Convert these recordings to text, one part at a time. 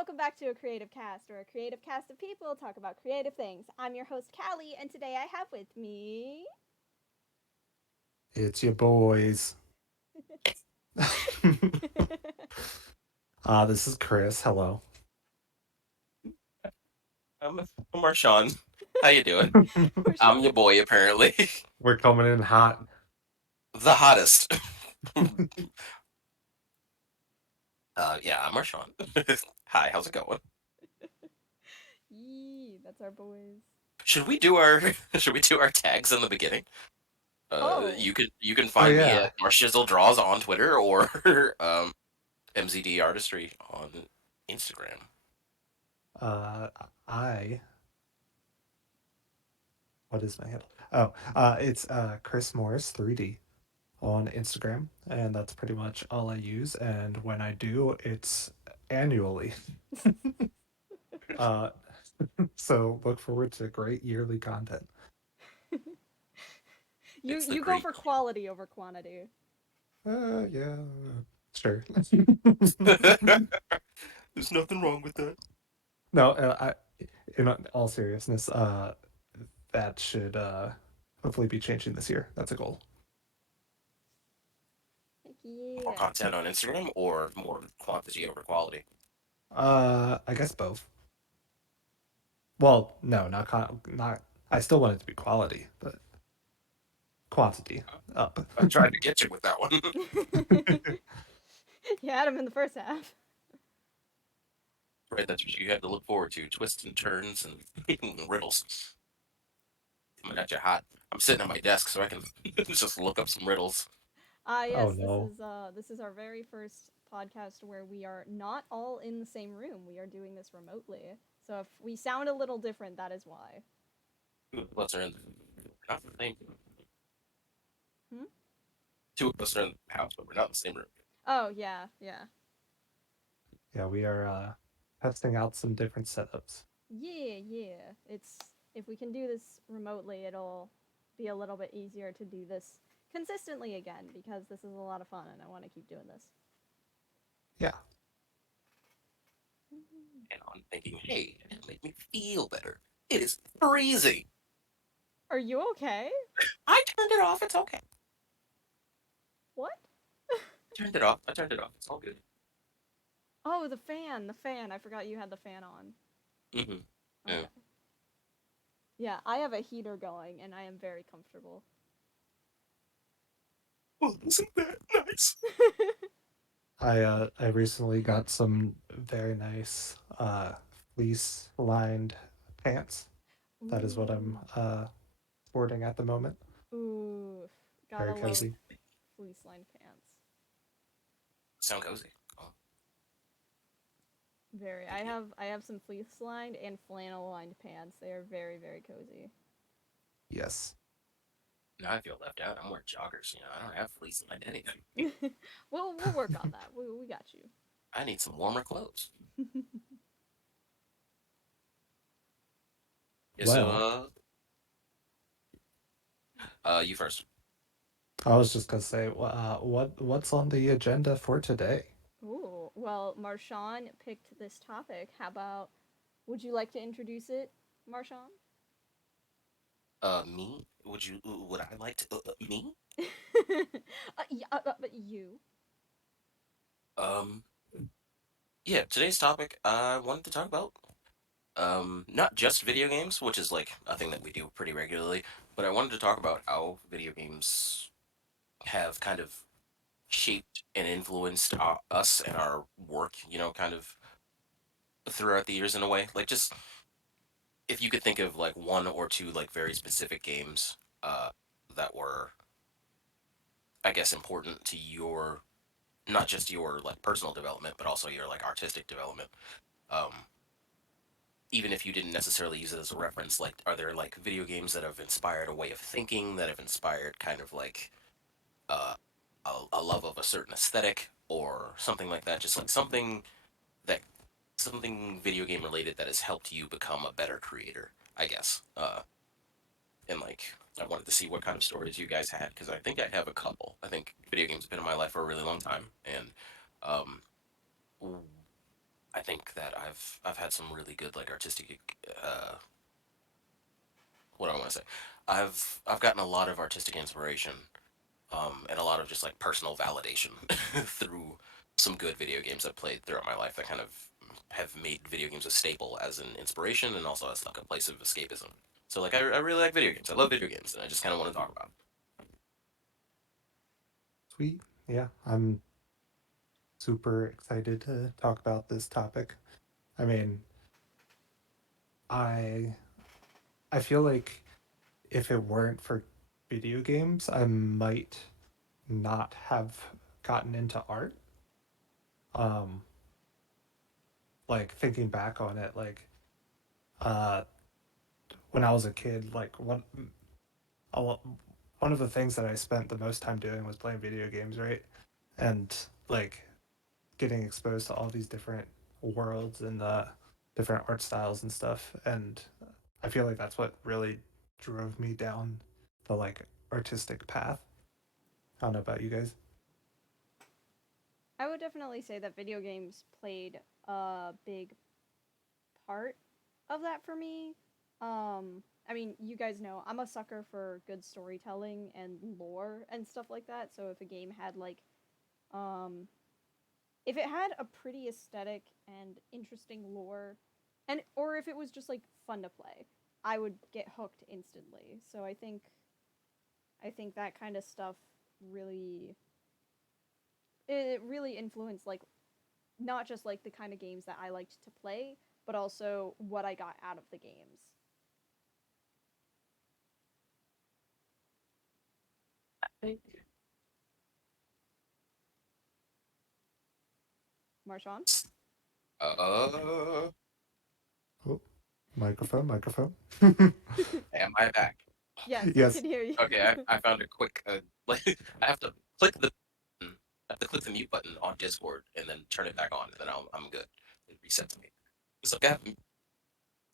welcome back to a Creative Cast, where a creative cast of people talk about creative things. I'm your host, Callie, and today I have with me. It's your boys. This is Chris. Hello. I'm Marshaun. How you doing? I'm Marshaun. your boy, apparently. We're coming in hot. The hottest. Yeah, I'm Marshaun. Hi, how's it going? Yee, that's our boys. Should we do our Should we do our tags in the beginning? Oh, You can Oh find me yeah. at Marshizzle Draws on Twitter or MZD Artistry on Instagram. Uh, I. What is my handle? Oh, it's Chris Morris 3D on Instagram, and that's pretty much all I use. And when I do, it's annually. uh, so look forward to great yearly content. you It's the you go great. for quality over quantity. Yeah, sure. There's nothing wrong with that. No, in all seriousness, that should hopefully be changing this year. That's a goal. Heck More yeah. content on Instagram or more quantity over quality. I guess both. Well, no, not. I still want it to be quality, but quantity up. I tried to get you with that one. You had him in the first half. Right, that's what you had to look forward to: twists and turns and riddles. Coming at you hot. I'm sitting at my desk so I can just look up some riddles. Ah, Oh yes, this no. is uh this is our very first podcast where we are not all in the same room. We are doing this remotely. So if we sound a little different, that is why. Two of us are in not the same. Hmm? Two of us are in the house, but we're not in the same room. Oh, yeah, yeah. Yeah, we are testing out some different setups. Yeah, yeah. It's if we can do this remotely, it'll be a little bit easier to do this consistently again because this is a lot of fun and I want to keep doing this. Yeah. And I'm thinking, hey, it'll make me feel better. It is freezing. Are you okay? I turned it off. It's okay. What? I turned it off. I turned it off. It's all good. Oh, the fan. I forgot you had the fan on. Mm-hmm. Yeah. Okay. Yeah, I have a heater going and I am very comfortable. Well, isn't that nice? I recently got some very nice fleece lined pants. That is what I'm Ooh. sporting at the moment. Ooh. Gotta Very love Fleece cozy. fleece lined pants. sound cozy. Oh, Very. I have some fleece lined and flannel lined pants. They are very, very cozy. Yes. now I feel left out. I'm wearing joggers. I don't have fleece like anything. we'll work on that. We got you. I need some warmer clothes. Yeah, so Well, you first. I was just gonna say, what's on the agenda for today? Ooh. Well, Marshawn picked this topic. How about would you like to introduce it, Marshawn? Me? Would I like to? Me? Yeah, but you. Um, yeah. Today's topic, I wanted to talk about, not just video games, which is like a thing that we do pretty regularly, but I wanted to talk about how video games have kind of shaped and influenced us and our work. Kind of throughout the years in a way. Like, just if you could think of like one or two like very specific games, that were, I guess, important to your, not just your like personal development, but also your like artistic development. Um, Even if you didn't necessarily use it as a reference, like, are there like video games that have inspired a way of thinking, that have inspired kind of like uh, a love of a certain aesthetic or something like that? Just like that something video game related that has helped you become a better creator, I guess. And like, I wanted to see what kind of stories you guys had, because I think I have a couple. I think video games have been in my life for a really long time, and um, I think that I've had some really good like artistic what do I want to say? I've gotten a lot of artistic inspiration and a lot of just like personal validation through some good video games I've played throughout my life that kind of have made video games a staple as an inspiration and also as like a place of escapism. So like I really like video games. I love video games, and I just kind of want to talk about. Sweet. Yeah, I'm super excited to talk about this topic. I mean, I I feel like if it weren't for video games, I might not have gotten into art. Um, like thinking back on it, like uh, when I was a kid, like a lo- one of the things that I spent the most time doing was playing video games, right? And like getting exposed to all these different worlds and different art styles and stuff. And I feel like that's what really drove me down the like artistic path. I don't know about you guys. I would definitely say that video games played a big part of that for me. I mean, you guys know I'm a sucker for good storytelling and lore and stuff like that. So if a game had like, um, if it had a pretty aesthetic and interesting lore, and or if it was just like fun to play, I would get hooked instantly. So I think that kind of stuff really it really influenced like not just like the kind of games that I liked to play, but also what I got out of the games. Marshaun? Uh, Oh, microphone, microphone. am I back? Yes, we Yes, can hear you. Okay, I found a quick like I have to click the I have to click the mute button on Discord and then turn it back on, and then I'm good. It resets me. So I have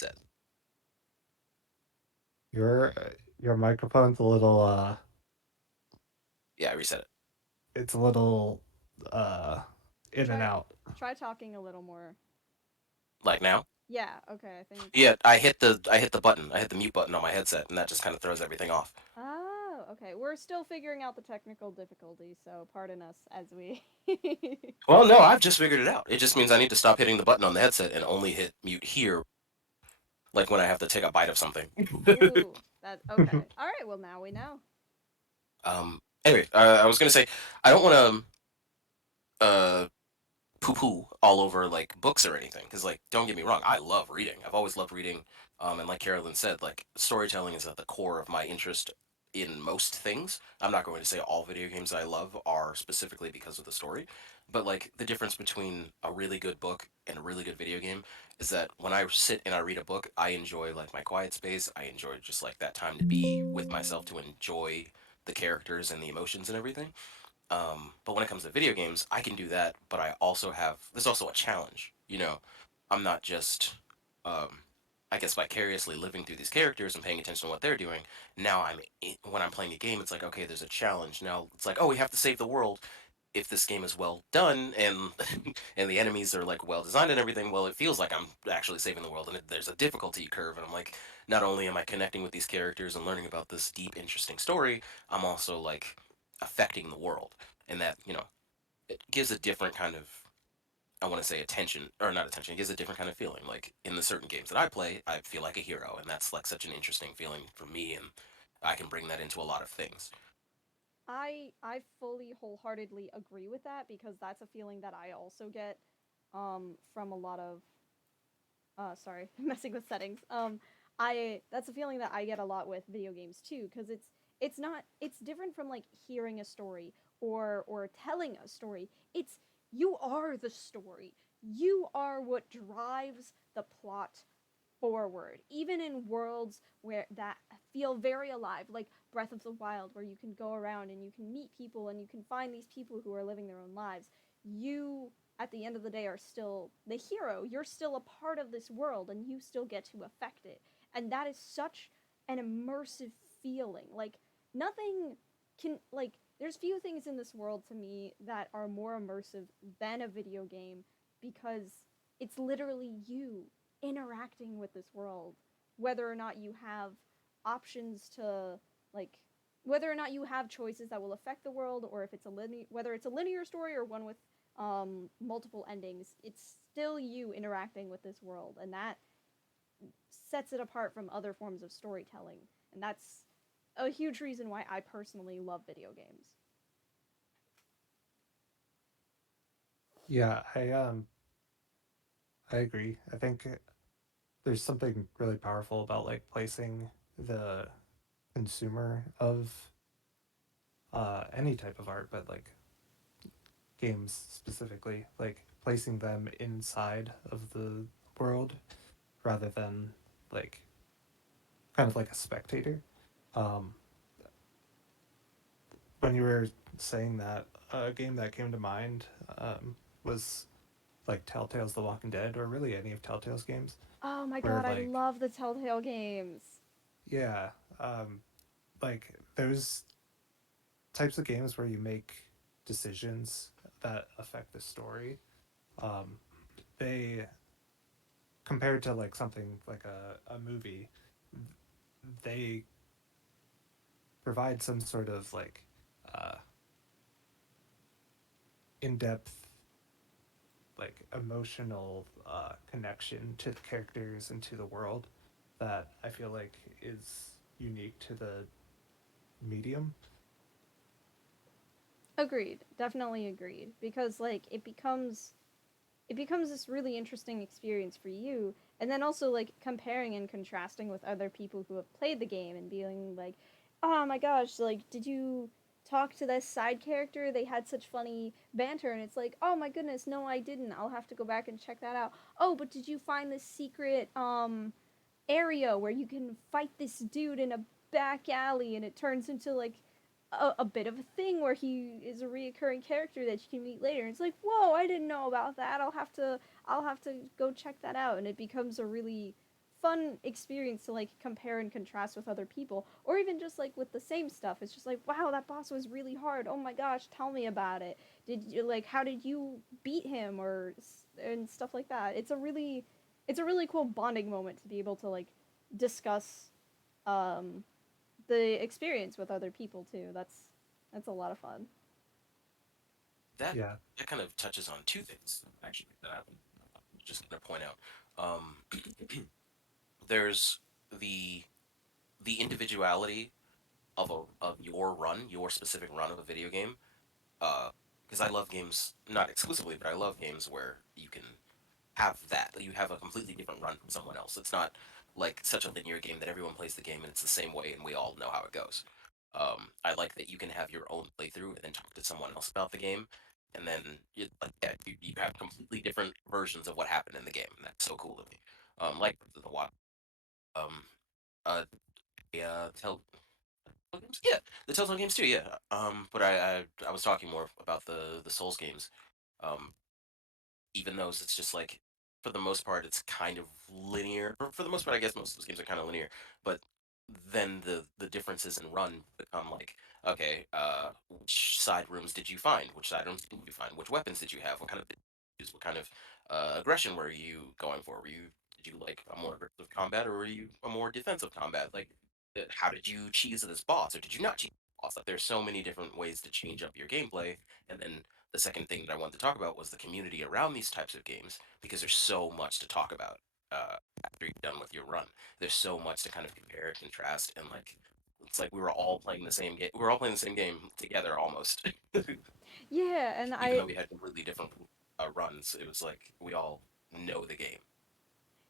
said, your your microphone's a little yeah, I reset it. it's a little uh in and try out. try talking a little more. Like now. Yeah, okay, I think. Yeah, I hit the button. I hit the mute button on my headset, and that just kind of throws everything off. Oh, okay. We're still figuring out the technical difficulties, so pardon us as we Well, no, I've just figured it out. It just means I need to stop hitting the button on the headset and only hit mute here, like when I have to take a bite of something. Ooh, that's okay. All right, well now we know. Anyway, I was gonna say I don't want to poo poo all over like books or anything, because like don't get me wrong, I love reading. I've always loved reading, and like Carolyn said, like storytelling is at the core of my interest in most things. I'm not going to say all video games I love are specifically because of the story, but like the difference between a really good book and a really good video game is that when I sit and I read a book, I enjoy like my quiet space. I enjoy just like that time to be with myself, to enjoy the characters and the emotions and everything. But when it comes to video games, I can do that, but I also have there's also a challenge. You know, I'm not just um, I guess vicariously living through these characters and paying attention to what they're doing. Now when I'm playing a game, it's like okay, there's a challenge. Now it's like oh, we have to save the world. If this game is well done and and the enemies are like well designed and everything, well, it feels like I'm actually saving the world, and there's a difficulty curve, and I'm like, not only am I connecting with these characters and learning about this deep, interesting story, I'm also like affecting the world, and that it gives a different kind of I want to say attention or not attention. It gives a different kind of feeling. Like in the certain games that I play, I feel like a hero, and that's like such an interesting feeling for me, and I can bring that into a lot of things. I fully wholeheartedly agree with that because that's a feeling that I also get from a lot of sorry, messing with settings. I that's a feeling that I get a lot with video games too because it's not it's different from like hearing a story or telling a story. It's you are the story. You are what drives the plot forward, even in worlds where that feel very alive, like Breath of the Wild, where you can go around and you can meet people and you can find these people who are living their own lives. You, at the end of the day, are still the hero. You're still a part of this world and you still get to affect it. And that is such an immersive feeling. Like, nothing can, like, there's few things in this world to me that are more immersive than a video game because it's literally you interacting with this world, whether or not you have options to like whether or not you have choices that will affect the world, or if it's a whether it's a linear story or one with multiple endings, it's still you interacting with this world, and that sets it apart from other forms of storytelling. And that's a huge reason why I personally love video games. Yeah, I agree. I think there's something really powerful about like placing the consumer of any type of art, but like games specifically, like placing them inside of the world rather than like kind of like a spectator. Um, when you were saying that, a game that came to mind was like Telltale's The Walking Dead, or really any of Telltale's games, Oh my where god, I like love the Telltale games. yeah, like those types of games where you make decisions that affect the story, um, they compared to like something like a movie, they provide some sort of like uh, in-depth like emotional connection to the characters and to the world that I feel like is unique to the medium. Agreed. Definitely agreed. Because like it becomes this really interesting experience for you, and then also like comparing and contrasting with other people who have played the game and being like, oh my gosh, like did you talk to this side character, they had such funny banter, and it's like, oh my goodness, no I didn't, I'll have to go back and check that out. Oh, but did you find this secret area where you can fight this dude in a back alley, and it turns into like a bit of a thing where he is a reoccurring character that you can meet later. And it's like, whoa, I didn't know about that. I'll have to go check that out, and it becomes a really fun experience to like compare and contrast with other people, or even just like with the same stuff. It's just like, wow, that boss was really hard. Oh my gosh, tell me about it. Did you like how did you beat him, or and stuff like that. It's a really cool bonding moment to be able to like discuss um the experience with other people too. That's a lot of fun. That Yeah, that kind of touches on two things actually that I'm just gonna point out. Um, there's the the individuality of your run, your specific run of a video game. Because I love games, not exclusively, but I love games where you can have that you have a completely different run from someone else. It's not like such a linear game that everyone plays the game and it's the same way and we all know how it goes. I like that you can have your own playthrough and then talk to someone else about the game, and then like yeah, you have completely different versions of what happened in the game, and that's so cool to me. Like the what um tell games, yeah, the Telltale games too, yeah. But I was talking more about the Souls games. Um, even those it's just like for the most part it's kind of linear. For the most part, I guess most of those games are kind of linear, but then the differences in run become like, okay, which side rooms did you find? Which side rooms did you find? Which weapons did you have? What kind of what kind of aggression were you going for? Did you like a more aggressive combat, or were you a more defensive combat? Like, how did you cheese this boss, or did you not cheese the boss? Like, there's so many different ways to change up your gameplay, and then the second thing that I wanted to talk about was the community around these types of games, because there's so much to talk about after you're done with your run. There's so much to kind of compare and contrast, and like it's like we were all playing the same game. We were all playing the same game together almost, Yeah, and even I though we had completely different runs. It was like we all know the game.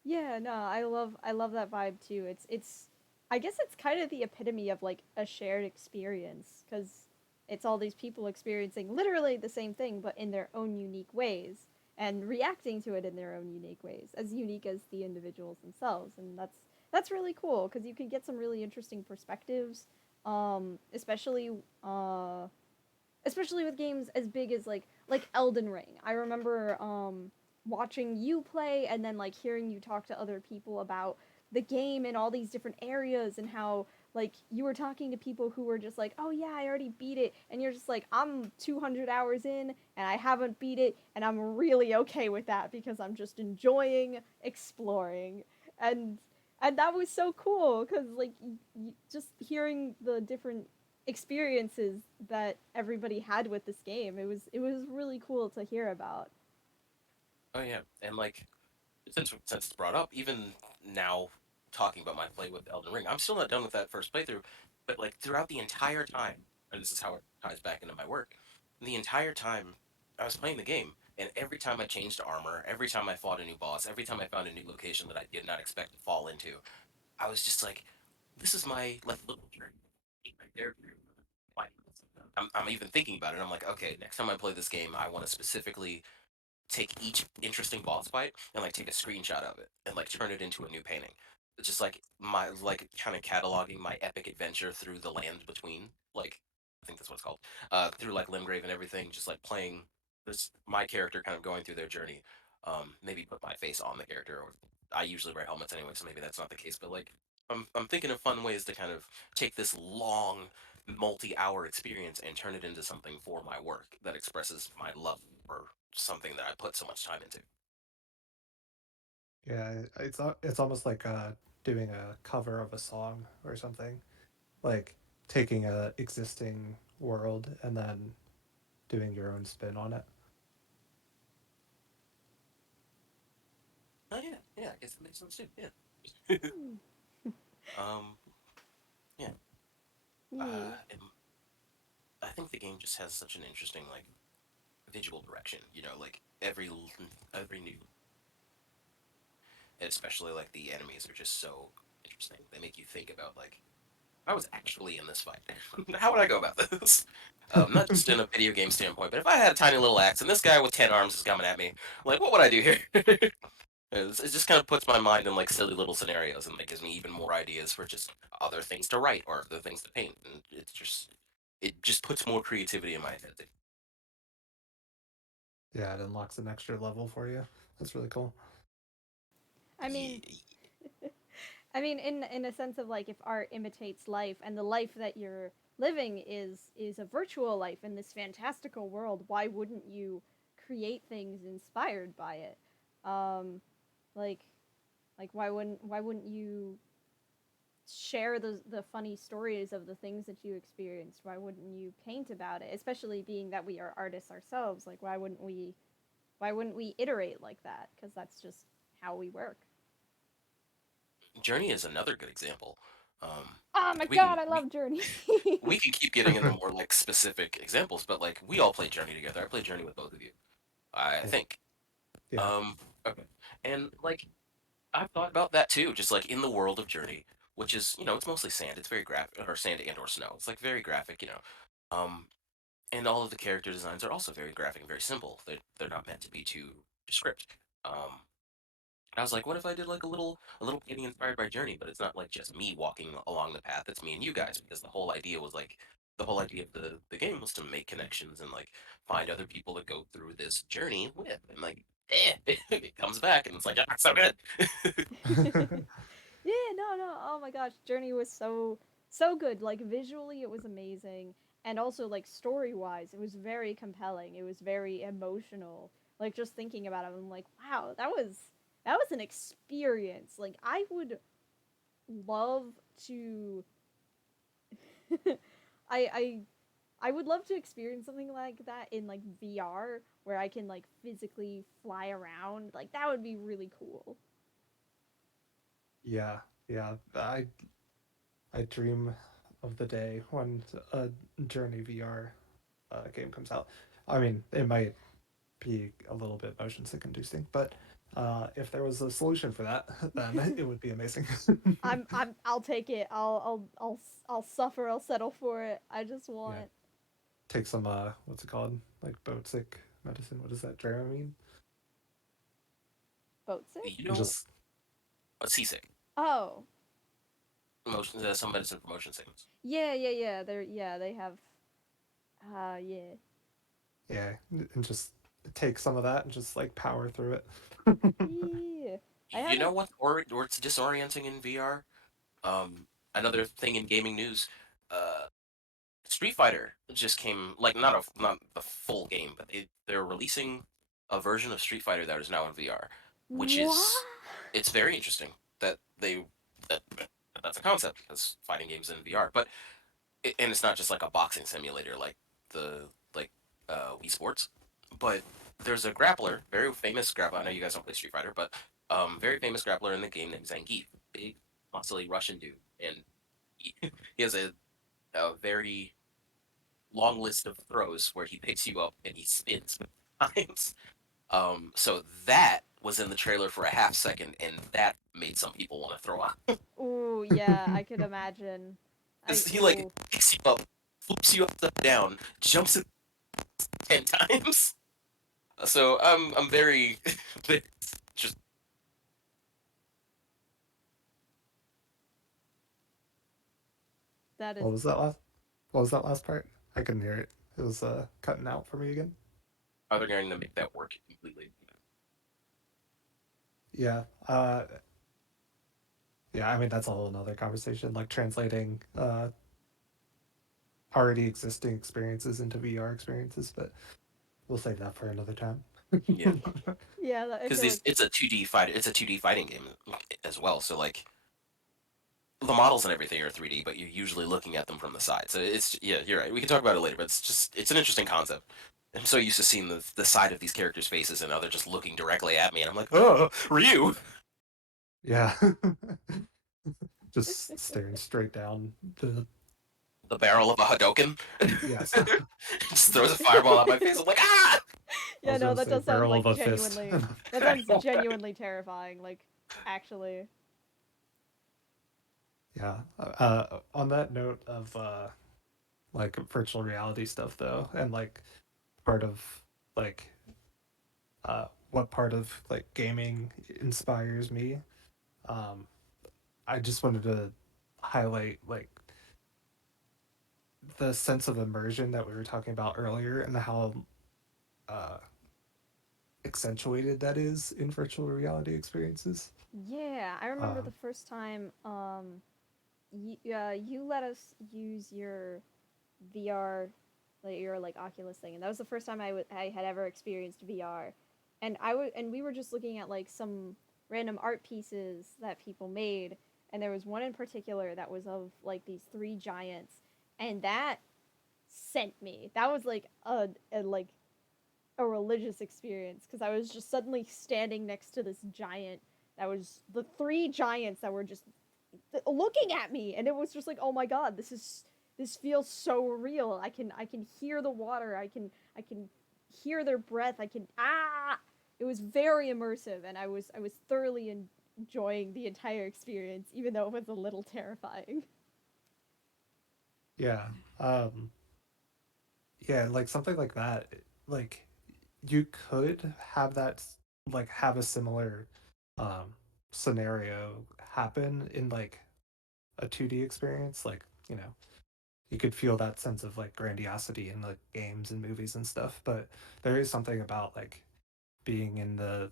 yeah, no, I love that vibe too. It's I guess it's kind of the epitome of like a shared experience, cuz it's all these people experiencing literally the same thing but in their own unique ways, and reacting to it in their own unique ways, as unique as the individuals themselves. And that's really cool cuz you can get some really interesting perspectives, especially especially with games as big as like Elden Ring. I remember watching you play, and then like hearing you talk to other people about the game and all these different areas, and how like you were talking to people who were just like, "Oh yeah, I already beat it." And you're just like, "I'm 200 hours in and I haven't beat it and I'm really okay with that because I'm just enjoying exploring." And that was so cool cuz like just hearing the different experiences that everybody had with this game. It was really cool to hear about. Oh yeah, and like since it's brought up, even now talking about my play with Elden Ring, I'm still not done with that first playthrough. But like throughout the entire time, and this is how it ties back into my work, the entire time I was playing the game, and every time I changed armor, every time I fought a new boss, every time I found a new location that I did not expect to fall into, I was just like, this is my like little journey right there. Like, I'm even thinking about it. I'm like, okay, next time I play this game, I want to specifically take each interesting boss fight and like take a screenshot of it and like turn it into a new painting. It's just like my like kind of cataloging my epic adventure through the land between like I think that's what it's called. Through like Limgrave and everything, just like playing this my character kind of going through their journey. Maybe put my face on the character or I usually wear helmets anyway, so maybe that's not the case, but like I'm thinking of fun ways to kind of take this long multi-hour experience and turn it into something for my work that expresses my love for something that I put so much time into. Yeah, it's almost like doing a cover of a song or something. Like taking a existing world and then doing your own spin on it. Oh yeah, yeah, I guess that makes sense too. Yeah. Hmm. um, yeah. Yeah. And I think the game just has such an interesting like visual direction. You know, like every new, especially like the enemies are just so interesting. They make you think about like if I was actually in this fight, how would I go about this? Not just in a video game standpoint, but if I had a tiny little axe and this guy with 10 arms is coming at me, like what would I do here? It just kind of puts my mind in like silly little scenarios and like gives me even more ideas for just other things to write or other things to paint. And it just puts more creativity in my head. Yeah, it unlocks an extra level for you. That's really cool. I mean, Yeah, in a sense of like if art imitates life and the life that you're living is a virtual life in this fantastical world, why wouldn't you create things inspired by it? Um, like why wouldn't you share the funny stories of the things that you experienced? Why wouldn't you paint about it? Especially being that we are artists ourselves, like why wouldn't we iterate like that? Because that's just how we work. Journey is another good example. Oh my Like god, I love Journey. we can keep getting into more like specific examples, but like we all played Journey together. I played Journey with both of you, I Yeah, think. yeah, Um, okay, and like I've thought about that too, just like in the world of Journey, which is it's mostly sand. It's very graphic, or sand and or snow. It's like very graphic. Um, and all of the character designs are also very graphic and very simple. They're not meant to be too descriptive. Um, I was like, what if I did like a little painting inspired by Journey, but it's not like just me walking along the path. It's me and you guys because the whole idea was like the whole idea of the game was to make connections and like find other people to go through this journey with, and like it comes back and it's like so good. Yeah, no, no. Oh my gosh, Journey was so good. Like visually it was amazing and also like story-wise it was very compelling. It was very emotional. Like just thinking about it I'm like, "Wow, that was an experience." Like I would love to I I would love to experience something like that in like VR where I can like physically fly around. Like that would be really cool. yeah, yeah. I dream of the day when a Journey VR game comes out. I mean, it might be a little bit motion sick inducing, but if there was a solution for that, then it would be amazing. I'll take it. I'll suffer. I'll settle for it. I just Yeah, want take some what's it called? Like boat sick medicine. What does that Dramamine? boat sick. you And know, just seasick, Oh, motion, some medicine for motion sickness. yeah, yeah, yeah. They have. Yeah. yeah, and just take some of that and just like power through it. Yeah. I You know haven't. what, or it's disorienting in VR. another thing in gaming news, uh, Street Fighter just came, like, not the full game, but they're releasing a version of Street Fighter that is now in VR, which What? is it's very interesting that that that's a concept because fighting games in VR, but and it's not just like a boxing simulator like the like Wii Sports, but there's a grappler, very famous grappler. I know you guys don't play Street Fighter, but very famous grappler in the game named Zangief, big, muscly Russian dude, and he has a very long list of throws where he picks you up and he spins times. So that was in the trailer for a half second, and that made some people want to throw up. Ooh, yeah, I could imagine. I He like ooh, picks you up, flips you upside down, jumps it 10 times. So I'm very just that is What was that last? What was that last part? I couldn't hear it. It was cutting out for me again. either going to make that work completely. Yeah. Yeah. I mean, that's a whole nother conversation. Like translating already existing experiences into VR experiences, but we'll save that for another time. Yeah, yeah. I because feel like it's a 2D fight. It's a 2D fighting game as well. So like the models and everything are 3D, but you're usually looking at them from the side. So it's yeah, you're right. We can talk about it later, but it's an interesting concept. I'm so used to seeing the side of these characters' faces, and now they're just looking directly at me, and I'm like, oh, Ryu, Yeah. Just staring straight down the. the barrel of a Hadoken, Yes. just throws a fireball at my face. I'm like, ah! I yeah, was no, gonna that say does sound barrel of like a fist. genuinely. That sounds genuinely terrifying. Like, actually. Yeah. On that note of like virtual reality stuff though, and like part of like what part of like gaming inspires me. Um, I just wanted to highlight like the sense of immersion that we were talking about earlier and how uh, accentuated that is in virtual reality experiences. Yeah, I remember the Um, first time you let us use your VR, like your like Oculus thing, and that was the first time I had ever experienced VR, and we were just looking at like some random art pieces that people made, and there was one in particular that was of like these three giants, and that sent me. That was like a religious experience because I was just suddenly standing next to this giant that was the three giants that were just looking at me, and it was just like, oh my god, this feels so real. I can hear the water. I can hear their breath. I can It was very immersive, and I was thoroughly enjoying the entire experience, even though it was a little terrifying. yeah. Um, yeah, like something like that. Like you could have that like have a similar um scenario happen in like a 2D experience, like, you know, you could feel that sense of like grandiosity in like games and movies and stuff, but there is something about like being in the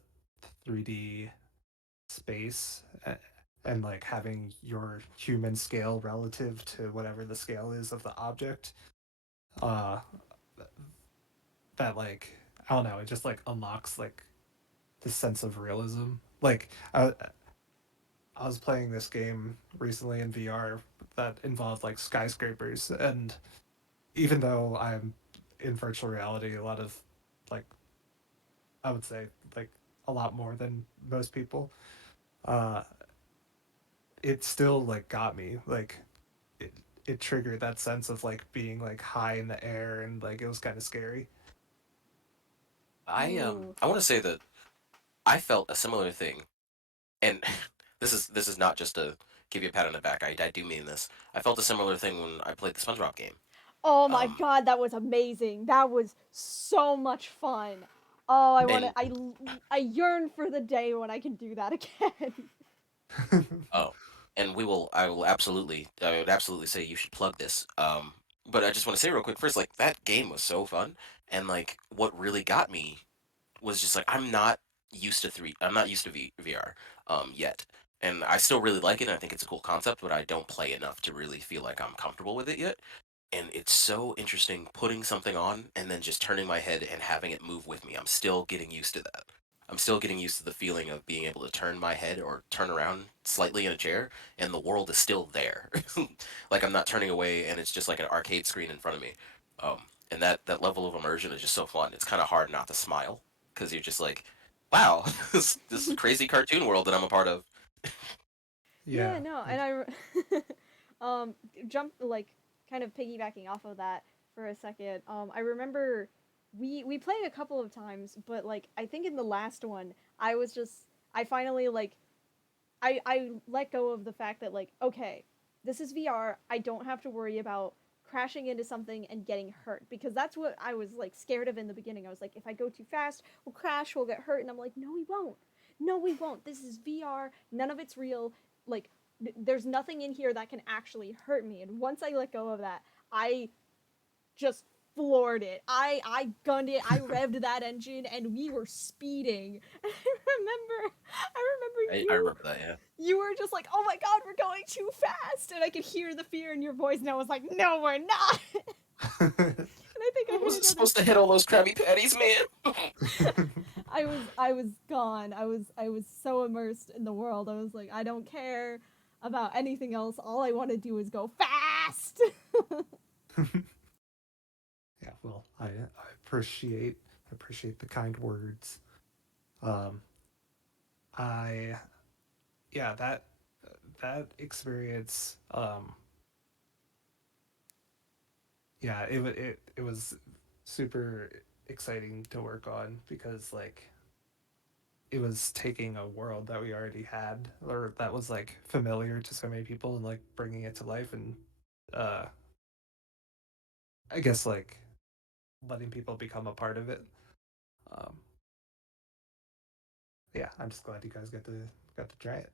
3D space and like having your human scale relative to whatever the scale is of the object uh that like I don't know, it just like unlocks like this sense of realism. Like I was playing this game recently in VR that involved like skyscrapers, and even though I'm in virtual reality, a lot of like I would say like a lot more than most people, uh, it still like got me. Like it it triggered that sense of like being like high in the air, and like it was kind of scary. Ooh. I want to say that I felt a similar thing, and this is not just to give you a pat on the back. I do mean this. I felt a similar thing when I played the SpongeBob game. Oh my Um, god, that was amazing. That was so much fun. Oh, and I yearn for the day when I can do that again. oh, and I would absolutely say you should plug this. But I just want to say real quick first, like that game was so fun, and like what really got me was just like I'm not used to VR yet, and I still really like it. And I think it's a cool concept, but I don't play enough to really feel like I'm comfortable with it yet. And it's so interesting putting something on and then just turning my head and having it move with me. I'm still getting used to that. I'm still getting used to the feeling of being able to turn my head or turn around slightly in a chair and the world is still there. Like I'm not turning away and it's just like an arcade screen in front of me. Um, and that level of immersion is just so fun. It's kind of hard not to smile because you're just like, wow, this is crazy cartoon world that I'm a part of. Yeah, Yeah. no, and Like, um jump like kind of piggybacking off of that for a second. I remember we played a couple of times, but like I think in the last one, I was just I finally like I let go of the fact that like okay, this is VR. I don't have to worry about crashing into something and getting hurt because that's what I was like scared of in the beginning. I was like if I go too fast, we'll crash, we'll get hurt and I'm like no we won't. No we won't. This is VR. None of it's real. Like there's nothing in here that can actually hurt me. And once I let go of that, I just floored it. I gunned it. I revved that engine, and we were speeding. And I remember I remember that, yeah. you were just like, oh my god, we're going too fast, and I could hear the fear in your voice, and I was like, no, we're not. And I think I I hit wasn't another. supposed to hit all those Krabby Patties, man. I was gone. I was so immersed in the world. I was like, I don't care about anything else. All I want to do is go fast. yeah. Well, I appreciate the kind words. Um, I yeah that experience. Yeah, it was super exciting to work on because like it was taking a world that we already had or that was like familiar to so many people and like bringing it to life and uh I guess like letting people become a part of it. Um, yeah, I'm just glad you guys got to try it.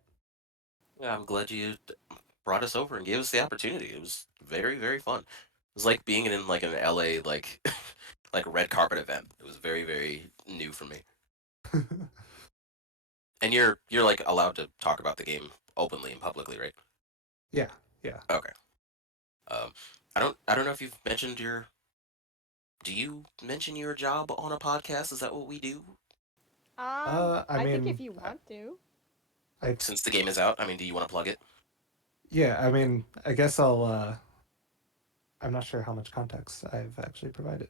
Yeah, I'm glad you brought us over and gave us the opportunity. It was very, very fun. It was like being in like an LA like like red carpet event. It was very, very new for me. And you're like allowed to talk about the game openly and publicly, right? yeah, yeah. Okay. Um, I don't know if you've mentioned your. Do you mention your job on a podcast? Is that what we do? I I think if mean, you want to. I Since the game is out, I mean, do you want to plug it? yeah, I mean, I guess I'm not sure how much context I've actually provided,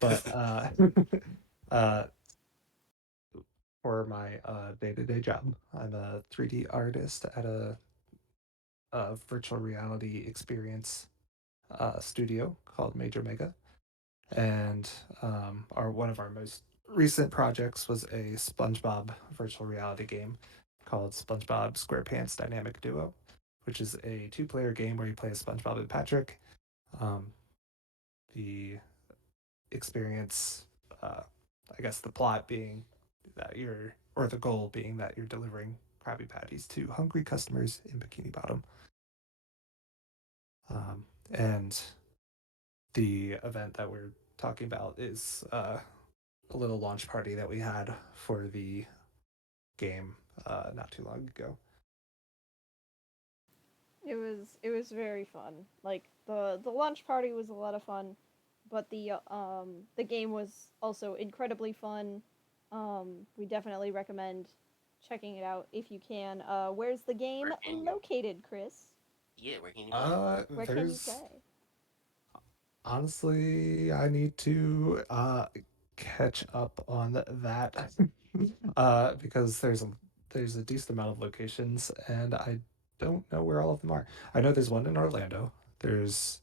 but uh, for my day-to-day job, I'm a 3D artist at a virtual reality experience studio called Major Mega, and our one of our most recent projects was a SpongeBob virtual reality game called SpongeBob SquarePants Dynamic Duo, which is a two-player game where you play as SpongeBob and Patrick. Um, the experience, uh, I guess, the plot being that or the goal being that you're delivering Krabby Patties to hungry customers in Bikini Bottom. And the event that we're talking about is a little launch party that we had for the game not too long ago. It was very fun. Like the lunch party was a lot of fun, but the game was also incredibly fun. We definitely recommend checking it out if you can. Where's the game Where can you? located, Chris? Yeah, where can you play it? Where can you There's play? honestly, I need to catch up on that because there's a decent amount of locations, and I don't know where all of them are. I know there's one in Orlando. There's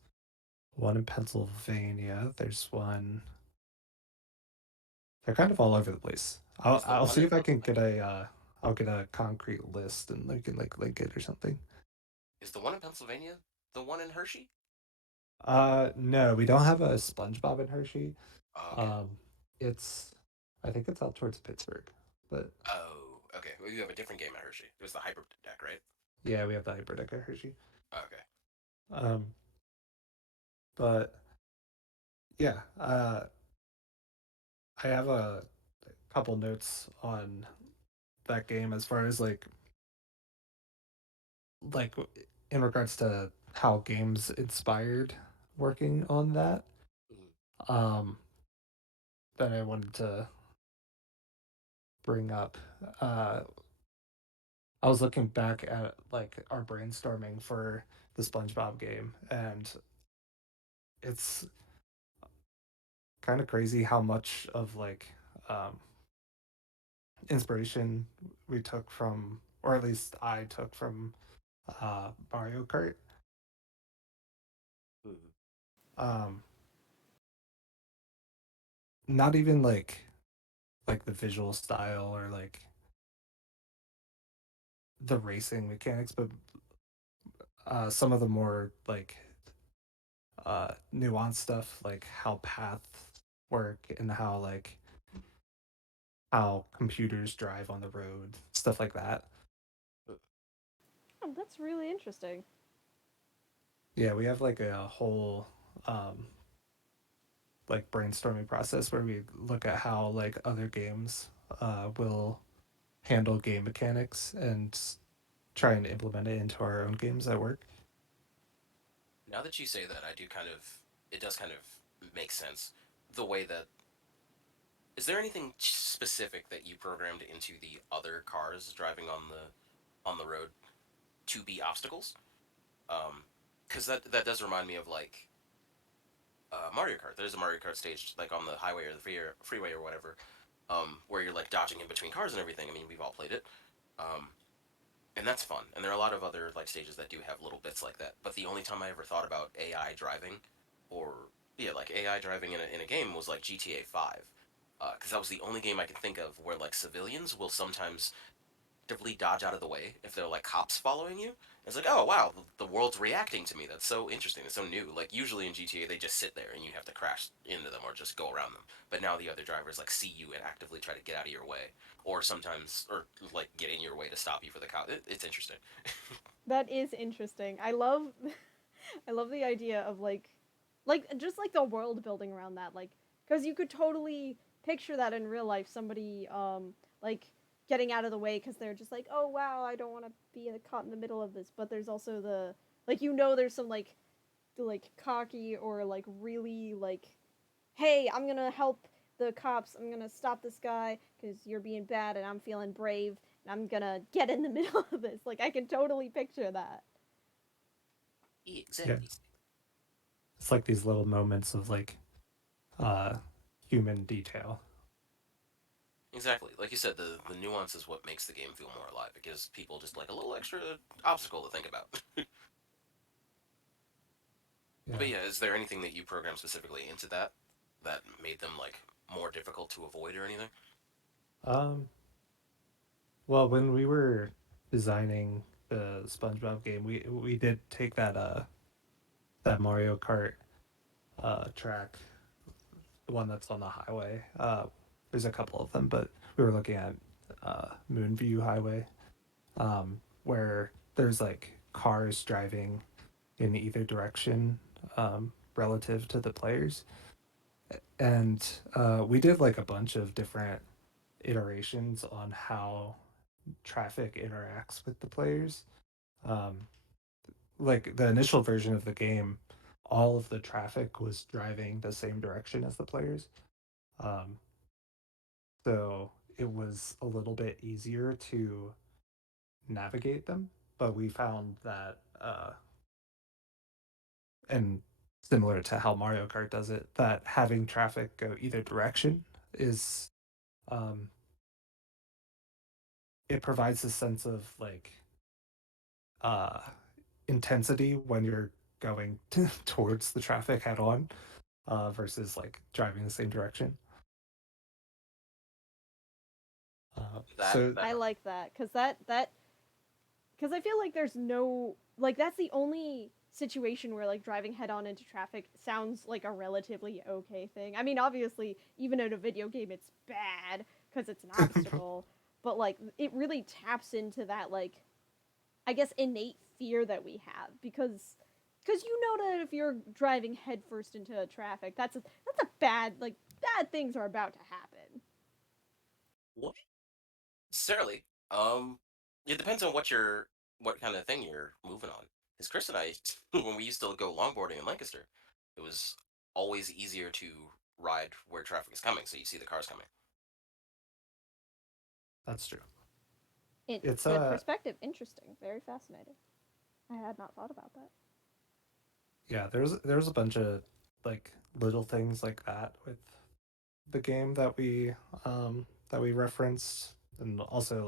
one in Pennsylvania. There's one. They're kind of all over the place. I'll Is the I'll one see in if I can get Pennsylvania? I'll get a concrete list and I can like link it or something. Is the one in Pennsylvania the one in Hershey? No, we don't have a SpongeBob in Hershey. Oh, okay. Um, it's I think it's out towards Pittsburgh, but Oh, okay. Well, you have a different game at Hershey. It was the Hyper Deck, right? yeah, we have the Hyperdeck at Hershey. Okay. Um, but yeah, I have a couple notes on that game as far as like like in regards to how games inspired working on that, Mhm. um, that I wanted to bring up. Uh, I was looking back at like our brainstorming for the SpongeBob game, and it's kind of crazy how much of like um, inspiration we took from, or at least I took from Mario Kart. Mhm. Um, Not even like the visual style or like the racing mechanics, but some of the more like nuanced stuff, like how paths work and how like how computers drive on the road, stuff like that. Oh, that's really interesting. Yeah, we have like a whole like brainstorming process where we look at how like other games will handle game mechanics and try and implement it into our own games at work. Now that you say that, I do kind of, it does kind of make sense. The way that, is there anything specific that you programmed into the other cars driving on the road to be obstacles? Um, because that does remind me of like Mario Kart. There's a Mario Kart stage like on the highway or the freeway or whatever, where you're like dodging in between cars and everything. I mean, we've all played it. Um, and that's fun. And there are a lot of other like stages that do have little bits like that. But the only time I ever thought about AI driving, or yeah, like AI driving in a game was like GTA 5, because that was the only game I could think of where like civilians will sometimes actively dodge out of the way if they're like cops following you. It's like, oh wow, the world's reacting to me. That's so interesting. It's so new. Like usually in GTA they just sit there and you have to crash into them or just go around them. But now the other drivers like see you and actively try to get out of your way, or sometimes or like get in your way to stop you for the cop. It's interesting. That is interesting. I love I love the idea of like just like the world building around that, like because you could totally picture that in real life, somebody like getting out of the way because they're just like, oh wow, I don't want to be caught in the middle of this. But there's also the like, there's some like cocky or like really like, hey, I'm gonna help the cops, I'm gonna stop this guy because you're being bad and I'm feeling brave and I'm gonna get in the middle of this. Like I can totally picture that. Yeah, Exactly. it's like these little moments of like uh, human detail. Exactly. Like you said, the nuance is what makes the game feel more alive. It gives people just like a little extra obstacle to think about. Yeah. But yeah, is there anything that you programmed specifically into that made them like more difficult to avoid or anything? Um, well, when we were designing the SpongeBob game, we did take that Mario Kart track, the one that's on the highway. There's a couple of them, but we were looking at Moonview Highway, where there's like cars driving in either direction relative to the players, and we did like a bunch of different iterations on how traffic interacts with the players. Um, like the initial version of the game, all of the traffic was driving the same direction as the players. Um, so it was a little bit easier to navigate them. But we found that, and similar to how Mario Kart does it, that having traffic go either direction is, um, it provides a sense of like uh, intensity when you're going towards the traffic head on versus like driving the same direction. That So that I like that because because I feel like there's no like, that's the only situation where like driving head on into traffic sounds like a relatively okay thing. I mean, obviously, even in a video game, it's bad because it's an obstacle, but like it really taps into that, like, I guess, innate fear that we have because you know that if you're driving headfirst into traffic, that's a bad, like, bad things are about to happen. what necessarily. Um, it depends on what you're. what kind of thing you're moving on. Because Chris and I, when we used to go longboarding in Lancaster, it was always easier to ride where traffic is coming, so you see the cars coming. That's true. It It's good perspective. Interesting. Very fascinating. I had not thought about that. yeah, there's a bunch of like little things like that with the game that we referenced, and also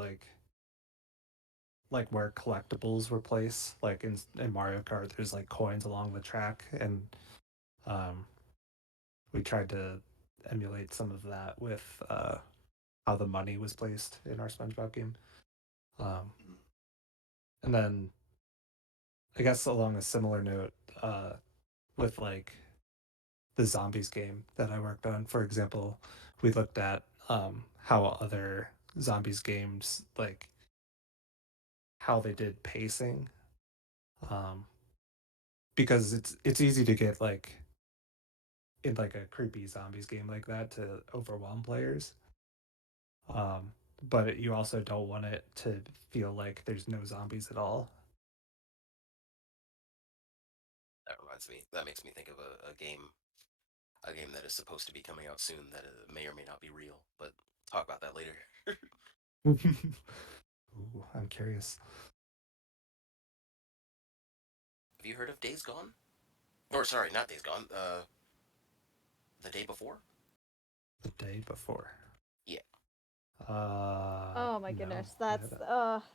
like where collectibles were placed. Like in Mario Kart, there's like coins along the track, and um, we tried to emulate some of that with how the money was placed in our SpongeBob game. Um, and then I guess along a similar note, with like the zombies game that I worked on, for example, we looked at how other zombies games like how they did pacing, um, because it's easy to get like in like a creepy zombies game like that to overwhelm players. Um, but you also don't want it to feel like there's no zombies at all. That reminds me. That makes me think of a game that is supposed to be coming out soon that may or may not be real. But talk about that later. Ooh, I'm curious. Have you heard of Days Gone? Or sorry, not Days Gone. The day before. The day before. Yeah, Oh my No, goodness, I haven't.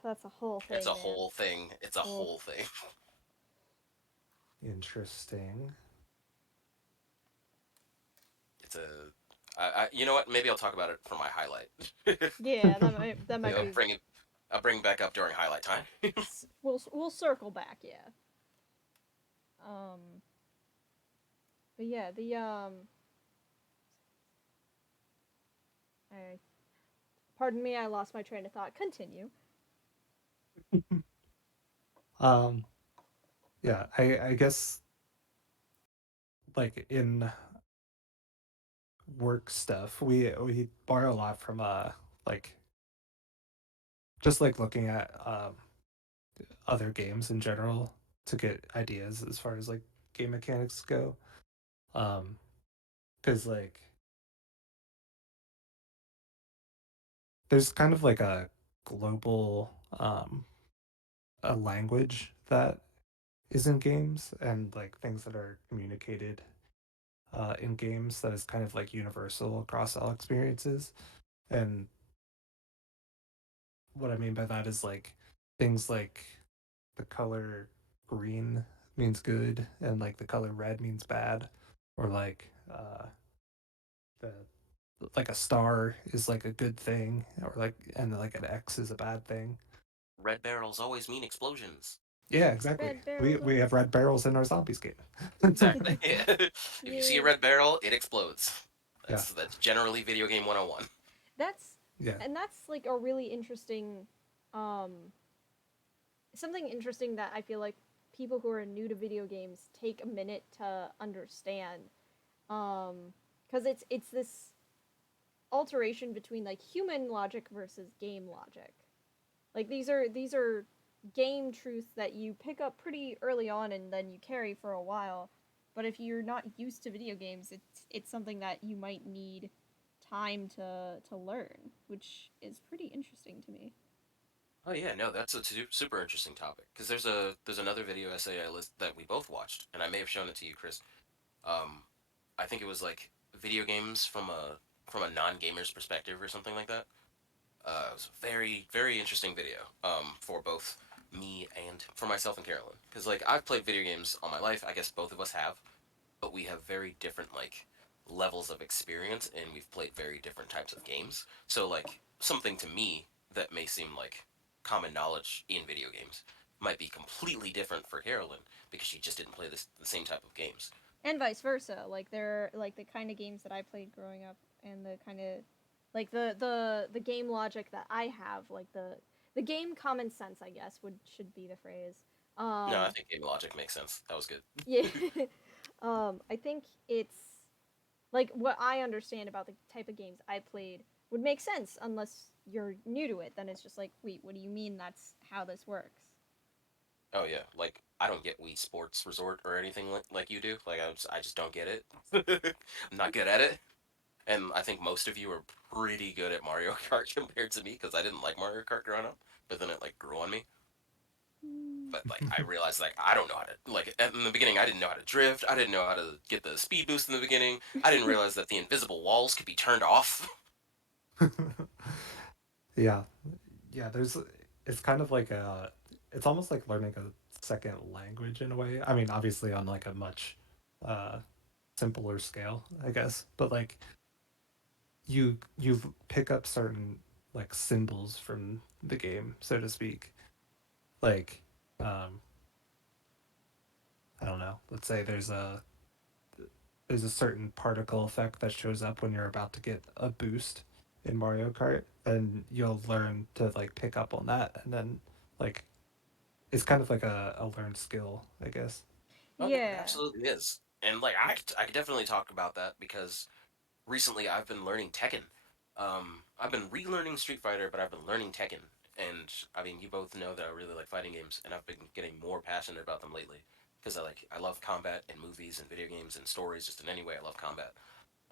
that's a whole it's thing, a man. whole thing. It's a Oof. whole thing. Interesting. It's a. You know what? Maybe I'll talk about it for my highlight. Yeah, that might Maybe Okay. be. I'll bring it back up during highlight time. We'll circle back. Yeah. Um. But yeah, I pardon me, I lost my train of thought. Continue. um, yeah, I guess like in work stuff, we borrow a lot from like just like looking at other games in general to get ideas as far as like game mechanics go. Um, because like there's kind of like a global a language that is in games and like things that are communicated in games that is kind of like universal across all experiences. And what I mean by that is like things like the color green means good and like the color red means bad, or like the like a star is like a good thing, or like and like an X is a bad thing. Red barrels always mean explosions. Yeah, exactly. Red barrels We have always. red barrels in our zombies game. Exactly. If you see a Yeah. red barrel, it explodes. Yeah, That's generally video game 101. That's yeah. that's like a really interesting, um, something interesting that I feel like people who are new to video games take a minute to understand, because it's this alteration between like human logic versus game logic. Like these are game truths that you pick up pretty early on and then you carry for a while. But if you're not used to video games, it's something that you might need time to learn, which is pretty interesting to me. Oh yeah, no, that's a super interesting topic because there's another video essay I list that we both watched, and I may have shown it to you, Chris. Um, I think it was like video games from a non gamer's perspective or something like that. It was a very interesting video. For both me and for myself and Carolyn, because like I've played video games all my life. I guess both of us have, but we have very different like levels of experience and we've played very different types of games. So like something to me that may seem like common knowledge in video games might be completely different for Carolyn because she just didn't play the same type of games. And vice versa. Like they're like the kind of games that I played growing up and the kind of like the game logic that I have, like the game common sense, I guess would should be the phrase. No, I Um think game logic makes sense. That was good. yeah. I think it's like what I understand about the type of games I played would make sense unless you're new to it. Then it's just like, wait, what do you mean that's how this works? Oh yeah, like I don't get Wii Sports Resort or anything like you do. Like I just don't get it. I'm not good at it, and I think most of you are pretty good at Mario Kart compared to me because I didn't like Mario Kart growing up, but then it like grew on me. Mm. But like I realized like I don't know how to like in the beginning I didn't know how to drift. I didn't know how to get the speed boost in the beginning. I didn't realize that the invisible walls could be turned off. Yeah, yeah. It's kind of like it's almost like learning a second language in a way. I mean, obviously on like a much uh, simpler scale, I guess. But like you pick up certain like symbols from the game, so to speak. Like, um, I don't know. Let's say there's a certain particle effect that shows up when you're about to get a boost in Mario Kart, and you'll learn to like pick up on that, and then like it's kind of like a learned skill, I guess. Oh yeah, it Yeah. absolutely is. And like I could definitely talk about that because recently I've been learning Tekken. I've been relearning Street Fighter, but I've been learning Tekken. And I mean, you both know that I really like fighting games, and I've been getting more passionate about them lately because I love combat in movies and video games and stories. Just in any way, I love combat.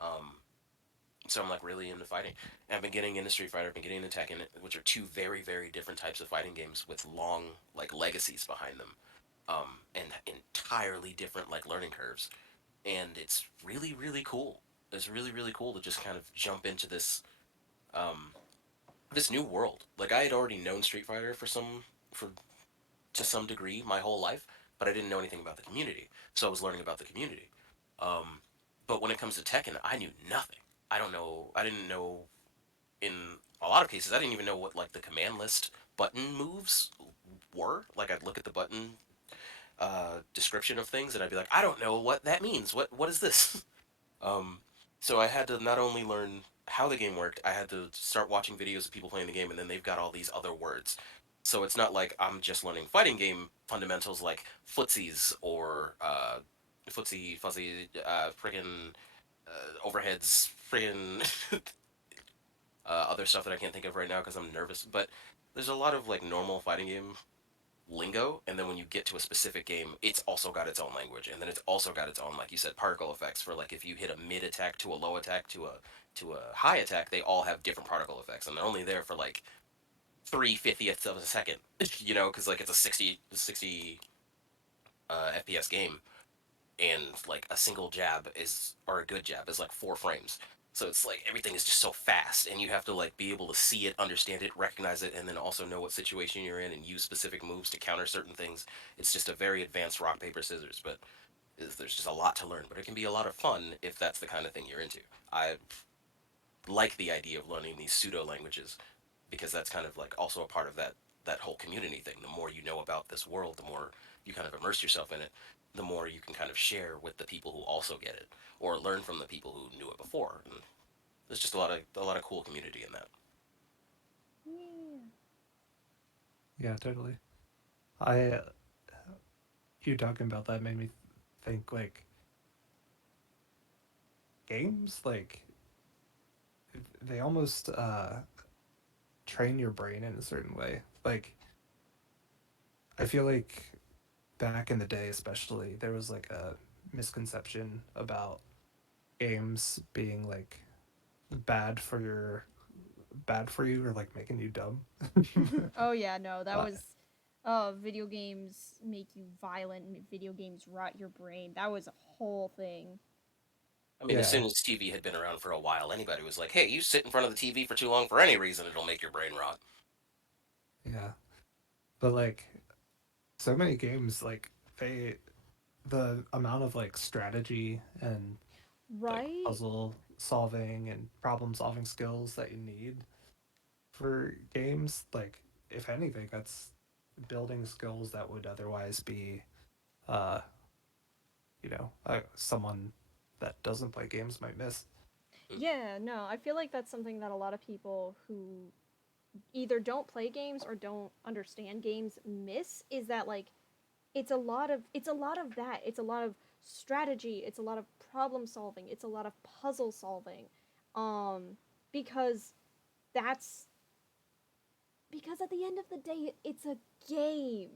Um, so I'm like really into fighting. And I've been getting into Street Fighter, I've been getting into Tekken, which are two very very different types of fighting games with long like legacies behind them, and entirely different like learning curves. And it's really really cool. It's really really cool to just kind of jump into um, this new world. Like I had already known Street Fighter for to some degree my whole life, but I didn't know anything about the community. So I was learning about the community. Um, but when it comes to Tekken, I knew nothing. I don't know. I didn't know in a lot of cases. I didn't even know what like the command list button moves were. Like I'd look at the button description of things and I'd be like, I don't know what that means. What is this? Um, so I had to not only learn how the game worked, I had to start watching videos of people playing the game, and then they've got all these other words. So it's not like I'm just learning fighting game fundamentals like footsies or footsie, fuzzy, friggin' overheads, friggin' other stuff that I can't think of right now because I'm nervous. But there's a lot of like normal fighting game lingo, and then when you get to a specific game, it's also got its own language, and then it's also got its own, like you said, particle effects for like if you hit a mid attack to a low attack to a high attack, they all have different particle effects, and they're only there for like 3/50ths of a second, you know, because like it's a 60 FPS game, and like a single jab is or a good jab is like 4 frames. So it's like everything is just so fast, and you have to like be able to see it, understand it, recognize it, and then also know what situation you're in and use specific moves to counter certain things. It's just a very advanced rock paper scissors, but there's just a lot to learn. But it can be a lot of fun if that's the kind of thing you're into. I like the idea of learning these pseudo languages because that's kind of like also a part of that whole community thing. The more you know about this world, the more you kind of immerse yourself in it, the more you can kind of share with the people who also get it or learn from the people who knew it before. And there's just a lot of cool community in that. Yeah. Yeah, totally. I You talking about that made me think like games like they almost train your brain in a certain way. Like I feel like back in the day especially there was like a misconception about games being like bad for your bad for you or like making you dumb. Oh yeah, no, that uh, was video games make you violent and video games rot your brain. That was a whole thing. I mean, as yeah, soon as TV had been around for a while, anybody was like, "Hey, you sit in front of the TV for too long for any reason, it'll make your brain rot." yeah. But like so many games like they the amount of like strategy and like Right? puzzle solving and problem solving skills that you need for games like if anything that's building skills that would otherwise be uh someone that doesn't play games might miss. Hmm. Yeah, no, I feel like that's something that a lot of people who either don't play games or don't understand games miss is that like it's a lot of that. It's a lot of strategy, it's a lot of problem solving, it's a lot of puzzle solving. Um because that's because at the end of the day it's a game.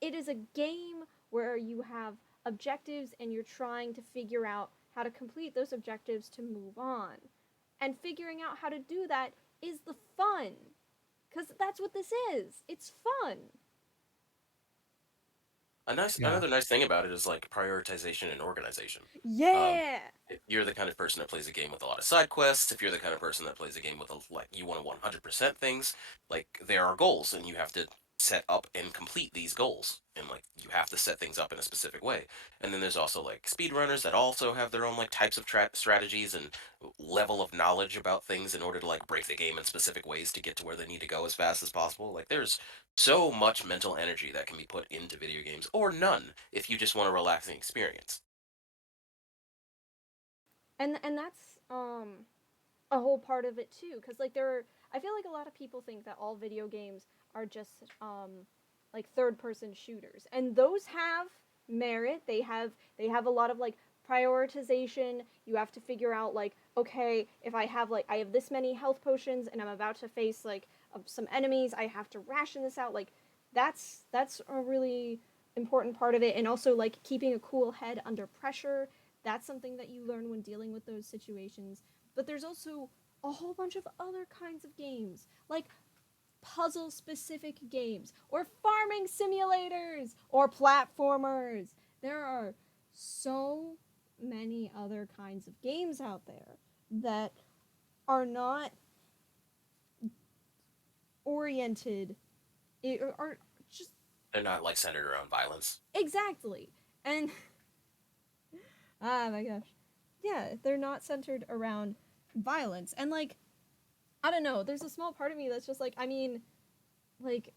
it is a game where you have objectives and you're trying to figure out how to complete those objectives to move on. And figuring out how to do that is the fun. Because that's what this is. It's fun. Yeah. Another nice thing about it is like prioritization and organization. Um, Yeah. if you're the kind of person that plays a game with a lot of side quests, if you're the kind of person that plays a game with like you want to 100% things, like there are goals and you have to set up and complete these goals, and like you have to set things up in a specific way. And then there's also like speedrunners that also have their own like types of strategies and level of knowledge about things in order to like break the game in specific ways to get to where they need to go as fast as possible. Like there's so much mental energy that can be put into video games, or none if you just want a relaxing experience. And that's a whole part of it too, because like there are, I feel like a lot of people think that all video games are just like third person shooters, and those have merit. They have a lot of like prioritization. You have to figure out like, okay, if I have this many health potions and I'm about to face like some enemies, I have to ration this out. Like that's a really important part of it. And also like keeping a cool head under pressure, that's something that you learn when dealing with those situations. But there's also a whole bunch of other kinds of games, like puzzle specific games, or farming simulators, or platformers. There are so many other kinds of games out there that are not oriented, are just They're not like centered around violence. exactly. And my gosh. Yeah, they're not centered around violence. And like, I don't know, there's a small part of me that's just like, I mean, like,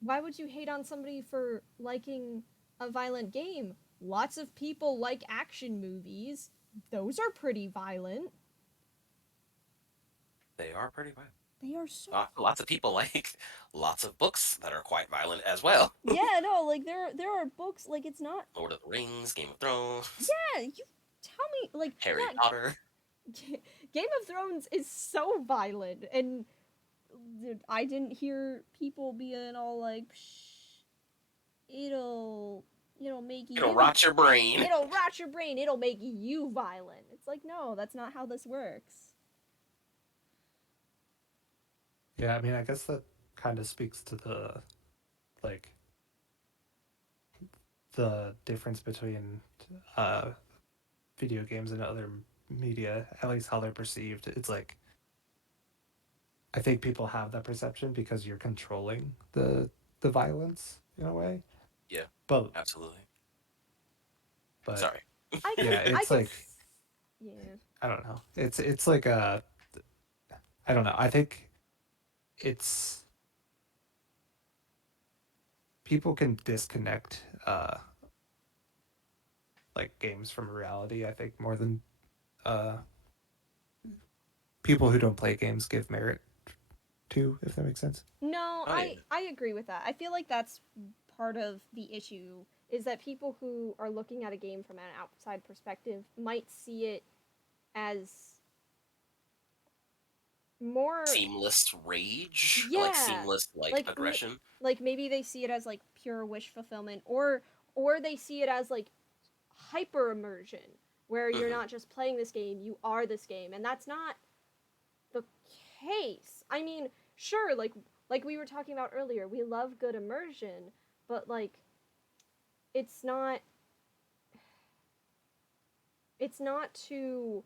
why would you hate on somebody for liking a violent game? Lots of people like action movies. Those are pretty violent. They are pretty violent. They are so Lots of people like lots of books that are quite violent as well. yeah, no, like there are books like it's not Lord of the Rings, Game of Thrones, yeah, you tell me like Harry yeah, Potter. Game of Thrones is so violent and I didn't hear people being all like it'll make It'll you rot your brain. it'll rot your brain, it'll make you violent. It's like no, that's not how this works. Yeah, I mean, I guess that kind of speaks to like the difference between uh video games and other media, at least how they're perceived. It's like I think people have that perception because you're controlling the violence in a way. Yeah, But absolutely. but Sorry. I can yeah, I it's can like yeah. I don't know. It's like I don't know. I think it's people can disconnect like games from reality, I think, more than uh people who don't play games give merit to, if that makes sense. No, Oh yeah. I agree with that. I feel like that's part of the issue is that people who are looking at a game from an outside perspective might see it as more Seamless rage, like yeah, seamless like like aggression. like maybe they see it as like pure wish fulfillment or they see it as like hyper immersion where you're Hmm. not just playing this game, you are this game. And that's not the case. I mean, sure, like we were talking about earlier, we love good immersion, but like it's not it's not to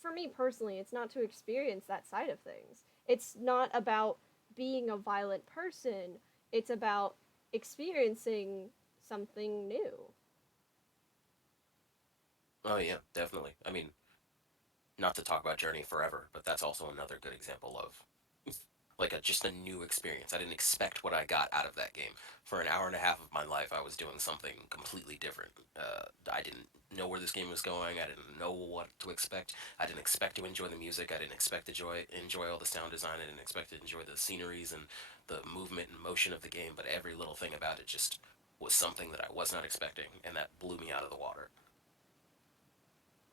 for me personally, it's not to experience that side of things. It's not about being a violent person. It's about experiencing something new. Oh yeah, definitely. I mean, not to talk about Journey Forever, but that's also another good example of like just a new experience. I didn't expect what I got out of that game. For an hour and a half of my life, I was doing something completely different. I didn't know where this game was going. I didn't know what to expect. I didn't expect to enjoy the music. I didn't expect to enjoy all the sound design. I didn't expect to enjoy the sceneries and the movement and motion of the game. But every little thing about it just was something that I was not expecting, and that blew me out of the water.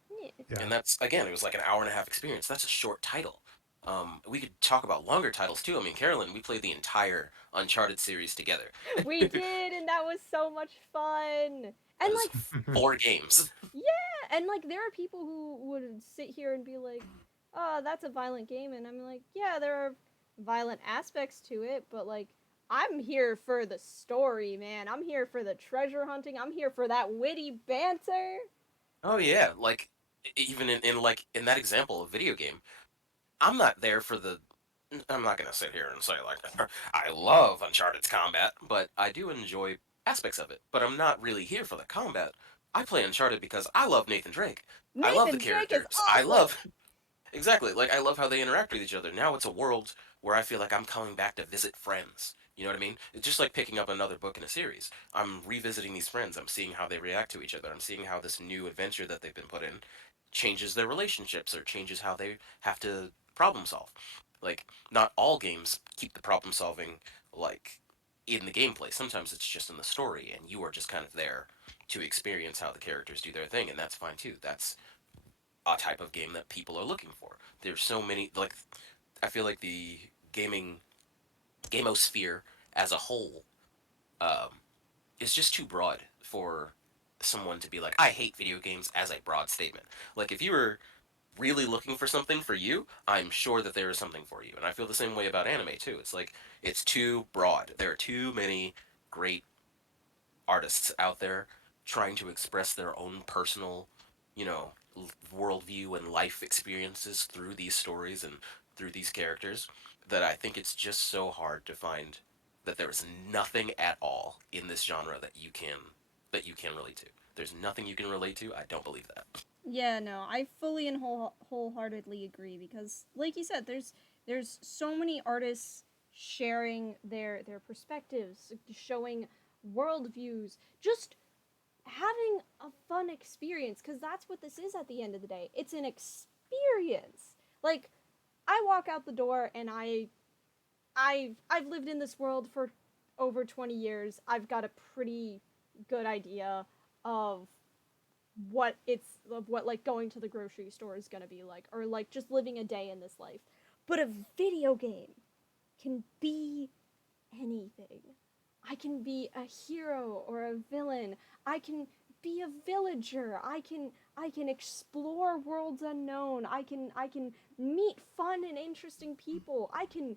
Yeah. Yeah. And that's again, it was like an hour and a half experience. That's a short title. We could talk about longer titles too. I mean, Carolyn, we played the entire Uncharted series together. We did, and that was so much fun. And That is like, 4 games. yeah, and like there are people who would sit here and be like, "Oh, that's a violent game," and I'm like, "Yeah, there are violent aspects to it, but like." I'm here for the story, man. I'm here for the treasure hunting. I'm here for that witty banter. Oh yeah, like even in like in that example of video game, I'm not there for the. I'm not gonna sit here and say like I love Uncharted's combat, but I do enjoy aspects of it. But I'm not really here for the combat. I play Uncharted because I love Nathan Drake. I love the Nathan Drake is characters. I awesome. love exactly. Like I love how they interact with each other. Now it's a world where I feel like I'm coming back to visit friends. You know what I mean? It's just like picking up another book in a series. I'm revisiting these friends. I'm seeing how they react to each other. I'm seeing how this new adventure that they've been put in changes their relationships or changes how they have to problem solve. Like not all games keep the problem solving like in the gameplay. Sometimes it's just in the story and you are just kind of there to experience how the characters do their thing and that's fine too. That's a type of game that people are looking for. There's so many like I feel like the gaming gamosphere as a whole um, is just too broad for someone to be like I hate video games as a broad statement. Like if you were really looking for something for you, I'm sure that there is something for you. And I feel the same way about anime too. It's like it's too broad. There are too many great artists out there trying to express their own personal, you know, worldview and life experiences through these stories and through these characters that I think it's just so hard to find that there is nothing at all in this genre that you can relate to. There's nothing you can relate to. I don't believe that. Yeah, no, I fully and wholeheartedly agree because, like you said, there's so many artists sharing their perspectives, showing worldviews, just having a fun experience because that's what this is at the end of the day. It's an experience. Like I walk out the door and I've lived in this world for over 20 years. I've got a pretty good idea of what like going to the grocery store is going to be like or like just living a day in this life. But a video game can be anything. I can be a hero or a villain. I can be a villager. I can explore worlds unknown. I can meet fun and interesting people. You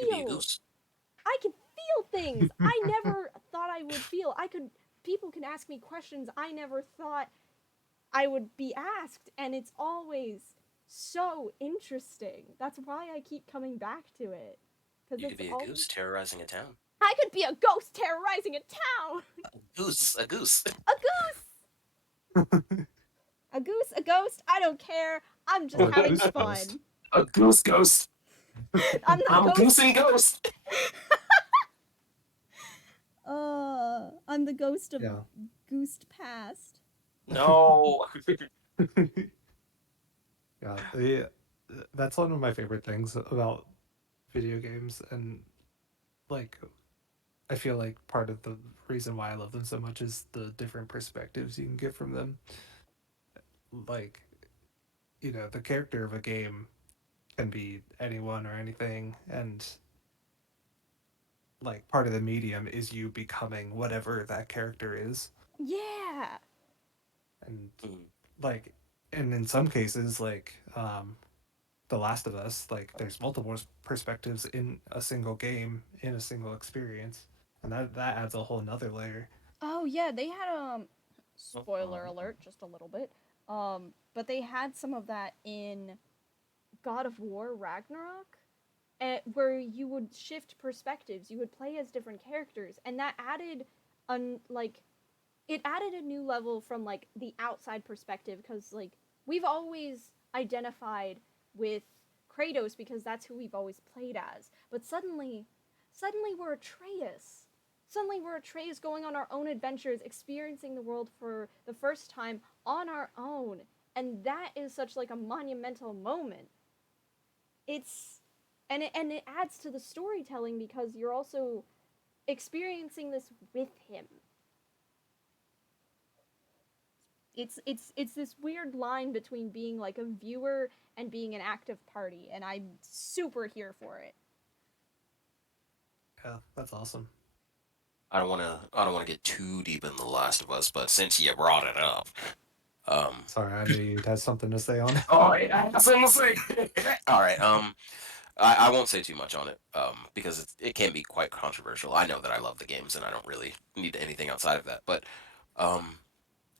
could be a Feel goose. I can feel things I never thought I would feel. I could People can ask me questions I never thought I would be asked, and it's always so interesting. That's why I keep coming back to it. Because You could it's be a always. goose terrorizing a town. I could be a ghost terrorizing a town! Goose, a goose. A goose! A goose, a ghost, I don't care. I'm just Or a having goose ghost. fun. A goose ghost. I'm the I'm a ghost. goose and ghost. I'm the ghost of Yeah. Goose Past. No. Yeah, that's one of my favorite things about video games, and like I feel like part of the reason why I love them so much is the different perspectives you can get from them. Like, the character of a game can be anyone or anything, and like part of the medium is you becoming whatever that character is. Yeah! And Mm. like, and in some cases, like The Last of Us, like there's multiple perspectives in a single game, in a single experience, and that adds a whole nother layer. Oh, yeah, they had, spoiler alert, just a little bit. But they had some of that in God of War Ragnarok, where you would shift perspectives. You would play as different characters, and that added, like, it added a new level from like the outside perspective because like we've always identified with Kratos because that's who we've always played as. But suddenly we're Atreus. Suddenly we're Atreus going on our own adventures, experiencing the world for the first time on our own. And that is such like a monumental moment. It's and it adds to the storytelling because you're also experiencing this with him. it's this weird line between being like a viewer and being an active party, and I'm super here for it. Yeah, that's awesome. I don't want to get too deep in The Last of Us, but since you brought it up, um, Sorry, I knew you'd have something to say on it. oh yeah, that's what I'm saying. All right, I won't say too much on it, because it can be quite controversial. I know that I love the games, and I don't really need anything outside of that. But um,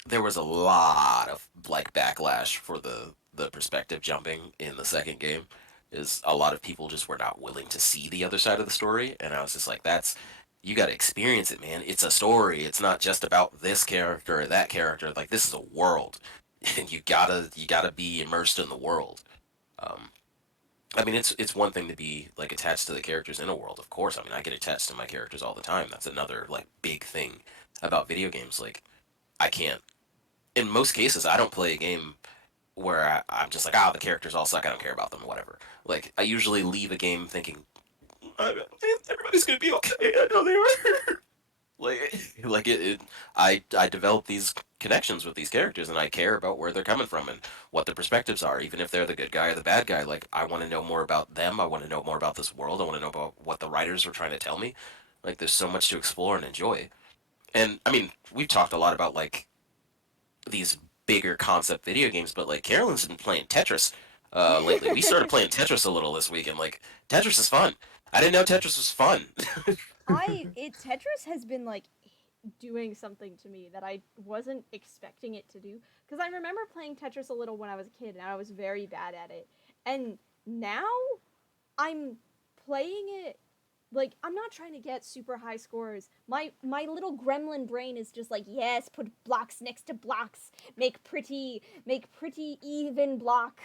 there was a lot of like backlash for the perspective jumping in the second game. Is a lot of people just were not willing to see the other side of the story, and I was just like, that's you got to experience it, man. It's a story. It's not just about this character or that character. Like this is a world, and you gotta be immersed in the world. Um, I mean, it's one thing to be like attached to the characters in a world, of course. I mean, I get attached to my characters all the time. That's another like big thing about video games. Like, I can't. In most cases, I don't play a game where I'm just like, ah, the characters all suck. I don't care about them, whatever. Like, I usually leave a game thinking, everybody's gonna be okay. I know they were. like, I develop these connections with these characters, and I care about where they're coming from and what their perspectives are, even if they're the good guy or the bad guy. Like, I want to know more about them. I want to know more about this world. I want to know about what the writers were trying to tell me. Like, there's so much to explore and enjoy. And I mean, we've talked a lot about like these bigger concept video games, but like Carolyn's been playing Tetris lately. We started playing Tetris a little this week, and like Tetris is fun. I didn't know Tetris was fun. Tetris has been like doing something to me that I wasn't expecting it to do. Because I remember playing Tetris a little when I was a kid, and I was very bad at it. And now I'm playing it like I'm not trying to get super high scores. My little gremlin brain is just like, yes, put blocks next to blocks, make pretty even block.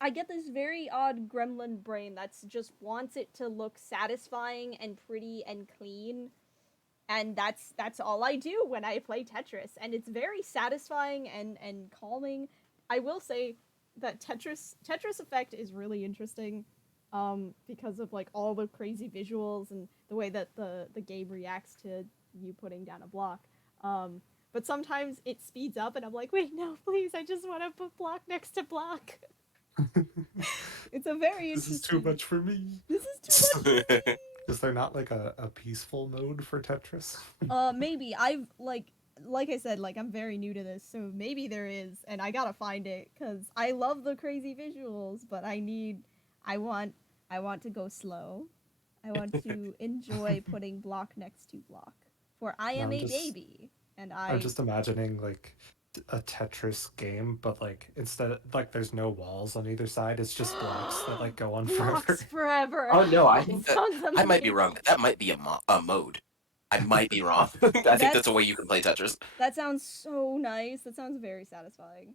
I get this very odd gremlin brain that's just wants it to look satisfying and pretty and clean, and that's all I do when I play Tetris, and it's very satisfying and calming. I will say that Tetris Effect is really interesting, because of like all the crazy visuals and the way that the game reacts to you putting down a block. But sometimes it speeds up, and I'm like, wait, no, please, I just want to put block next to block. It's a very This is too interesting. much for me. This is too much for me. Is there not like a peaceful mode for Tetris? Maybe I've like I said, like I'm very new to this, so maybe there is, and I gotta find it because I love the crazy visuals, but I want, I want to go slow. I want to enjoy putting block next to block. For I No, am a baby, and I'm I just imagining like a Tetris game, but like instead of like there's no walls on either side, it's just blocks that like go on forever. blocks forever. Oh no, I That think that sounds I might be amazing. wrong. That might be a mode. I might be wrong. I think that's a way That's you can play Tetris. that sounds so nice. That sounds very satisfying.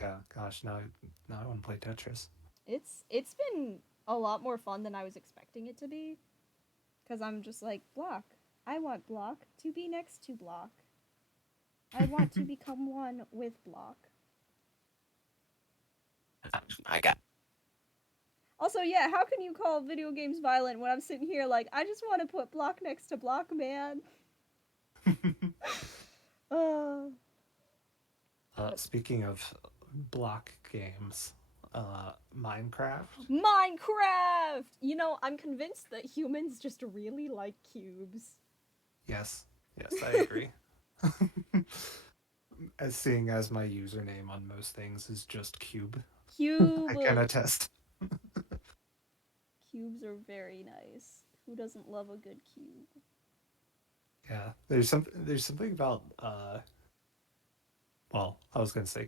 Yeah, gosh, now I want to play Tetris. It's been a lot more fun than I was expecting it to be. Because I'm just like, block. I want block to be next to block. I want to become one with block. I got. Also, yeah, how can you call video games violent when I'm sitting here like, I just want to put block next to block, man? Uh, Speaking of block games, Minecraft. Minecraft! You know, I'm convinced that humans just really like cubes. Yes, yes, I agree. As seeing as my username on most things is just cube, I Cube! can attest. Cubes are very nice. Who doesn't love a good cube? Yeah, there's something about well, I was gonna say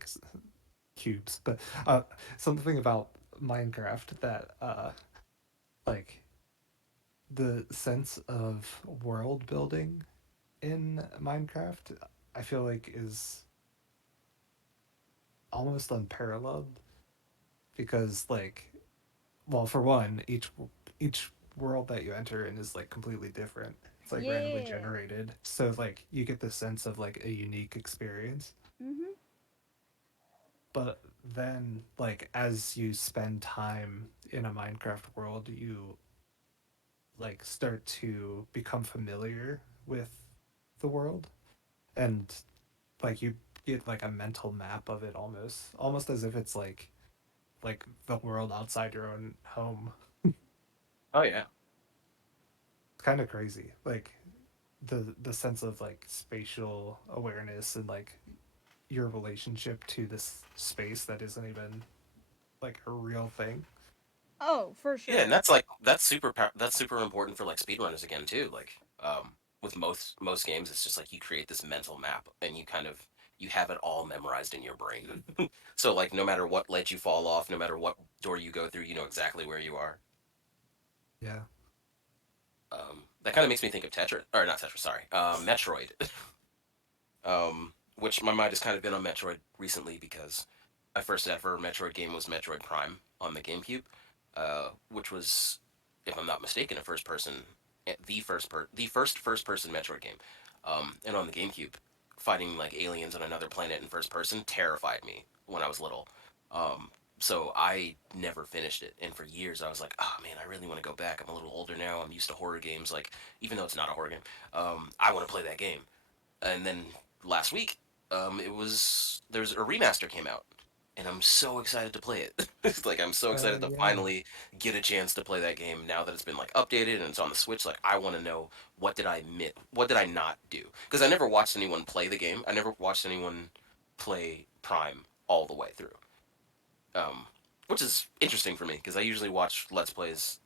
cubes, but something about Minecraft that like the sense of world building in Minecraft, I feel like is almost unparalleled because like well, for one, each world that you enter in is like completely different. It's like randomly Yeah. generated. So like you get the sense of like a unique experience. Mm-hmm. But then like as you spend time in a Minecraft world, you like start to become familiar with the world, and like you get like a mental map of it, almost as if it's like the world outside your own home. Oh yeah. It's kind of crazy, like the sense of like spatial awareness and like your relationship to this space that isn't even like a real thing. Oh, for Yeah, and sure. that's super important for like speedrunners again too. Like with most games, it's just like you create this mental map and you have it all memorized in your brain. So like no matter what ledge you fall off, no matter what door you go through, you know exactly where you are. Yeah. That kind of makes me think of Tetris, or not Tetris, sorry, Metroid. Which my mind has kind of been on Metroid recently because my first ever Metroid game was Metroid Prime on the GameCube, which was, if I'm not mistaken, a first person, the first person Metroid game. And on the GameCube, fighting like aliens on another planet in first person terrified me when I was little. Um, so I never finished it, and for years I was like, oh man, I really want to go back. I'm a little older now. I'm used to horror games. Like even though it's not a horror game, I want to play that game. And then last week, there's a remaster came out, and I'm so excited to play it. It's like I'm so excited to Yeah. finally get a chance to play that game now that it's been like updated and it's on the Switch. Like I want to know what did I miss, what did I not do? Because I never watched anyone play the game. I never watched anyone play Prime all the way through. Um, which is interesting for me because I usually watch Let's Plays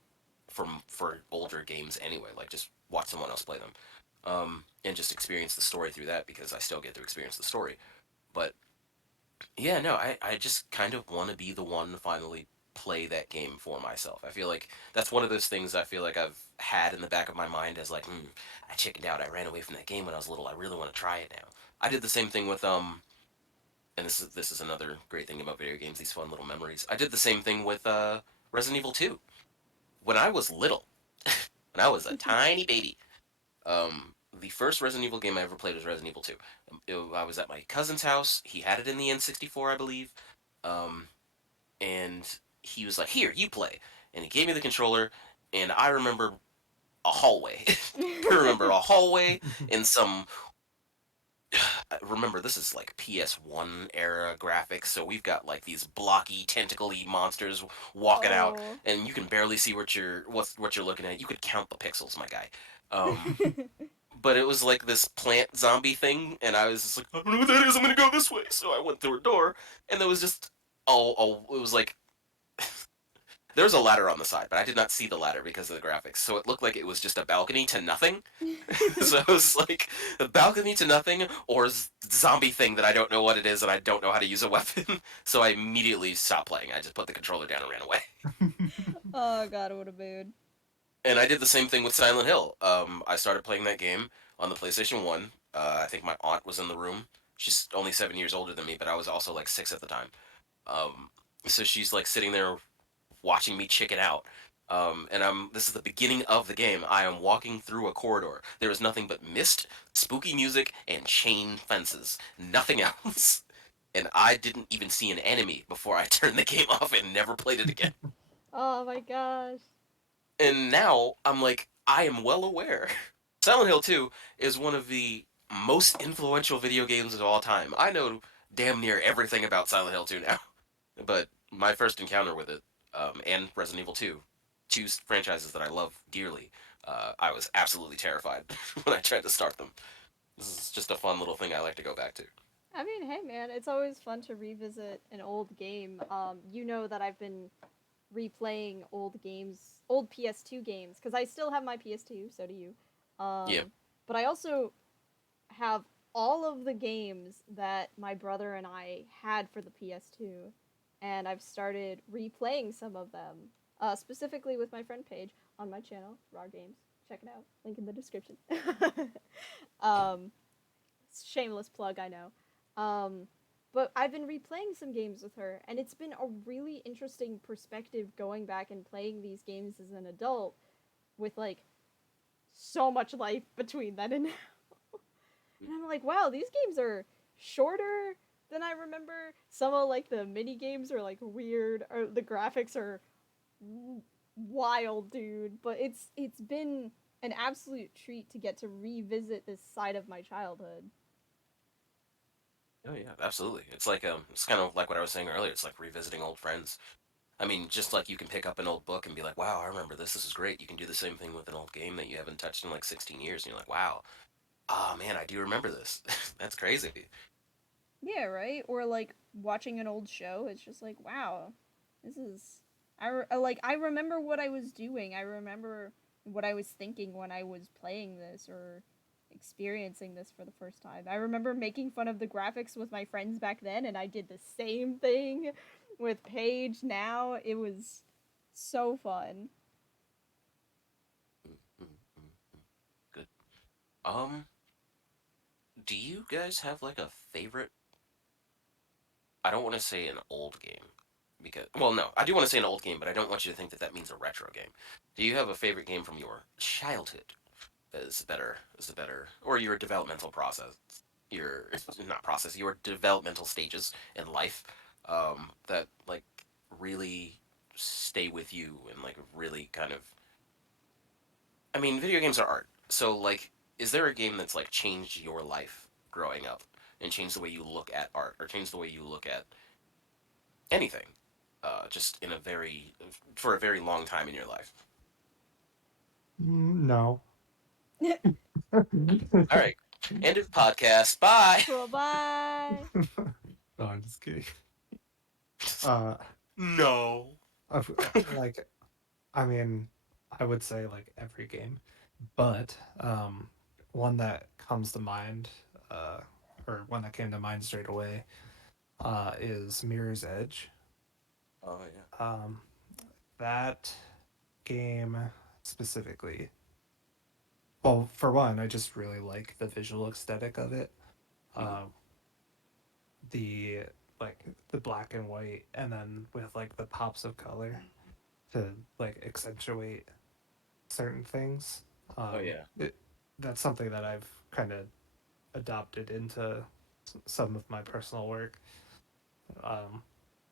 for older games anyway. Like just watch someone else play them, and just experience the story through that because I still get to experience the story. But yeah, no, I just kind of want to be the one to finally play that game for myself. I feel like that's one of those things I feel like I've had in the back of my mind as like, I chickened out. I ran away from that game when I was little. I really want to try it now. I did the same thing with and this is another great thing about video games. These fun little memories. I did the same thing with Resident Evil 2 when I was little. When I was a tiny baby. The first Resident Evil game I ever played was Resident Evil 2. I was at my cousin's house. He had it in the N64, I believe. Um, and he was like, "Here, you play." And he gave me the controller, and I remember a hallway. I remember a hallway in some. Remember, this is like PS1 era graphics, so we've got like these blocky, tentacly monsters walking out, Oh. and you can barely see what you're looking at. You could count the pixels, my guy. Um, but it was like this plant zombie thing, and I was just like, I don't know what that is. I'm gonna go this way. So I went through a door, and there was just it was like there was a ladder on the side, but I did not see the ladder because of the graphics. So it looked like it was just a balcony to nothing. So it was like a balcony to nothing, or zombie thing that I don't know what it is, and I don't know how to use a weapon. So I immediately stopped playing. I just put the controller down and ran away. Oh god, what a mood. And I did the same thing with Silent Hill. I started playing that game on the PlayStation 1. I think my aunt was in the room. She's only 7 years older than me, but I was also like 6 at the time. Um, so she's like sitting there watching me chicken out. And this is the beginning of the game. I am walking through a corridor. There is nothing but mist, spooky music, and chain fences. Nothing else. And I didn't even see an enemy before I turned the game off and never played it again. Oh my gosh. And now I'm like, I am well aware. Silent Hill 2 is one of the most influential video games of all time. I know damn near everything about Silent Hill 2 now. But my first encounter with it, and Resident Evil 2, two franchises that I love dearly, I was absolutely terrified when I tried to start them. This is just a fun little thing I like to go back to. I mean, hey man, it's always fun to revisit an old game. You know that I've been replaying old games, old PS2 games, because I still have my PS2, so do you. Yeah. But I also have all of the games that my brother and I had for the PS2, and I've started replaying some of them, specifically with my friend Paige on my channel, Raw Games. Check it out, link in the description. um, Shameless plug, I know. But I've been replaying some games with her, and it's been a really interesting perspective going back and playing these games as an adult with like so much life between then and now. And I'm like, wow, these games are shorter than I remember. Some of like the mini games are like weird, or the graphics are wild, dude. But it's been an absolute treat to get to revisit this side of my childhood. Oh yeah, absolutely. It's kind of like what I was saying earlier. It's like revisiting old friends. I mean, just like you can pick up an old book and be like, "Wow, I remember this. This is great." You can do the same thing with an old game that you haven't touched in like 16 years, and you're like, "Wow, oh man, I do remember this." That's crazy. Yeah, right? Or like watching an old show, it's just like, wow, this is like I remember what I was doing. I remember what I was thinking when I was playing this or experiencing this for the first time. I remember making fun of the graphics with my friends back then and I did the same thing with Paige now. It was so fun. Mm, mm, mm, mm. Good. Um, do you guys have like a favorite? I don't want to say an old game because, well, no, I do want to say an old game, but I don't want you to think that that means a retro game. Do you have a favorite game from your childhood? Is the better, or your developmental process, your not process, your developmental stages in life, that like really stay with you and like really kind of. I mean, video games are art, so like, is there a game that's like changed your life growing up and changed the way you look at art or changed the way you look at anything, just in a very for a very long time in your life? No. All right, end of podcast. Bye. Cool, bye. No, I'm just kidding. Uh, No. like, I mean, I would say like every game, but one that comes to mind, uh, or one that came to mind straight away, is Mirror's Edge. Oh yeah. Um, that game specifically. Well, for one, I just really like the visual aesthetic of it. Mhm. Um, the like the black and white, and then with like the pops of color to like accentuate certain things. Oh yeah. It That's something that I've kind of adopted into some of my personal work, um,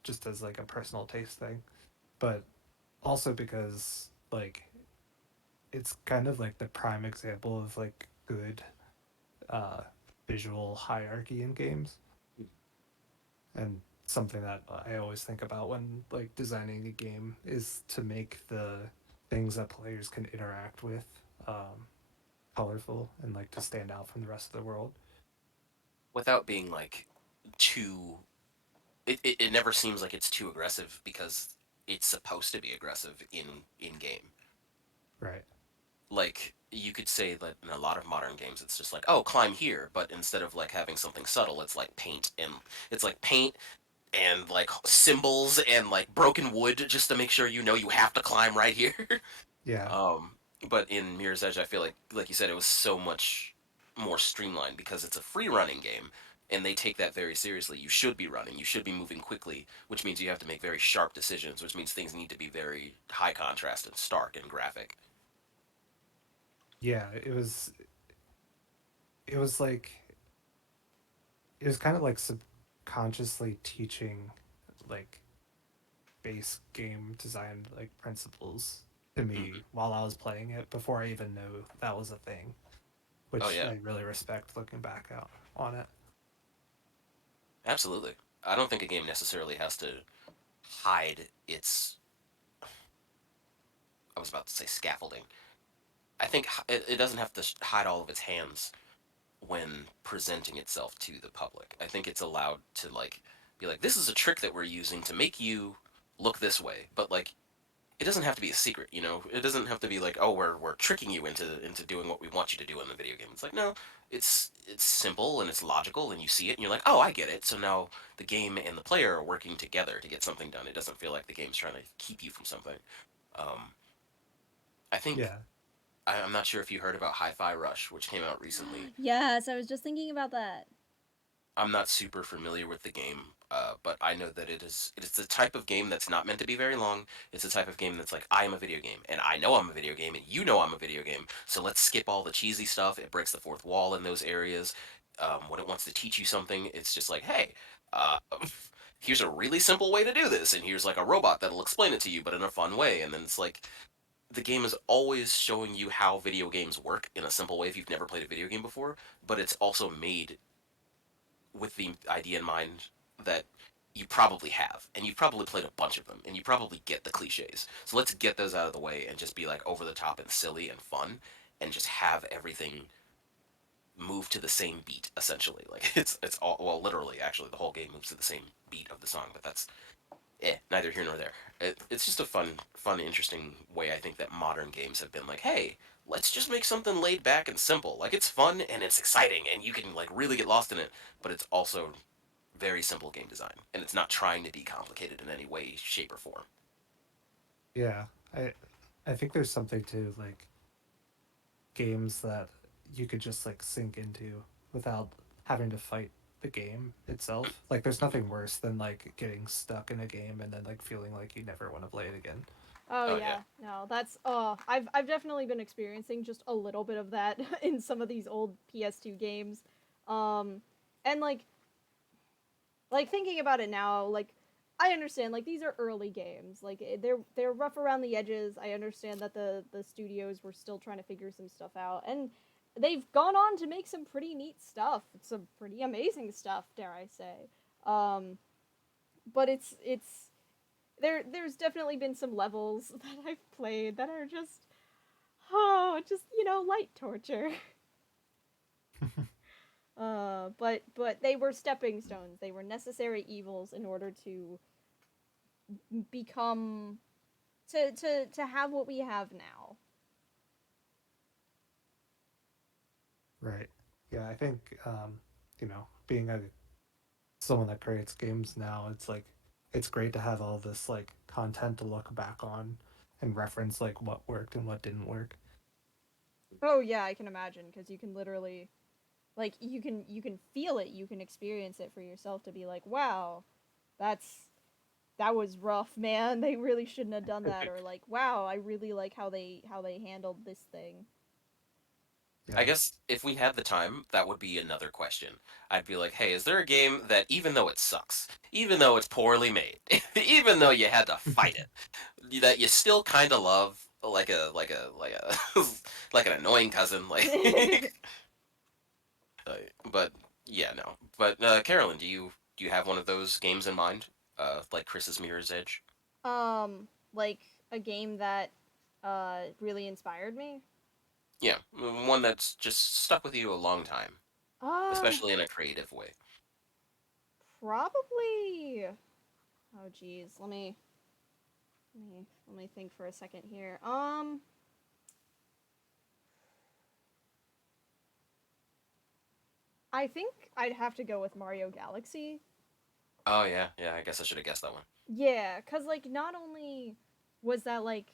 just as like a personal taste thing. But also because like it's kind of like the prime example of like good uh, visual hierarchy in games, and something that I always think about when like designing a game is to make the things that players can interact with colorful and like to stand out from the rest of the world. Without being like too it never seems like it's too aggressive because it's supposed to be aggressive in game. Right. Like you could say that in a lot of modern games it's just like, oh, climb here, but instead of like having something subtle, it's like paint and like symbols and like broken wood just to make sure you know you have to climb right here. Yeah. Um, but in Mirror's Edge, I feel like you said, it was so much more streamlined because it's a free running game, and they take that very seriously. You should be running, you should be moving quickly, which means you have to make very sharp decisions, which means things need to be very high contrast and stark and graphic. Yeah. It was like it was kind of like subconsciously teaching like base game design like principles to me Hmm. while I was playing it before I even knew that was a thing, Oh which yeah, I really respect looking back out on it. absolutely. I don't think a game necessarily has to hide its. I was about to say scaffolding. I think it doesn't have to hide all of its hands when presenting itself to the public. I think it's allowed to like be like, this is a trick that we're using to make you look this way, but like it doesn't have to be a secret, you know. It doesn't have to be like, oh, we're tricking you into doing what we want you to do in the video game. It's like, no, it's simple and it's logical and you see it and you're like, oh, I get it. So now the game and the player are working together to get something done. It doesn't feel like the game's trying to keep you from something. Um, I think Yeah. I'm not sure if you heard about Hi-Fi Rush, which came out recently. Yes, I was just thinking about that. I'm not super familiar with the game, but I know that it is the type of game that's not meant to be very long. It's the type of game that's like, I am a video game, and I know I'm a video game, and you know I'm a video game. So let's skip all the cheesy stuff. It breaks the fourth wall in those areas. When it wants to teach you something, it's just like, hey, uh, here's a really simple way to do this, and here's like a robot that'll explain it to you, but in a fun way. And then it's like the game is always showing you how video games work in a simple way if you've never played a video game before, but it's also made with the idea in mind that you probably have, and you've probably played a bunch of them, and you probably get the cliches. So let's get those out of the way and just be like over the top and silly and fun, and just have everything move to the same beat essentially. Like it's all, well, literally actually the whole game moves to the same beat of the song, but that's neither here nor there. It's just a fun, interesting way I think that modern games have been like, hey, let's just make something laid back and simple. Like it's fun and it's exciting and you can like really get lost in it, but it's also very simple game design and it's not trying to be complicated in any way, shape, or form. Yeah, I think there's something to like games that you could just like sink into without having to fight the game itself. Like there's nothing worse than like getting stuck in a game and then like feeling like you never want to play it again. Oh Oh yeah, yeah, no, that's I've definitely been experiencing just a little bit of that in some of these old PS2 games. Um and like thinking about it now, like I understand like these are early games. Like they're rough around the edges. I understand that the studios were still trying to figure some stuff out, and they've gone on to make some pretty neat stuff. Some pretty amazing stuff, dare I say. Um but it's there's definitely been some levels that I've played that are just just light torture. But they were stepping stones. They were necessary evils in order to become to have what we have now. Right. Yeah, I think being a someone that creates games now, it's like it's great to have all this like content to look back on and reference like what worked and what didn't work. Oh yeah, I can imagine because you can literally like you can feel it, you can experience it for yourself to be like, wow, that's that was rough, man. They really shouldn't have done that, or like, wow, I really like how they handled this thing. I Yeah. guess if we had the time, that would be another question. I'd be like, hey, is there a game that even though it sucks, even though it's poorly made, even though you had to fight it, that you still kind of love, like a like an annoying cousin, like. But yeah, no. But Carolyn, do you have one of those games in mind? Like Chris's Mirror's Edge. like a game that really inspired me. Yeah, one that's just stuck with you a long time, Um, especially in a creative way. Probably. Oh, geez. Let me think for a second here. I think I'd have to go with Mario Galaxy. Oh yeah, yeah. I guess I should have guessed that one. Yeah, cause like not only was that like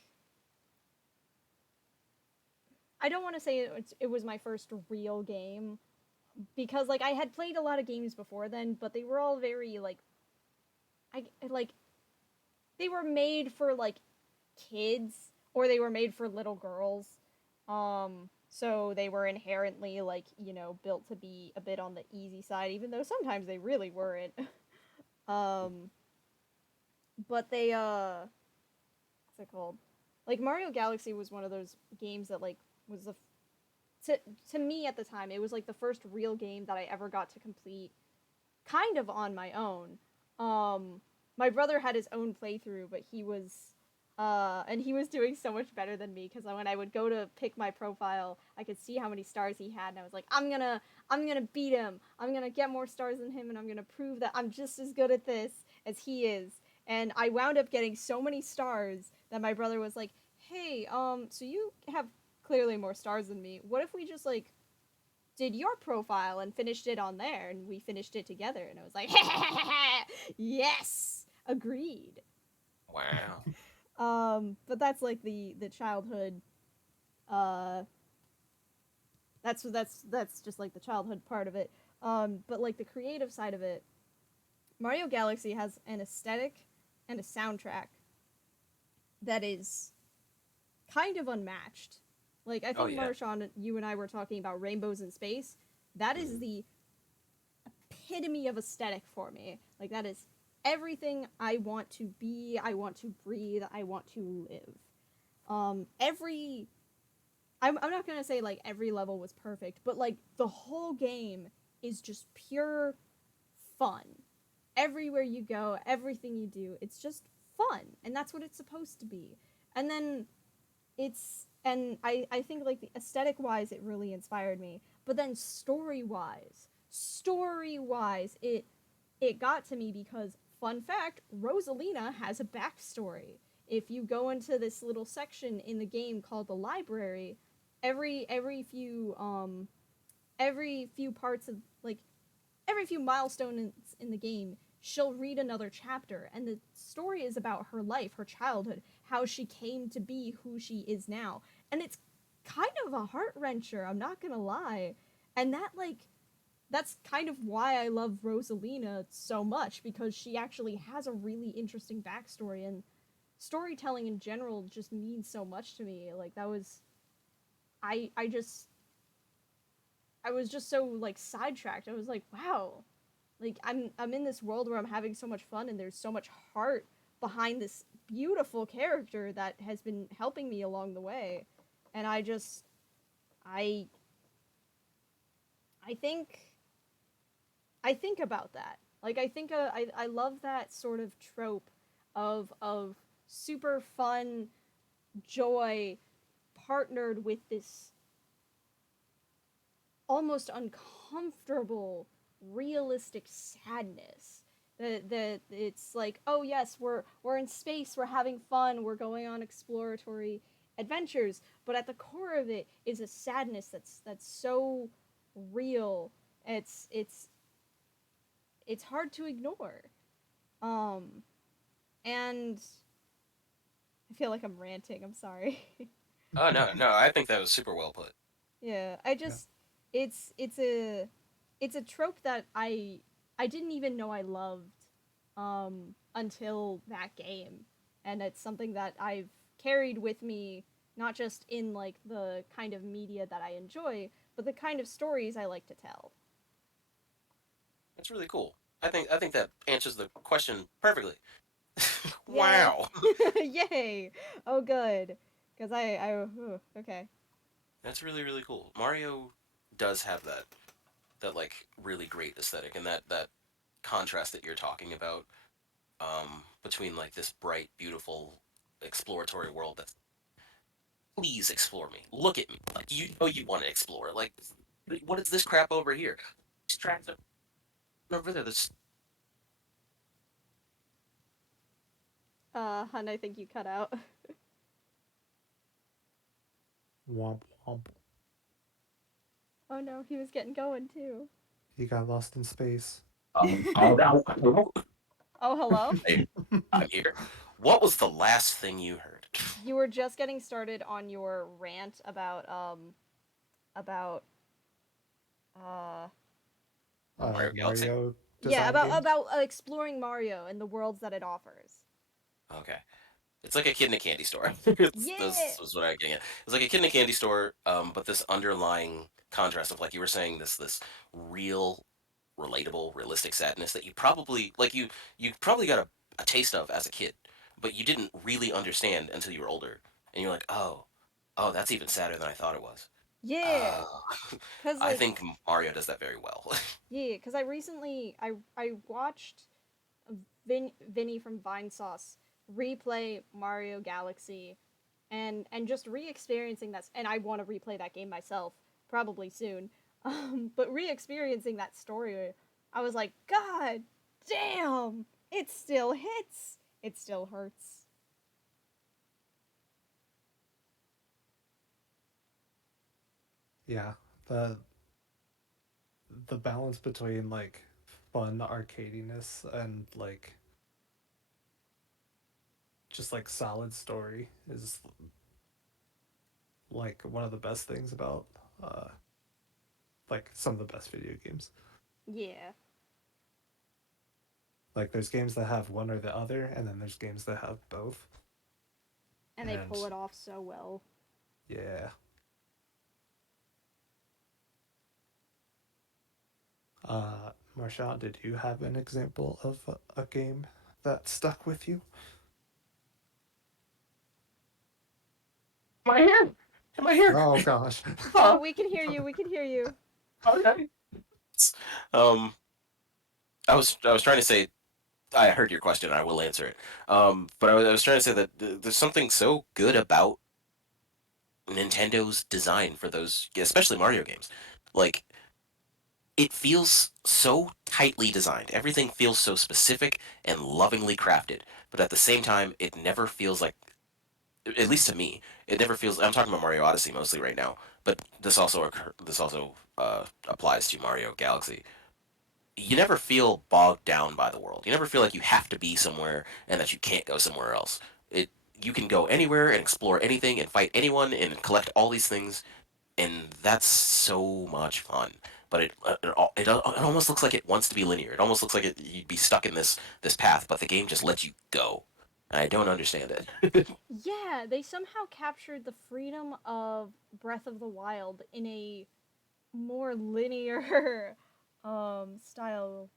I don't want to say it was my first real game because like I had played a lot of games before then, but they were all very like I like they were made for like kids or they were made for little girls. So they were inherently like, built to be a bit on the easy side even though sometimes they really weren't. um but they what's it called? Like Mario Galaxy was one of those games that like was the to to me at the time it was like the first real game that I ever got to complete kind of on my own. My brother had his own playthrough, but he was doing so much better than me because when I would go to pick my profile, I could see how many stars he had, and I was like, I'm gonna beat him. I'm gonna get more stars than him, and I'm gonna prove that I'm just as good at this as he is. And I wound up getting so many stars that my brother was like, "Hey, so you have clearly more stars than me. What if we just like did your profile and finished it on there and we finished it together?" And I was like, yes, agreed. Wow. But that's like the childhood uh that's just like the childhood part of it. But like the creative side of it, Mario Galaxy has an aesthetic and a soundtrack that is kind of unmatched. Like I Oh think yeah. Marshaun, you and I were talking about rainbows in space. That is Mhm. the epitome of aesthetic for me. Like that is everything I want to be, I want to breathe, I want to live. Every I'm not gonna say like every level was perfect, but like the whole game is just pure fun. Everywhere you go, everything you do, it's just fun, and that's what it's supposed to be. And then I think like the aesthetic wise, it really inspired me. But then story wise, it got to me because fun fact, Rosalina has a backstory. If you go into this little section in the game called the library, every few every few parts of like every few milestones in the game, she'll read another chapter, and the story is about her life, her childhood, how she came to be who she is now, and it's kind of a heart wrencher. I'm not gonna lie, and that's kind of why I love Rosalina so much, because she actually has a really interesting backstory, and storytelling in general just means so much to me. Like that was I just I was just so like sidetracked. I was like, wow, like I'm in this world where I'm having so much fun, and there's so much heart behind this beautiful character that has been helping me along the way. And I I think I think about that. Like I love that sort of trope of super fun joy partnered with this almost uncomfortable realistic sadness. That it's like, oh yes, we're in space, we're having fun, we're going on exploratory adventures, but at the core of it is a sadness that's so real. It's hard to ignore. Um and I feel like I'm ranting. I'm sorry. Oh no, no, I think that was super well put. Yeah, I Yeah. just it's a trope that I didn't even know I loved until that game, and it's something that I've carried with me, not just in like the kind of media that I enjoy, but the kind of stories I like to tell. That's really cool. I think that answers the question perfectly. Yay. Wow. Yay. Oh good. Cuz okay. That's really really cool. Mario does have that like really great aesthetic and that contrast that you're talking about between like this bright beautiful exploratory world that's please explore me. Look at me. Like you know you want to explore. Like what is this crap over here? These tracks are over there. This Hun, I think you cut out. Womp womp. Oh no, he was getting going too. He got lost in space. oh, Oh, hello? hey, I'm here. What was the last thing you heard? You were just getting started on your rant about uh Mario Galaxy. Mario yeah, design games. about exploring Mario and the worlds that it offers. Okay. It's like a kid in a candy store. Yeah. This was what I'm getting at. It's like a kid in a candy store, but this underlying contrast of like you were saying, this real, relatable, realistic sadness that you probably like you probably got a taste of as a kid, but you didn't really understand until you were older, and you're like, oh, that's even sadder than I thought it was. Yeah. Oh, Cuz I like think Mario does that very well. yeah, cuz I recently I watched Vinny from Vinesauce replay Mario Galaxy, and just re-experiencing that, and I want to replay that game myself probably soon. But re-experiencing that story, I was like, God damn, it still hits. It still hurts. Yeah, the the balance between like fun arcadiness and like just like solid story is like one of the best things about uh like some of the best video games. Yeah, Like there's games that have one or the other, and then there's games that have both. and they And pull it off so well. yeah, Marshaun, did you have an example of a game that stuck with you? Am I here? Am I here? Oh gosh. Oh, we can hear you. We can hear you. Okay. Um, I was trying to say I heard your question. I will answer it. But I was trying to say that there's something so good about Nintendo's design for those, especially Mario games. Like it feels so tightly designed. Everything feels so specific and lovingly crafted. But at the same time, it never feels like, at least to me, it never feels. I'm talking about Mario Odyssey mostly right now, but this also applies to Mario Galaxy. You never feel bogged down by the world. You never feel like you have to be somewhere and that you can't go somewhere else. It You can go anywhere and explore anything and fight anyone and collect all these things, and that's so much fun. But it almost looks like it wants to be linear. It almost looks like you'd be stuck in this path, but the game just lets you go. And I don't understand it. Yeah, they somehow captured the freedom of Breath of the Wild in a more linear style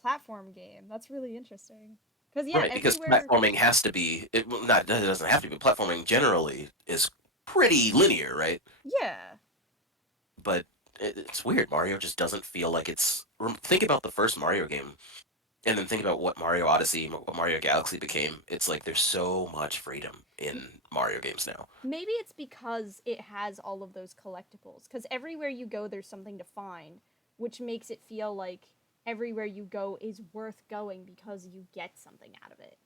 platform game. That's really interesting. Cuz yeah, Right, because everywhere. platforming has to be it. Well, not it doesn't have to be. Platforming generally is pretty linear, right? Yeah. But it's weird. Mario just doesn't feel like it's. Think about the first Mario game, and then think about what Mario Odyssey, what Mario Galaxy became. It's like there's so much freedom in Mario games now. Maybe it's because it has all of those collectibles cuz everywhere you go there's something to find, which makes it feel like everywhere you go is worth going because you get something out of it.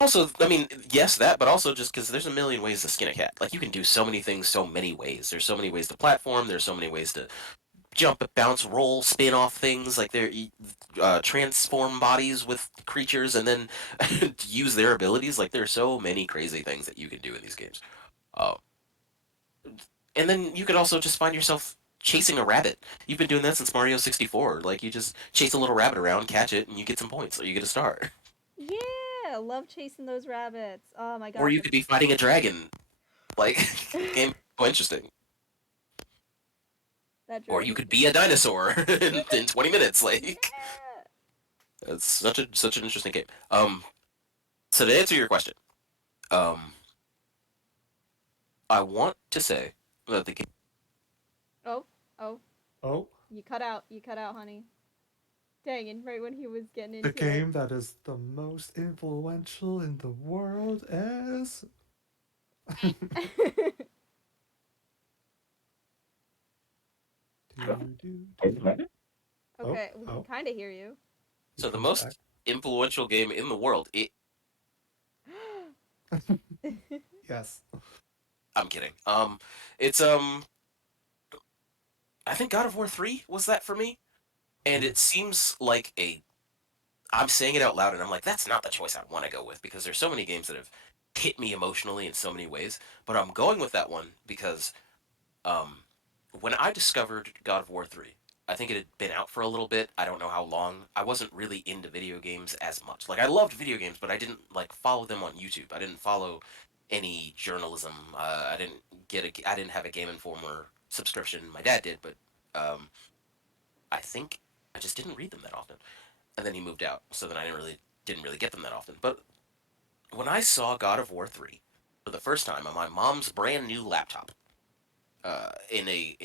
Also, I mean, yes, that, but also just because there's a million ways to skin a cat. Like you can do so many things, so many ways. There's so many ways to platform. There's so many ways to jump, bounce, roll, spin off things. Like they're transform bodies with creatures and then use their abilities. Like there's so many crazy things that you can do in these games. Uh, and then you could also just find yourself chasing a rabbit. You've been doing that since Mario 64. Like you just chase a little rabbit around, catch it, and you get some points, or you get a star. Yeah, love chasing those rabbits. Oh my Or gosh. you could be fighting a dragon. Like game so interesting. That Or you dragon. could be a dinosaur in 20 minutes. Like Yeah. it's such an interesting game. So to answer your question, um, I want to say that the game. Oh, oh, Oh, you cut out. You cut out, honey. Dang, and right when he was getting the into it. game that is the most influential in the world is. Do, do, do. Oh, Okay, we can oh, kind of hear you. he So the comes back. most influential game in the world. Yes. I'm kidding. It's I think God of War 3 was that for me, and Ooh. it seems like a. I'm saying it out loud, and I'm like, that's not the choice I want to go with because there's so many games that have hit me emotionally in so many ways. But I'm going with that one because Um, when I discovered God of War 3, I think it had been out for a little bit. I don't know how long. I wasn't really into video games as much. Like I loved video games, but I didn't like follow them on YouTube. I didn't follow any journalism. I didn't have a Game Informer subscription. My dad did, but um, I think I just didn't read them that often. And then he moved out, so then I didn't really get them that often. But when I saw God of War 3 for the first time on my mom's brand new laptop, in a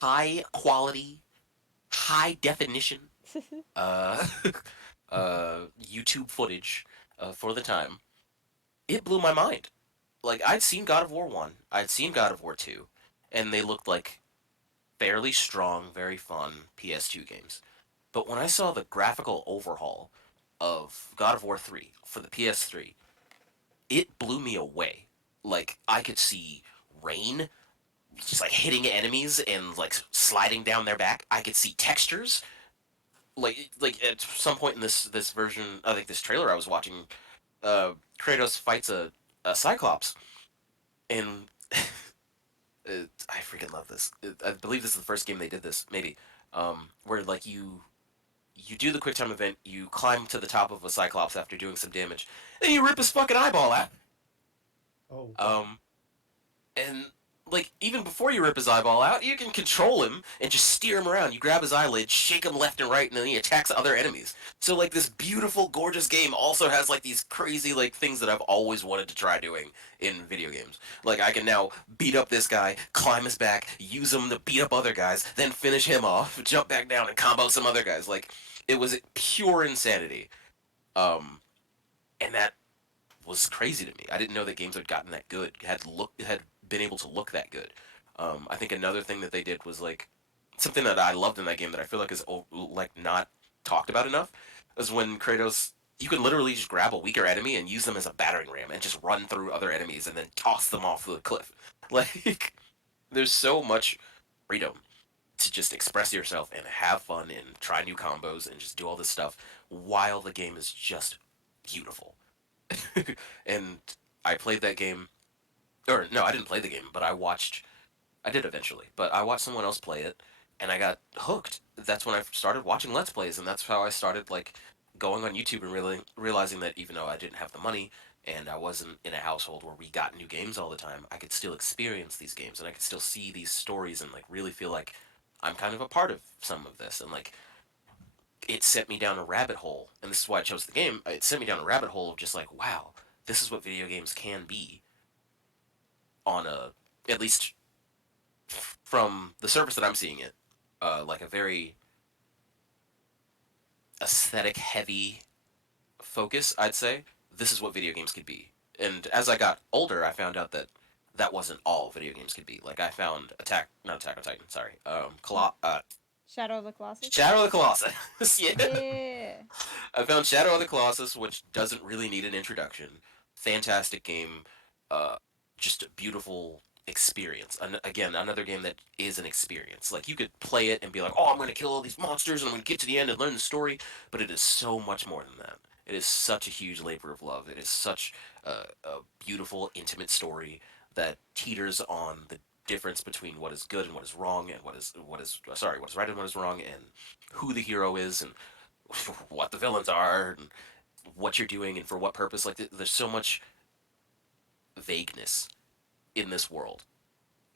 high quality, high definition uh, YouTube footage for the time, it blew my mind. Like I'd seen God of War 1, I'd seen God of War 2, and they looked like fairly strong, very fun PS2 games. But when I saw the graphical overhaul of God of War 3 for the PS3, it blew me away. Like I could see rain just like hitting enemies and like sliding down their back. I could see textures. Like at some point in this version, I think this trailer I was watching, Kratos fights a Cyclops, and I freaking love this. I believe this is the first game they did this, maybe, where like you do the quick time event, you climb to the top of a Cyclops after doing some damage, and you rip his fucking eyeball out. Oh, wow. Um, and like even before you rip his eyeball out, you can control him and just steer him around. You grab his eyelid, shake him left and right, and then he attacks other enemies. So like this beautiful, gorgeous game also has like these crazy like things that I've always wanted to try doing in video games. Like I can now beat up this guy, climb his back, use him to beat up other guys, then finish him off, jump back down and combo some other guys. Like it was pure insanity. Um, and that was crazy to me. I didn't know that games had gotten that good, had been able to look that good. I think another thing that they did was like something that I loved in that game that I feel like is like not talked about enough is when Kratos, you could literally just grab a weaker enemy and use them as a battering ram and just run through other enemies and then toss them off the cliff. Like there's so much freedom to just express yourself and have fun and try new combos and just do all this stuff while the game is just beautiful. And I played that game, or no, I didn't play the game, but I did eventually, but I watched someone else play it, and I got hooked. That's when I started watching Let's Plays, and that's how I started, like, going on YouTube and really realizing that even though I didn't have the money, and I wasn't in a household where we got new games all the time, I could still experience these games, and I could still see these stories and, like, really feel like I'm kind of a part of some of this, and, like, it sent me down a rabbit hole, and this is why I chose the game. It sent me down a rabbit hole of just like, wow, this is what video games can be on a, at least from the surface that I'm seeing it, like a very aesthetic heavy focus, I'd say. This is what video games could be. And as I got older, I found out that that wasn't all video games could be. Like I found not Attack on Titan, sorry, What? Shadow of the Colossus? Shadow of the Colossus. Yeah. Yeah. I found Shadow of the Colossus, which doesn't really need an introduction. Fantastic game, uh, just a beautiful experience. Again, another game that is an experience. Like you could play it and be like, "Oh, I'm going to kill all these monsters and I'm going to get to the end and learn the story," but it is so much more than that. It is such a huge labor of love. It is such a beautiful, intimate story that teeters on the difference between what is good and what is wrong, and what is right and what is wrong, and who the hero is, and what the villains are and what you're doing and for what purpose. Like there's so much vagueness in this world,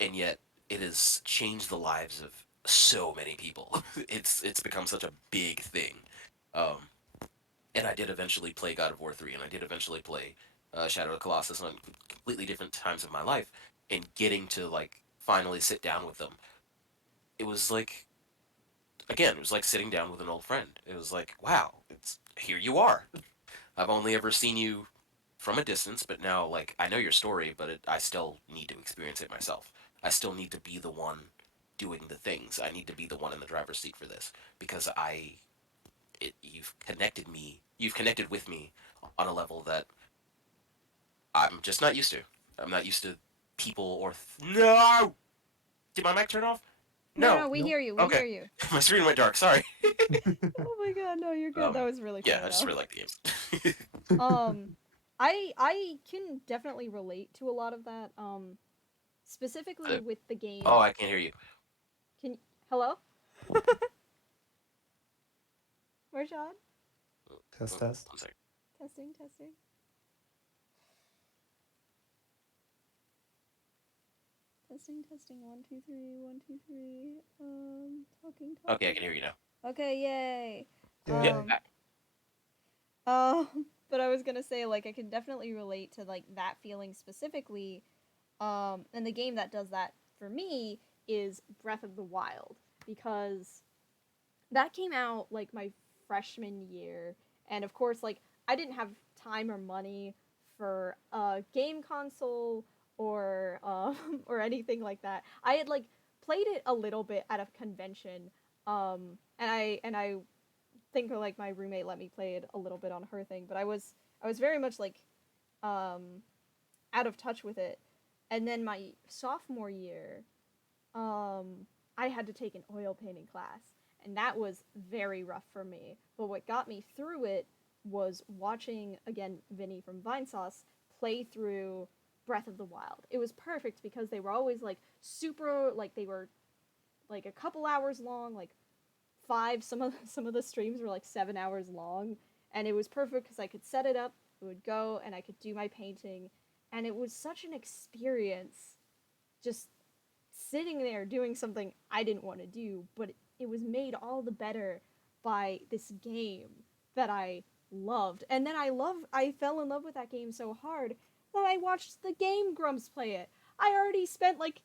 and yet it has changed the lives of so many people. It's become such a big thing. Um, and I did eventually play God of War 3, and I did eventually play Shadow of the Colossus on completely different times of my life. And getting to like finally sit down with them, it was like again, it was like sitting down with an old friend. It was like, wow, it's here you are. I've only ever seen you from a distance, but now like I know your story, but I still need to experience it myself. I still need to be the one doing the things. I need to be the one in the driver's seat for this because you've connected me. You've connected with me on a level that I'm just not used to. I'm not used to people or no. Did my mic turn off? No, No. no, we Nope. hear you. We Okay. hear you. My screen went dark. Sorry. Oh my god, no, you're good. That was really Yeah, funny I just though. really like the games. I can definitely relate to a lot of that. Specifically with the game. Oh, I can't hear you. Can hello? Marshaun? Test test. 1 second. Testing, testing. Testing, testing. 1, 2, 3. 1, 2, 3. Talking, talking. Okay, I can hear you now. Okay, yay. Yeah. But I was gonna say, like, I can definitely relate to like that feeling specifically. And the game that does that for me is Breath of the Wild, because that came out like my freshman year, and of course, like, I didn't have time or money for a game console or or anything like that. I had like played it a little bit at a convention, and I think like my roommate let me play it a little bit on her thing, but I was very much like um out of touch with it. And then my sophomore year, I had to take an oil painting class, and that was very rough for me. But what got me through it was watching again Vinny from Vinesauce play through Breath of the Wild. It was perfect because they were always like super, like they were like a couple hours long, like five. Some of the streams were like 7 hours long, and it was perfect because I could set it up, it would go, and I could do my painting, and it was such an experience, just sitting there doing something I didn't want to do, but it was made all the better by this game that I loved. And then I fell in love with that game so hard that I watched the Game Grumps play it. I already spent like,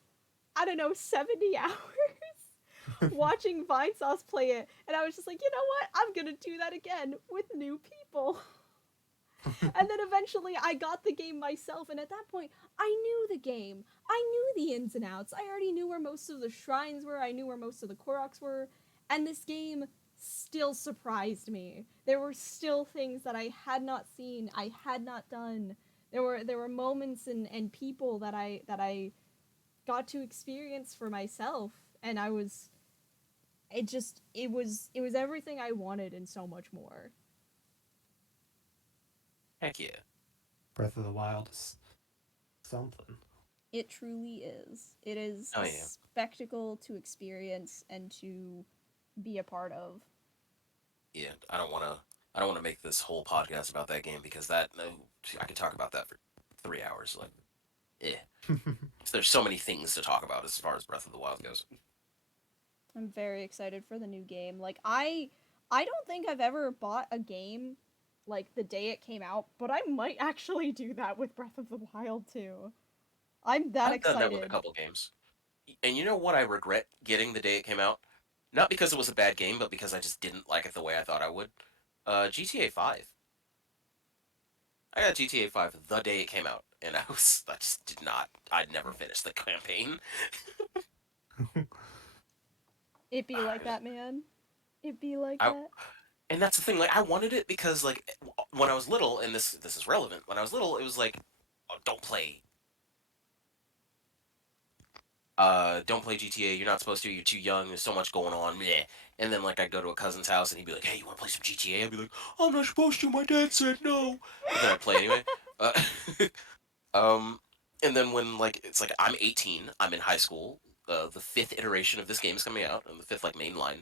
I don't know, 70 hours watching Vinesauce play it, and I was just like, you know what? I'm gonna do that again with new people. And then eventually I got the game myself, and at that point, I knew the game. I knew the ins and outs. I already knew where most of the shrines were, I knew where most of the Koroks were, and this game still surprised me. There were still things that I had not seen, I had not done. There were moments and people that I got to experience for myself, and I was it was everything I wanted and so much more. Heck yeah. Breath of the Wild is something. It truly is. It is Oh a yeah. spectacle to experience and to be a part of. Yeah. I don't want to make this whole podcast about that game because that no, I could talk about that for 3 hours. Like, eh. There's so many things to talk about as far as Breath of the Wild goes. I'm very excited for the new game. Like I don't think I've ever bought a game like the day it came out, but I might actually do that with Breath of the Wild too. I'm that I've done that with a excited. couple games. And you know what I regret getting the day it came out? Not because it was a bad game, but because I just didn't like it the way I thought I would. GTA 5. I got GTA 5 the day it came out, and I just did not. I'd never finished the campaign. It be like that, man. It be like I that. and that's the thing. Like I wanted it because like when I was little, and this is relevant. When I was little, it was like, oh, don't play GTA. You're not supposed to. You're too young. There's so much going on. Bleh. And then like I'd go to a cousin's house and he'd be like, "Hey, you want to play some GTA?" I'd be like, "I'm not supposed to. My dad said no." But then I'd play anyway. Uh, um, and then when like it's like I'm 18, I'm in high school. The fifth iteration of this game is coming out, and the fifth like mainline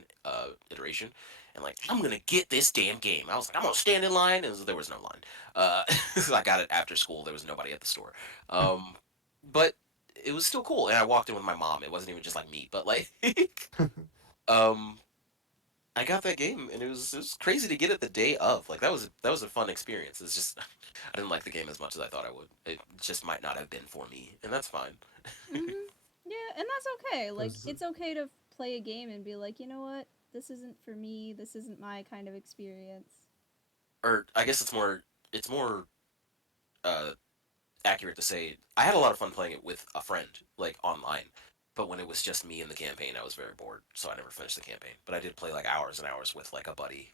iteration. And like I'm gonna get this damn game. I was like, I'm gonna stand in line, and there was no line. I got it after school. There was nobody at the store. But it was still cool. And I walked in with my mom. It wasn't even just like me, but like, um, I got that game, and it was crazy to get it the day of. Like that was a fun experience. It's just I didn't like the game as much as I thought I would. It just might not have been for me, and that's fine. Mhm. Yeah, and that's okay. Like Those, it's okay to play a game and be like, you know what? This isn't for me. This isn't my kind of experience. Or I guess it's more uh accurate to say I had a lot of fun playing it with a friend, like online. But when it was just me in the campaign, I was very bored, so I never finished the campaign. But I did play like hours and hours with like a buddy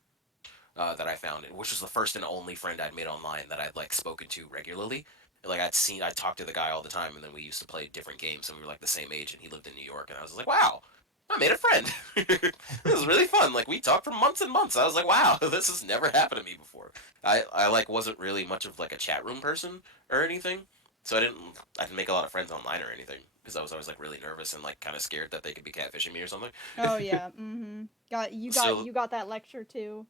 that I found, which was the first and only friend I'd made online that I'd like spoken to regularly. Like I talked to the guy all the time, and then we used to play different games, and we were like the same age, and he lived in New York, and I was like, wow, I made a friend. It was really fun. Like we talked for months and months. I was like, wow, this has never happened to me before. I like wasn't really much of like a chat room person or anything, so I didn't make a lot of friends online or anything because I was always like really nervous and like kind of scared that they could be catfishing me or something. Oh yeah. Mhm. Got you got So you got that lecture too.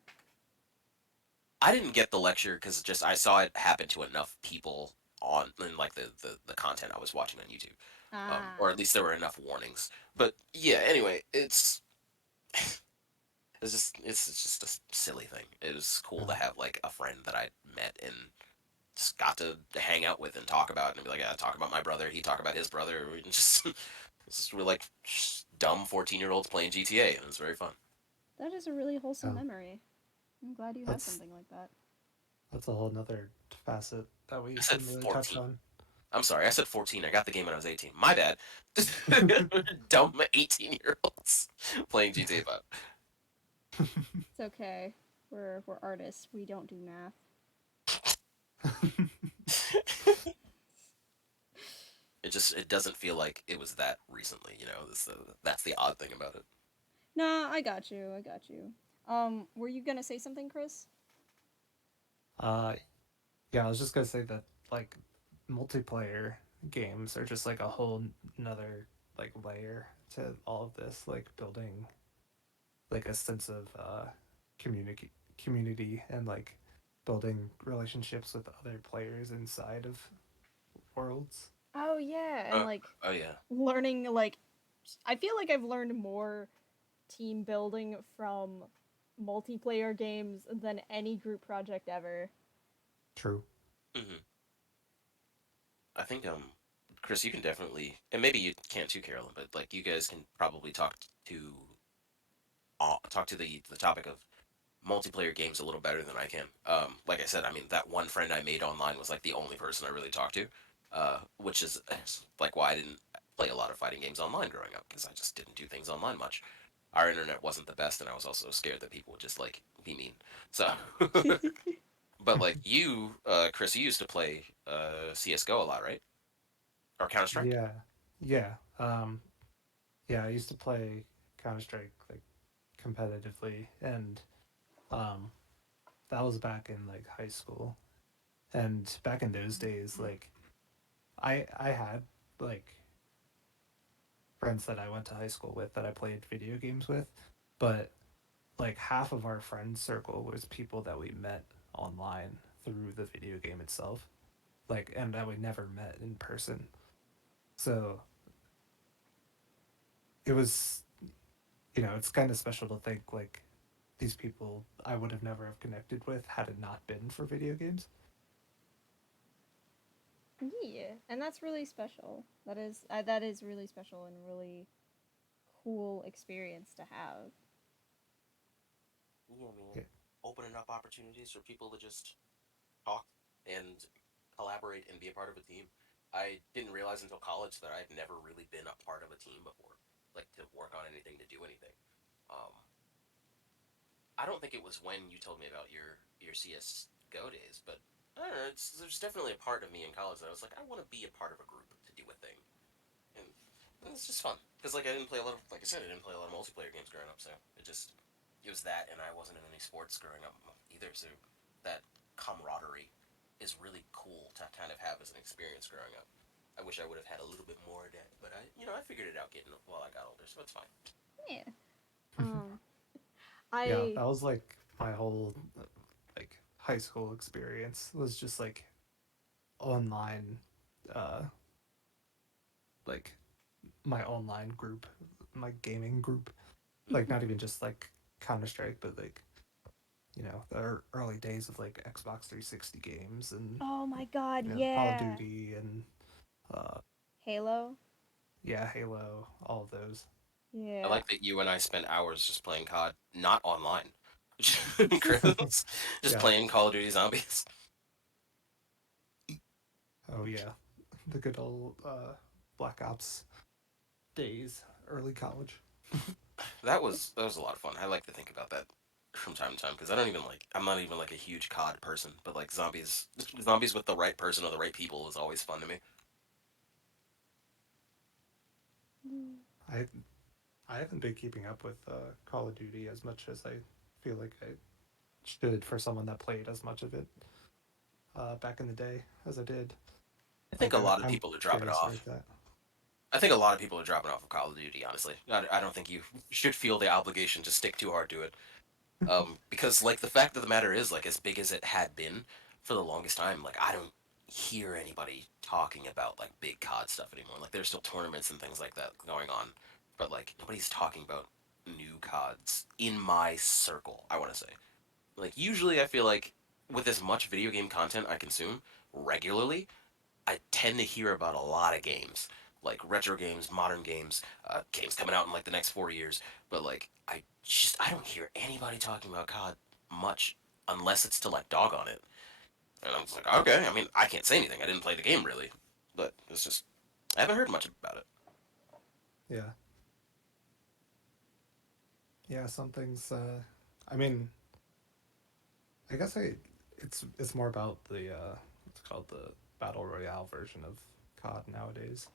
I didn't get the lecture because just I saw it happen to enough people on in like the content I was watching on YouTube, or Ah. at least there were enough warnings. But yeah, anyway, it's just a silly thing. It was cool to have like a friend that I met and just got to hang out with and talk about and be like, yeah, talk about my brother. He talk about his brother. We just we're like dumb 14-year-olds playing GTA, and it was very fun. That is a really wholesome yeah, memory. I'm glad you have that's something like that. that's a whole nother facet that we I said didn't really touch 14. on. I'm sorry, I said 14. I got the game when I was 18. My bad. Dumb 18-year-olds playing GTA 5. It's okay. We're artists. We don't do math. It doesn't feel like it was that recently, you know. That's the odd thing about it. Nah, I got you. I got you. Were you gonna say something, Chris? uh, yeah, I was just gonna say that like multiplayer games are just like a whole another like layer to all of this, like building like a sense of community and like building relationships with other players inside of worlds. Oh yeah, and Uh, like oh yeah. learning like I feel like I've learned more team building from multiplayer games than any group project ever. True. Hmm. I think Chris, you can definitely, and maybe you can't too, Carolyn, but like you guys can probably to talk to the topic of multiplayer games a little better than I can. Like I said, I mean that one friend I made online was like the only person I really talked to, which is like why I didn't play a lot of fighting games online growing up because I just didn't do things online much. Our internet wasn't the best, and I was also scared that people would just like be mean. So, but like you, Chris, you used to play CS:GO a lot, right? Or Counter Strike? Yeah. Yeah. Yeah, I used to play Counter Strike like competitively, and um that was back in like high school. And back in those days, like I had like friends that I went to high school with that I played video games with, but like half of our friend circle was people that we met online through the video game itself. Like, and that we never met in person. So it was, it's kind of special to think like these people I would have never have connected with had it not been for video games. Yeah, and that's really special. That is really special and really cool experience to have. Yeah, man. Yeah. Opening up opportunities for people to just talk and collaborate and be a part of a team. I didn't realize until college that I'd never really been a part of a team before, like to work on anything, to do anything. Um, I don't think it was when you told me about your CS:GO days, but I don't know. There's definitely a part of me in college that I was like, I want to be a part of a group to do a thing, and it's just fun because like I didn't play a lot of, like I said, I didn't play a lot of multiplayer games growing up, so it was that, and I wasn't in any sports growing up either, so that camaraderie is really cool to kind of have as an experience growing up. I wish I would have had a little bit more of that, but I figured it out getting while I got older, so it's fine. Yeah. Um, Yeah, I that was like my whole like high school experience was just like online uh like my online group, my gaming group. Like not even just like Counter Strike, but like the early days of like Xbox 360 games and Oh my god, Call of yeah. Duty and uh Halo? yeah, Halo, all of those. I Yeah. like that you and I spent hours just playing COD, not online. Chris, just Yeah. playing Call of Duty Zombies. Oh yeah. The good old Black Ops days, early college. That was a lot of fun. I like to think about that from time to time because I'm not even like a huge COD person, but like zombies with the right person or the right people is always fun to me. I I haven't been keeping up with Call of Duty as much as I feel like I should for someone that played as much of it back in the day as I did. I think Like a lot of I'm people are dropping curious where off. it's at. I think a lot of people are dropping off of Call of Duty. Honestly, I don't think you should feel the obligation to stick too hard to it. Because like the fact of the matter is, like as big as it had been for the longest time, like I don't hear anybody talking about like big COD stuff anymore. Like there's still tournaments and things like that going on, but like nobody's talking about new CODs in my circle. I want to say, like usually I feel like with as much video game content I consume regularly, I tend to hear about a lot of games, like retro games, modern games, games coming out in like the next 4 years. But like, I don't hear anybody talking about COD much unless it's to like dog on it. And I'm just like, okay. I mean, I can't say anything. I didn't play the game really, but it's just I haven't heard much about it. Yeah, yeah. Some things. I mean, I guess it's more about the what's it called, the battle royale version of COD nowadays,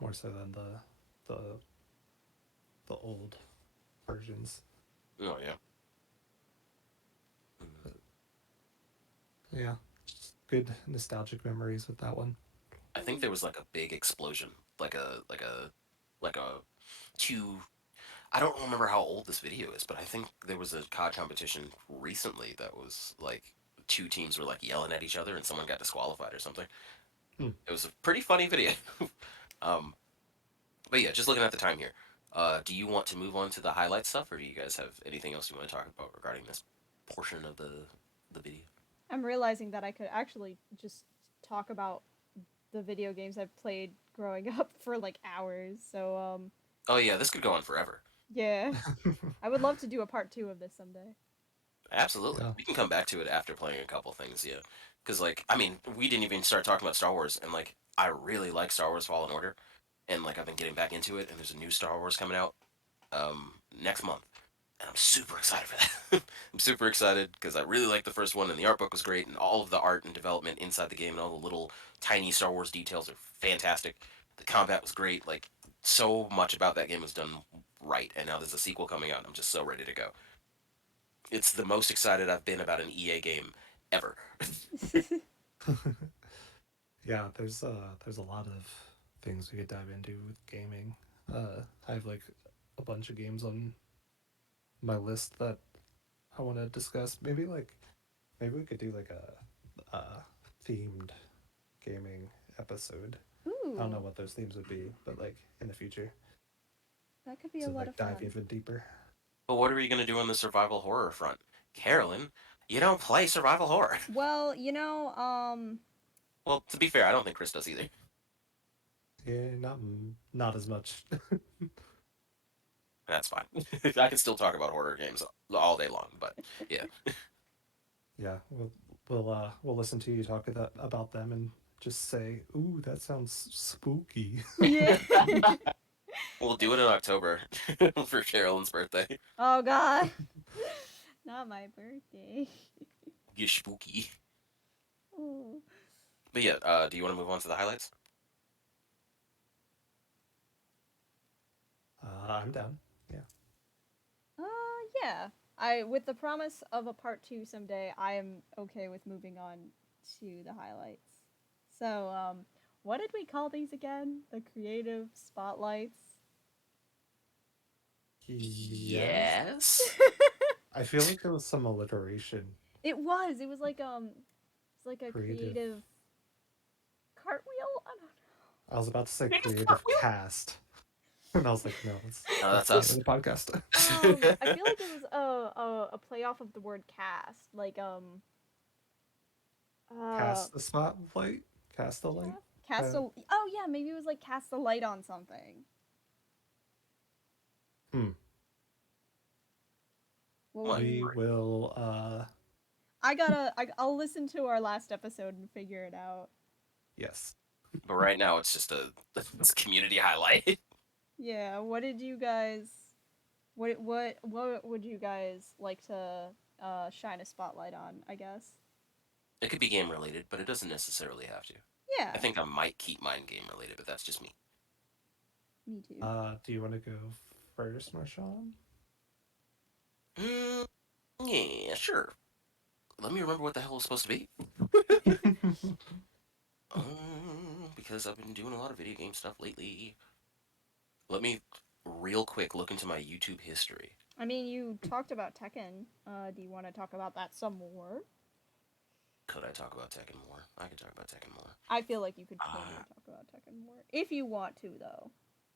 more so than the the old versions. Oh yeah. But yeah, just good nostalgic memories with that one. I think there was like a big explosion, like a two. I don't remember how old this video is, but I think there was a COD competition recently that was like two teams were like yelling at each other and someone got disqualified or something. Hmm. It was a pretty funny video. um, But yeah, just looking at the time here. Do you want to move on to the highlight stuff, or do you guys have anything else you want to talk about regarding this portion of the video? I'm realizing that I could actually just talk about the video games I've played growing up for like hours. So Oh yeah, this could go on forever. yeah, I would love to do a part two of this someday. Absolutely, Yeah. we can come back to it after playing a couple things. Yeah, because like I mean, we didn't even start talking about Star Wars, and like I really like Star Wars Fallen Order, and like I've been getting back into it, and there's a new Star Wars coming out next month, and I'm super excited for that. I'm super excited because I really liked the first one, and the art book was great, and all of the art and development inside the game, and all the little tiny Star Wars details are fantastic. The combat was great. Like so much about that game was done right, and now there's a sequel coming out. And I'm just so ready to go. It's the most excited I've been about an EA game ever. Yeah, there's a lot of things we could dive into with gaming. I have like a bunch of games on my list that I want to discuss. Maybe we could do like a themed gaming episode. I don't know Ooh, what those themes would be, but like in the future that could be a to lot of like dive fun. even deeper. But what are we gonna do on the survival horror front, Carolyn? You don't play survival horror. Well, Well, to be fair, I don't think Chris does either. Yeah, not as much. That's fine. I can still talk about horror games all day long, but yeah. Yeah, we'll listen to you talk about them and just say, "Ooh, that sounds spooky." Yeah. We'll do it in October for Carolyn's birthday. Oh God, not my birthday. Get spooky. Oh. But yeah, do you want to move on to the highlights? I'm down. Yeah. Yeah. I with the promise of a part two someday, I am okay with moving on to the highlights. So, what did we call these again? The creative spotlights. Yes. Yes. I feel like there was some alliteration. It was. It was like it's like a Creative. creative cartwheel. I don't I was about to say Creative creative cartwheel? cast, and I was like, no, No, that's that's the name of us. the podcast. I feel like it was a play off of the word cast, like uh Cast the spotlight. Cast the light. cast a. Oh yeah, maybe it was like cast a light on something. Hmm. What would What? We you? will. I'll listen to our last episode and figure it out. Yes. But right now, it's just a it's community highlight. Yeah. What did you guys? What would you guys like to shine a spotlight on? I guess. It could be game related, but it doesn't necessarily have to. I Yeah. think I might keep mine game related, but that's just me. Me too. Do you want to go first, Marshaun? Mm, yeah, sure. Let me remember what the hell it was supposed to be. Because I've been doing a lot of video game stuff lately. Let me real quick look into my YouTube history. I mean, you talked about Tekken. Do you want to talk about that some more? Could I talk about Tekken more? I could talk about Tekken more. I feel like you could totally Uh, talk about Tekken more if you want to, though.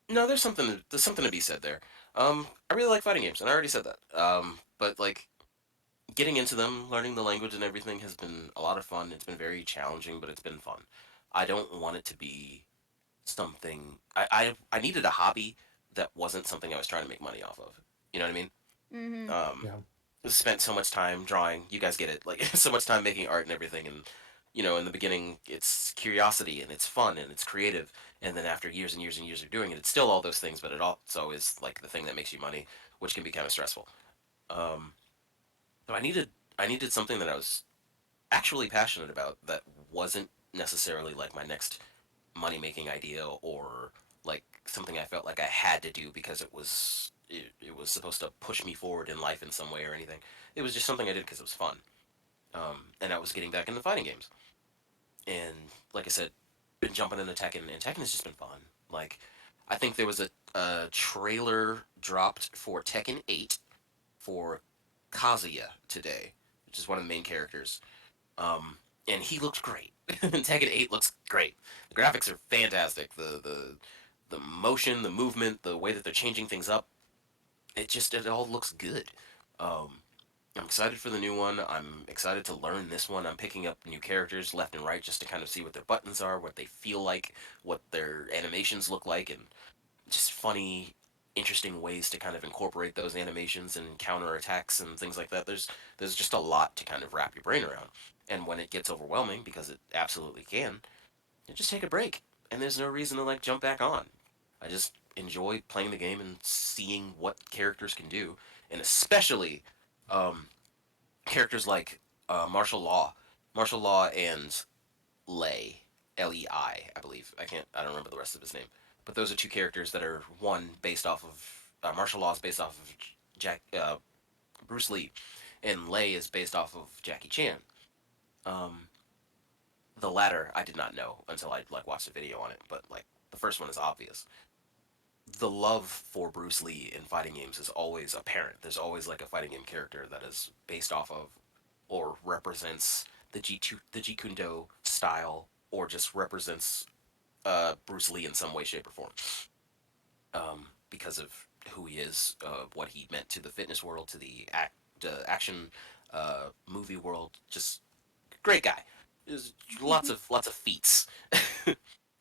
no, there's something to be said there. I really like fighting games, and I already said that. But like getting into them, learning the language and everything has been a lot of fun. It's been very challenging, but it's been fun. I don't want it to be something. I needed a hobby that wasn't something I was trying to make money off of. You know what I mean? Mm-hmm. Um, Yeah. spent so much time drawing. You guys get it. Like so much time making art and everything. And in the beginning, it's curiosity and it's fun and it's creative. And then after years and years and years of doing it, it's still all those things, but it also is like the thing that makes you money, which can be kind of stressful. Um, so I needed something that I was actually passionate about that wasn't necessarily like my next money making idea or like something I felt like I had to do because it was supposed to push me forward in life in some way or anything. It was just something I did because it was fun. And I was getting back into fighting games. And like I said, been jumping into Tekken, and Tekken has just been fun. Like, I think there was a trailer dropped for Tekken 8 for Kazuya today, which is one of the main characters. And he looked great. Tekken 8 looks great. The graphics are fantastic. The the motion, the movement, the way that they're changing things up, it all looks good. Um, I'm excited for the new one. I'm excited to learn this one. I'm picking up new characters left and right just to kind of see what their buttons are, what they feel like, what their animations look like, and just funny, interesting ways to kind of incorporate those animations and counter attacks and things like that. There's just a lot to kind of wrap your brain around. And when it gets overwhelming, because it absolutely can, you just take a break. And there's no reason to like jump back on. I just enjoy playing the game and seeing what characters can do, and especially um, characters like Martial Law, and Lei, Lei, I believe. I don't remember the rest of his name. But those are two characters that are one based off of Martial Law is based off of Bruce Lee, and Lei is based off of Jackie Chan. Um, the latter I did not know until I like watched a video on it, but like the first one is obvious. The love for Bruce Lee in fighting games is always apparent. There's always like a fighting game character that is based off of or represents the Jeet Kune Do style, or just represents Bruce Lee in some way, shape, or form. Because of who he is, what he meant to the fitness world, to the action movie world. Just great guy. There's lots of feats.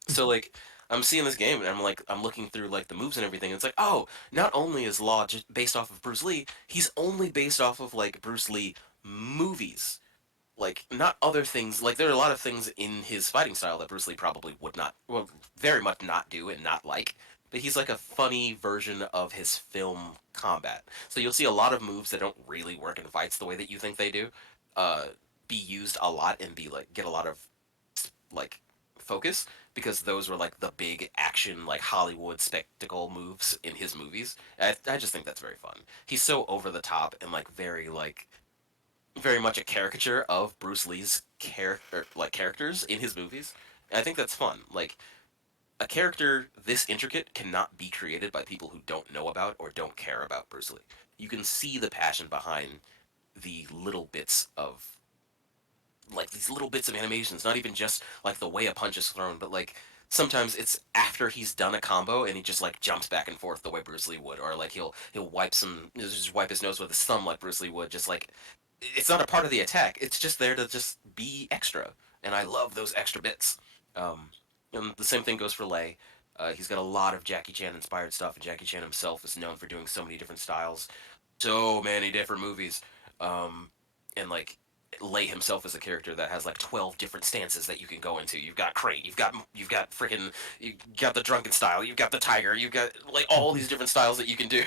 So like I'm seeing this game and I'm looking through like the moves and everything. And it's like, oh, not only is Law just based off of Bruce Lee, he's only based off of like Bruce Lee movies. Like not other things. Like there are a lot of things in his fighting style that Bruce Lee probably would not, well, very much not do and not like. But he's like a funny version of his film combat. So you'll see a lot of moves that don't really work in fights the way that you think they do, uh, be used a lot and be like get a lot of like focus, because those were like the big action like Hollywood spectacle moves in his movies. I just think that's very fun. He's so over the top and like very much a caricature of Bruce Lee's characters in his movies. And I think that's fun. Like a character this intricate cannot be created by people who don't know about or don't care about Bruce Lee. You can see the passion behind the little bits of like these little bits of animations, not even just like the way a punch is thrown, but like sometimes it's after he's done a combo and he just like jumps back and forth the way Bruce Lee would, or like he'll just wipe his nose with his thumb like Bruce Lee would, just like it's not a part of the attack. It's just there to just be extra, and I love those extra bits. Um, and the same thing goes for Lei. He's got a lot of Jackie Chan inspired stuff, and Jackie Chan himself is known for doing so many different styles, so many different movies. Um, and like Lei himself is a character that has like 12 different stances that you can go into. You've got Crate, you've got freaking you got the drunken style, you've got the tiger, you've got like all these different styles that you can do.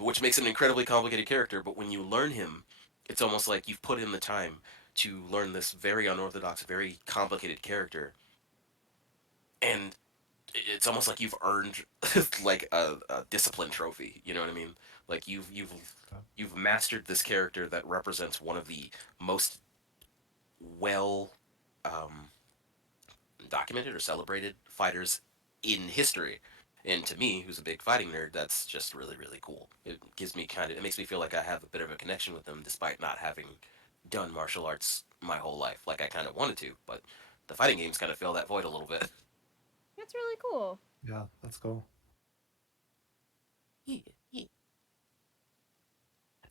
Which makes him an incredibly complicated character, but when you learn him, it's almost like you've put in the time to learn this very unorthodox, very complicated character, and it's almost like you've earned like a discipline trophy. You know what I mean? Like you've mastered this character that represents one of the most well um, documented or celebrated fighters in history. And to me, who's a big fighting nerd, that's just really, really cool. It makes me feel like I have a bit of a connection with them despite not having done martial arts my whole life like I kind of wanted to. But the fighting games kind of fill that void a little bit. That's really cool. Yeah, that's cool. Yeah, yeah.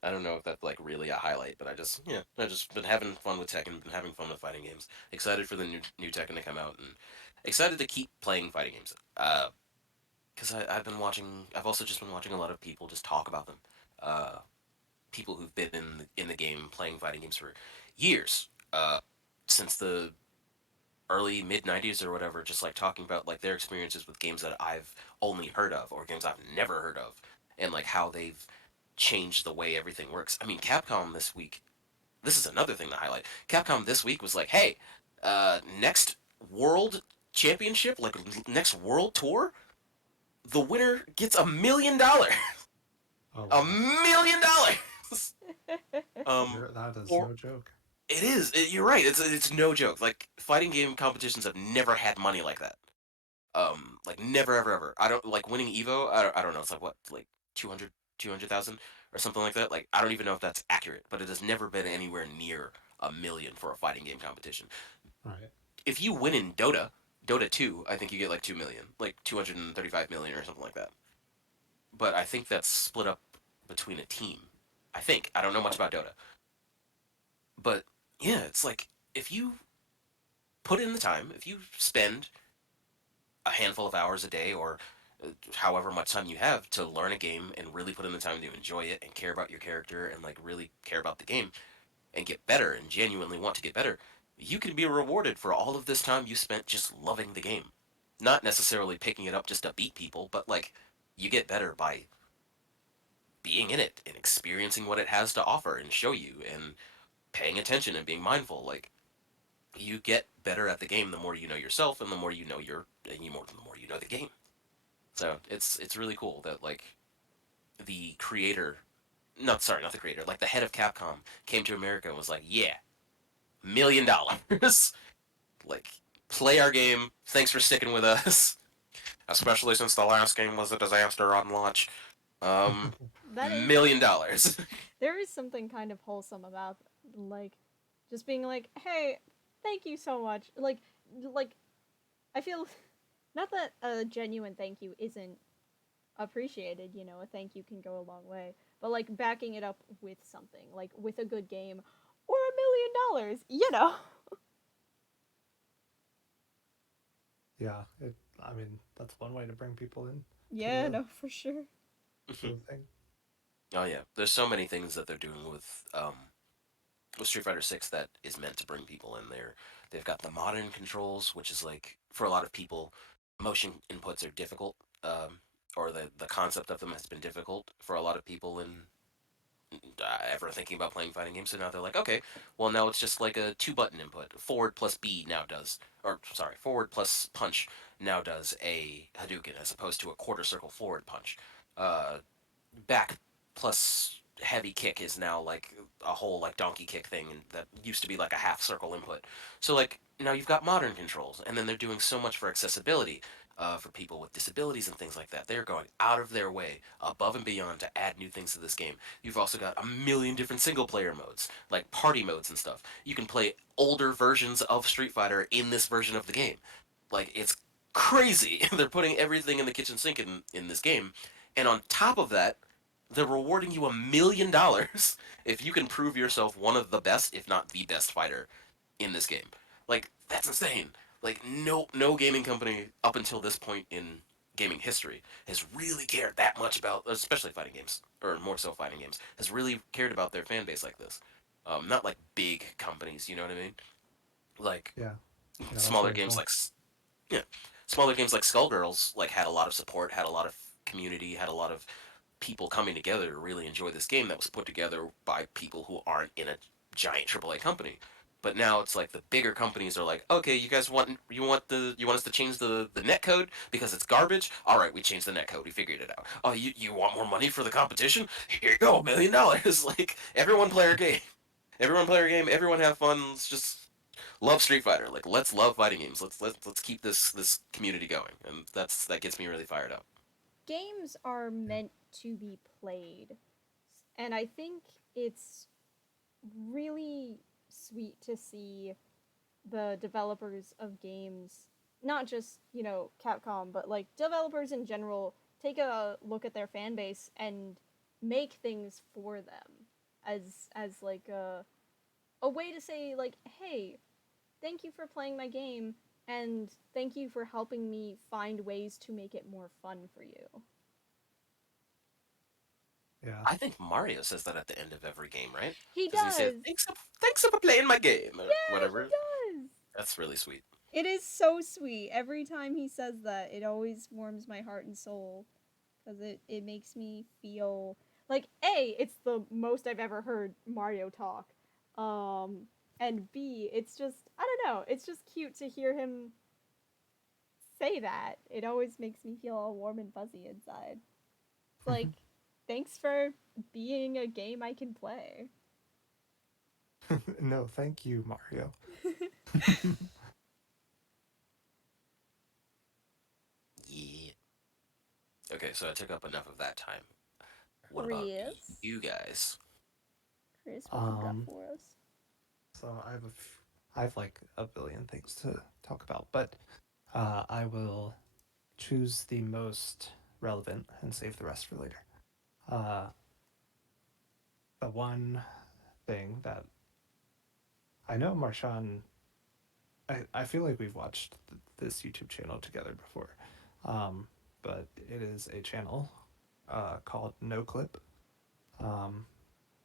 I don't know if that's like really a highlight, but I just been having fun with Tekken, been having fun with fighting games. Excited for the new Tekken to come out, and excited to keep playing fighting games. Because I've also just been watching a lot of people just talk about them. Uh, People who've been in the game playing fighting games for years, since the early mid '90s or whatever, just like talking about like their experiences with games that I've only heard of or games I've never heard of, and like how they've changed the way everything works. I mean, Capcom this week. This is another thing to highlight. Capcom this week was like, hey, next World Championship, like next World Tour, the winner gets $1 million. Oh a wow, million dollars. um, that is or no joke. it is. You're right. It's no joke. Like fighting game competitions have never had money like that. Like never ever ever. I don't like winning Evo. I don't know. It's like what, like 200,000 or something like that. Like I don't even know if that's accurate, but it has never been anywhere near $1 million for a fighting game competition. Right. If you win in Dota, Dota 2, I think you get like 2 million, like 235 million or something like that. But I think that's split up between a team. I think. I don't know much about Dota. But yeah, it's like if you put in the time, if you spend a handful of hours a day or however much time you have to learn a game and really put in the time to enjoy it and care about your character and like really care about the game and get better and genuinely want to get better, you can be rewarded for all of this time you spent just loving the game. Not necessarily picking it up just to beat people, but like you get better by being in it and experiencing what it has to offer and show you and paying attention and being mindful. Like you get better at the game the more you know yourself and the more you know the more you know the game. So it's really cool that like the creator, not sorry, not the creator, like the head of Capcom came to America and was like, yeah, $1 million, like play our game. Thanks for sticking with us, especially since the last game was a disaster on launch. Um, That is $1 million. there is something kind of wholesome about like just being like, "Hey, thank you so much." Like I feel not that a genuine thank you isn't appreciated, you know, a thank you can go a long way, but like backing it up with something, like with a good game or $1 million, you know. Yeah, I mean, that's one way to bring people in to Yeah, no, for sure. the thing. Oh yeah, there's so many things that they're doing with Street Fighter 6 that is meant to bring people in there. They've got the modern controls, which is like for a lot of people, motion inputs are difficult, or the concept of them has been difficult for a lot of people in ever thinking about playing fighting games. So now they're like, okay, well now it's just like a two-button input. Forward plus B now does, or sorry, forward plus punch now does a Hadouken as opposed to a quarter circle forward punch. Uh, Back plus heavy kick is now like a whole like donkey kick thing and that used to be like a half circle input. So like now you've got modern controls and then they're doing so much for accessibility for people with disabilities and things like that. They're going out of their way above and beyond to add new things to this game. You've also got a million different single player modes, like party modes and stuff. You can play older versions of Street Fighter in this version of the game. Like it's crazy. They're putting everything in the kitchen sink in this game. And on top of that, they're rewarding you $1 million if you can prove yourself one of the best, if not the best fighter in this game. Like that's insane. Like no gaming company up until this point in gaming history has really cared that much about, especially fighting games, or more so fighting games, has really cared about their fan base like this. Not like big companies, you know what I mean? Like Yeah, yeah, that's smaller really games cool. like yeah, smaller games like Skullgirls like had a lot of support, had a lot of community, had a lot of people coming together to really enjoy this game that was put together by people who aren't in a giant AAA company. But now it's like the bigger companies are like, okay, you want us to change the net code because it's garbage. All right, we changed the net code. We figured it out. Oh, you want more money for the competition? Here you go, $1 million. Like everyone play our game. Everyone play our game. Everyone have fun. Let's just love Street Fighter. Like let's love fighting games. Let's keep this community going, and that gets me really fired up. Games are Yeah. meant to be played, and I think it's really sweet to see the developers of games, not just, you know, Capcom, but like developers in general, take a look at their fan base and make things for them as like a way to say like, "Hey, thank you for playing my game and thank you for helping me find ways to make it more fun for you." Yeah. I think Mario says that at the end of every game, right? He Does he say does. thanks for playing my game or Yeah, he whatever? does. That's really sweet. It is so sweet. Every time he says that, it always warms my heart and soul because it makes me feel like A, it's the most I've ever heard Mario talk. Um and B, it's just I don't know, it's just cute to hear him say that. It always makes me feel all warm and fuzzy inside. It's like thanks for being a game I can play. No, thank you, Mario. Yeah. Okay, so I took up enough of that time. What about Chris, you guys? Chris, what you got Um, for us? so I have like a billion things to talk about, but I will choose the most relevant and save the rest for later. Uh, the one thing that I know Marshaun, I feel like we've watched this YouTube channel together before, um, but it is a channel called No Clip um,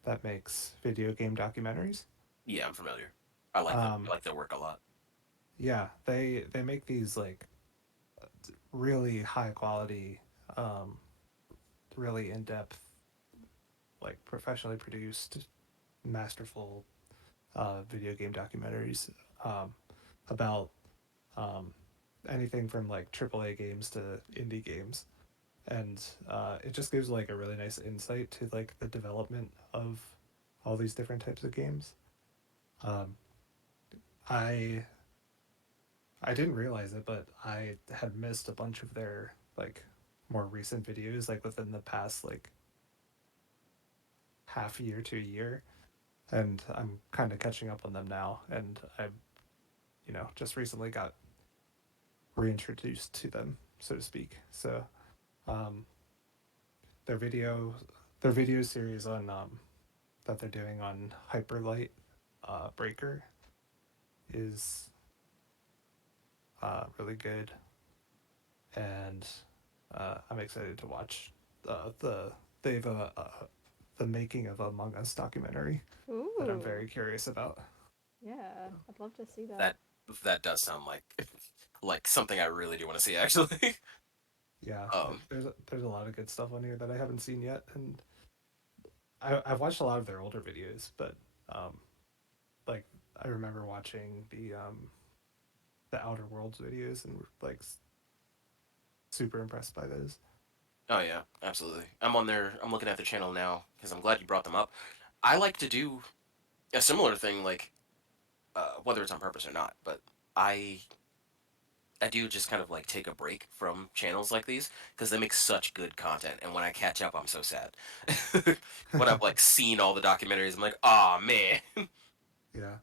that makes video game documentaries. Yeah, I'm familiar. I like them. I Um, like their work a lot. yeah, they make these like really high quality, um, really in depth, like professionally produced, masterful video game documentaries um, about um, anything from like AAA games to indie games, and it just gives like a really nice insight to like the development of all these different types of games. Um, I I didn't realize it, but I had missed a bunch of their like more recent videos, like within the past like half year to a year, and I'm kind of catching up on them now. And I, just recently got reintroduced to them, so to speak. So um, their video, their video series on that they're doing on Hyperlight Breaker is really good, and I'm excited to watch they've the making of Among Us documentary that I'm Ooh. very curious about. Yeah, I'd love to see that. That that does sound like like something I really do want to see actually. Yeah, um, there's a lot of good stuff on here that I haven't seen yet, and I've watched a lot of their older videos, but um, like I remember watching the Outer Worlds videos and like super impressed by those. oh yeah, absolutely. I'm on there. I'm looking at their channel now because I'm glad you brought them up. I like to do a similar thing, like whether it's on purpose or not, but I I do just kind of like take a break from channels like these because they make such good content, and when I catch up, I'm so sad. When I've like seen all the documentaries, I'm like, oh man. Yeah,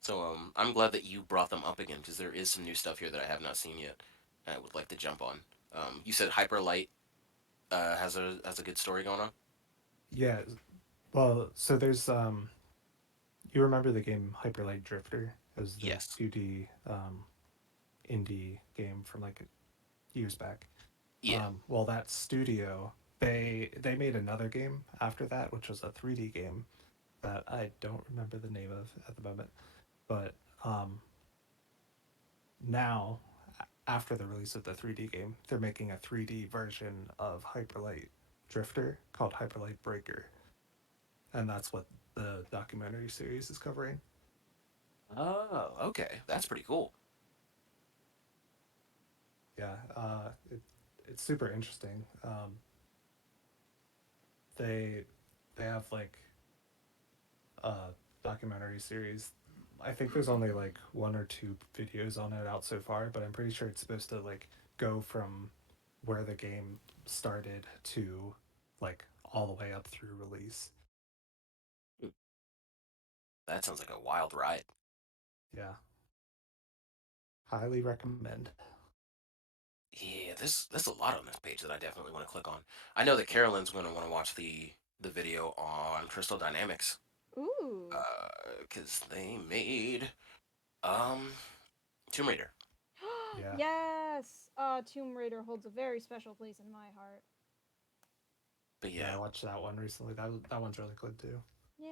So I'm glad that you brought them up again because there is some new stuff here that I have not seen yet. I would like to jump on. You said Hyper Light has a good story going on. yeah. Well, so there's you remember the game Hyperlight Drifter? It was the Yes. 2D indie game from like years back. Yeah. Well, that studio they made another game after that, which was a 3D game that I don't remember the name of at the moment. But now, after the release of the 3D game, they're making a 3D version of Hyperlight Drifter called Hyperlight Breaker, and that's what the documentary series is covering. Oh, okay. That's pretty cool. Yeah, it's super interesting. They they have like a documentary series. I think there's only like one or two videos on it out so far, but I'm pretty sure it's supposed to like go from where the game started to like all the way up through release. Hmm. That sounds like a wild ride. Yeah, highly recommend. Yeah, there's a lot on this page that I definitely want to click on. I know that Carolyn's going to want to watch the video on Crystal Dynamics, Ooh. because they made um Tomb Raider. Yeah, Yes! Tomb Raider holds a very special place in my heart. But yeah, I yeah, watched that one recently. That one's really good too. Yeah.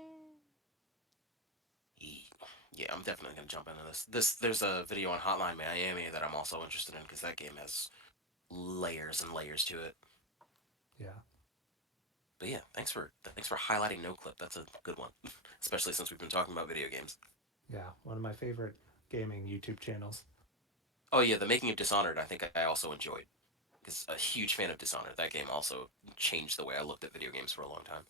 Ye- yeah, I'm definitely gonna jump into this. There's a video on Hotline Miami that I'm also interested in because that game has layers and layers to it. Yeah, But yeah, thanks for highlighting No Clip. That's a good one, especially since we've been talking about video games. yeah, one of my favorite gaming YouTube channels. Oh yeah, the making of Dishonored. I think I also enjoyed because a huge fan of Dishonored. That game also changed the way I looked at video games for a long time.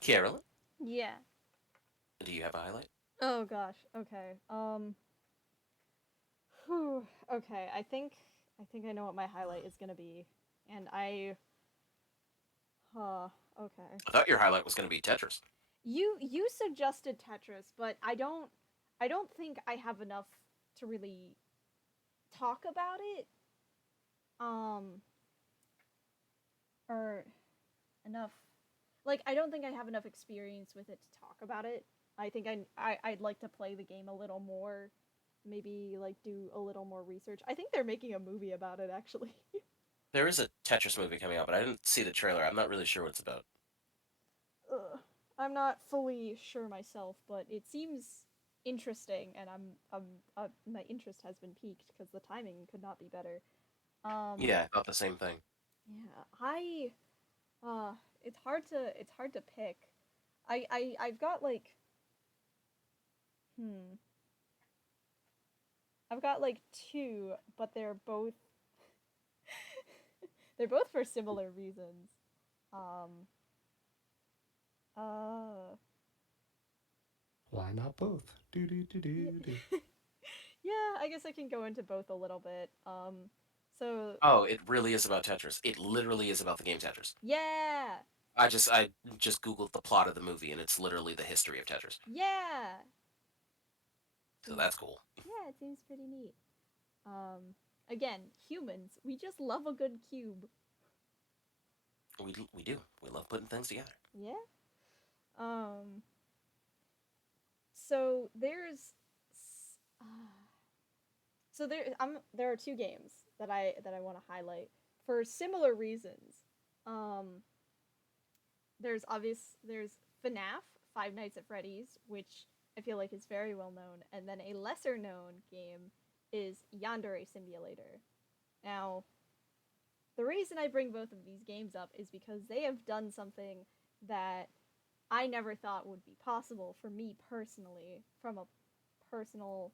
Carolyn, Yeah. do you have a highlight? Oh gosh. Okay. Whew. Okay. I think I know what my highlight is gonna be, and I. Okay. I thought your highlight was gonna be Tetris. You suggested Tetris, but I don't think I have enough to really talk about it. Um, or enough. Like, I don't think I have enough experience with it to talk about it. I think I'd like to play the game a little more, maybe like do a little more research. I think they're making a movie about it actually. There is a Tetris movie coming out, but I didn't see the trailer. I'm not really sure what it's about. Ugh. I'm not fully sure myself, but it seems interesting, and my interest has been piqued because the timing could not be better. Um, Yeah, I thought the same thing. yeah, uh, it's hard to pick. I've got like hmm, I've got like two, but they're both for similar reasons. Um, uh, Why not both? Do do do do do. yeah, I guess I can go into both a little bit. So Oh, it really is about Tetris. It literally is about the game Tetris. yeah, I just googled the plot of the movie, and it's literally the history of Tetris. yeah, So seems that's cool. yeah, it seems pretty neat. Um, again, humans, we just love a good cube. We do. We love putting things together. Yeah. Um, so there's so there are two games that I want to highlight for similar reasons. Um, there's FNAF, Five Nights at Freddy's, which I feel like is very well known, and then a lesser known game is Yandere Simulator. Now, the reason I bring both of these games up is because they have done something that I never thought would be possible for me personally, from a personal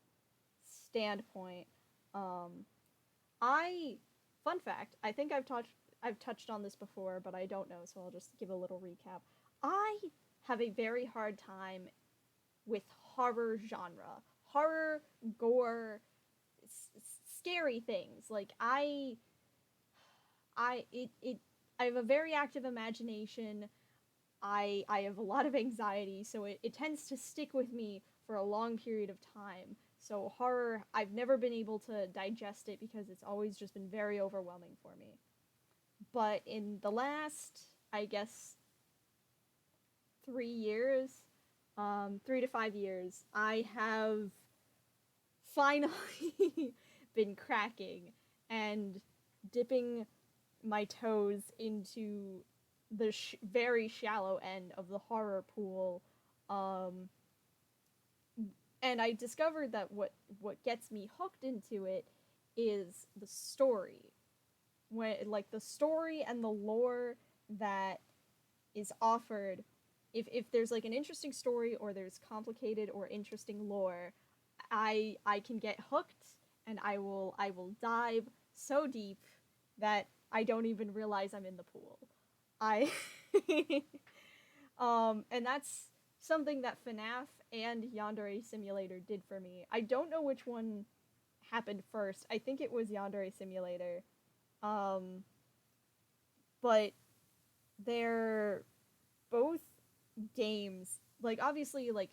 standpoint. Um, I fun fact, I think I've touched on this before, but I don't know, so I'll just give a little recap. I have a very hard time with horror genre, horror, gore, scary things. Like I it it I have a very active imagination. I have a lot of anxiety, so it tends to stick with me for a long period of time. So horror, I've never been able to digest it because it's always just been very overwhelming for me. But in the last, I guess, 3 years, 3 to 5 years, I have finally been cracking and dipping my toes into the very shallow end of the horror pool. Um, and I discovered that what gets me hooked into it is the story. When like the story and the lore that is offered. If there's like an interesting story or there's complicated or interesting lore, I can get hooked, and I will dive so deep that I don't even realize I'm in the pool. I and that's something that FNAF and Yandere Simulator did for me. I don't know which one happened first. I think it was Yandere Simulator. Um, but they're both games. Like obviously like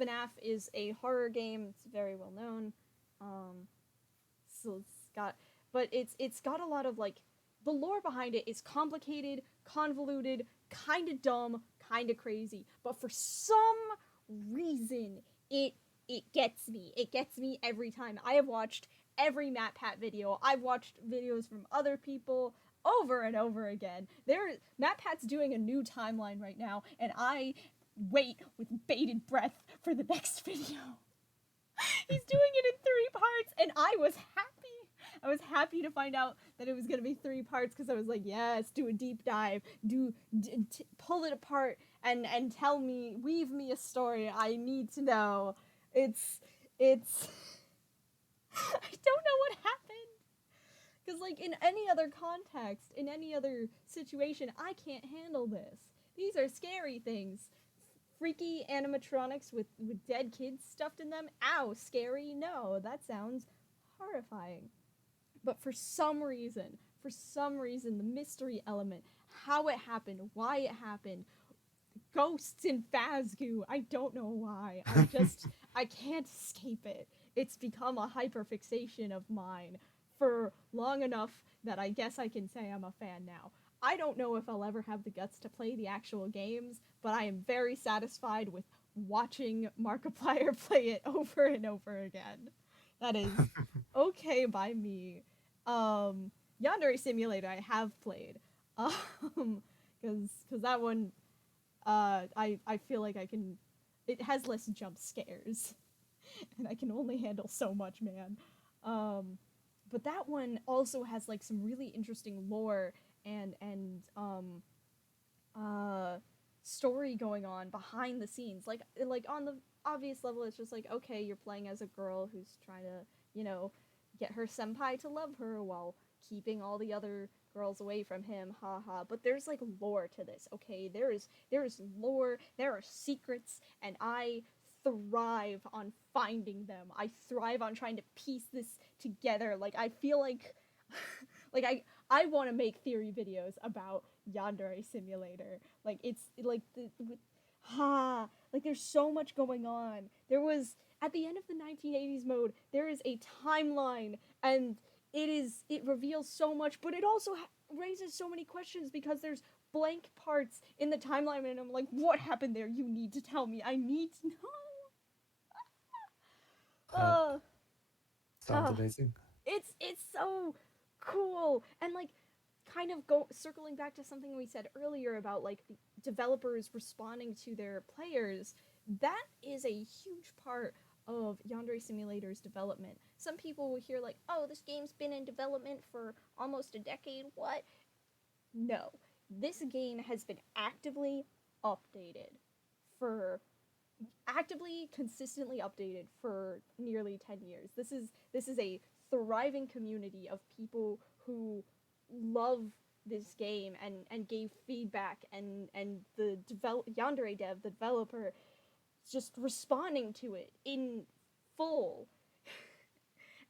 FNAF is a horror game. It's very well known. Um, so it's got but it's got a lot of like the lore behind it is complicated, convoluted, kind of dumb, kind of crazy, but for some reason it gets me. It gets me every time. I have watched every MatPat video. I've watched videos from other people over and over again. MatPat's doing a new timeline right now, and I wait with bated breath for the next video. He's doing it in 3 parts, and I was happy. I was happy to find out that it was gonna be 3 parts because I was like, yes, do a deep dive, pull it apart, and tell me, weave me a story. I need to know. It's. I don't know what happened. Because, like, in any other context, in any other situation, I can't handle this. These are scary things. Freaky animatronics with dead kids stuffed in them? Ow, scary? No, that sounds horrifying. But for some reason, the mystery element, how it happened, why it happened, ghosts in Phasgoo. I don't know why. I can't escape it. It's become a hyperfixation of mine for long enough that I guess I can say I'm a fan now. I don't know if I'll ever have the guts to play the actual games, but I am very satisfied with watching Markiplier play it over and over again. That is okay by me. Yandere Simulator I have played. Because that one, I feel like I can. It has less jump scares, and I can only handle so much, man. Um, but that one also has like some really interesting lore and uh story going on behind the scenes. Like on the obvious level, it's just like, okay, you're playing as a girl who's trying to, you know, get her senpai to love her while keeping all the other girls away from him, haha. But there's like lore to this, okay? There is lore, there are secrets, and I thrive on finding them. I thrive on trying to piece this together. Like I feel like like I want to make theory videos about Yandere Simulator. Like it's like like there's so much going on. There was at the end of the 1980s mode, there is a timeline, and it reveals so much, but it also raises so many questions because there's blank parts in the timeline, and I'm like, what happened there? You need to tell me. I need to know. That Uh, sounds uh, amazing. it's so cool, and like kind of go circling back to something we said earlier about like the developers responding to their players. That is a huge part of Yandere Simulator's development. Some people will hear like, oh, this game's been in development for almost a decade. What? No, this game has been updated for consistently updated for nearly 10 years. This is a thriving community of people who love this game and gave feedback, and the Yandere dev, the developer, just responding to it in full.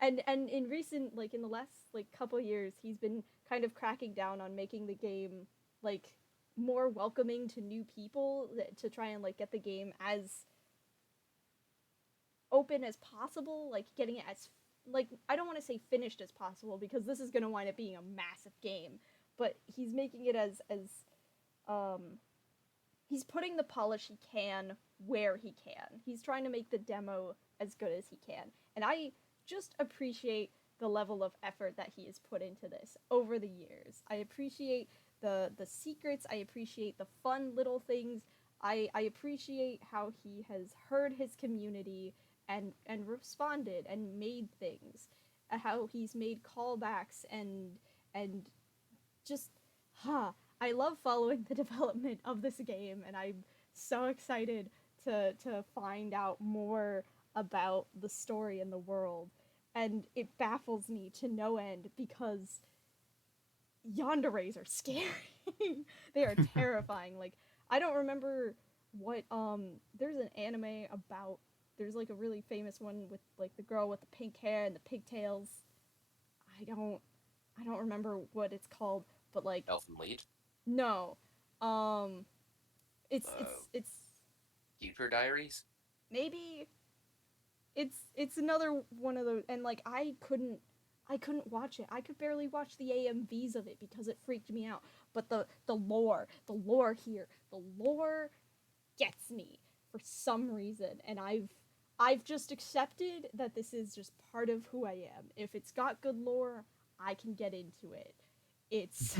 And in recent, like in the last like couple years, he's been kind of cracking down on making the game like more welcoming to new people, to try and like get the game as open as possible, like getting it as, like, I don't want to say finished as possible because this is going to wind up being a massive game, but he's making it as um he's putting the polish he can where he can. He's trying to make the demo as good as he can. And I just appreciate the level of effort that he has put into this over the years. I appreciate the secrets, I appreciate the fun little things. I appreciate how he has heard his community and responded and made things. How he's made callbacks and just I love following the development of this game, and I'm so excited to find out more about the story and the world. And it baffles me to no end because yanderes are scary. They are terrifying. Like, I don't remember what there's an anime about, there's like a really famous one with like the girl with the pink hair and the pigtails. I don't I don't remember what it's called, but like, Elfin Lead, no. Um it's uh, it's it's Future Diaries. maybe it's another one of those, and like I couldn't watch it. I could barely watch the AMVs of it because it freaked me out. But the lore here, the lore gets me for some reason, and I've just accepted that this is just part of who I am. If it's got good lore, I can get into it. It's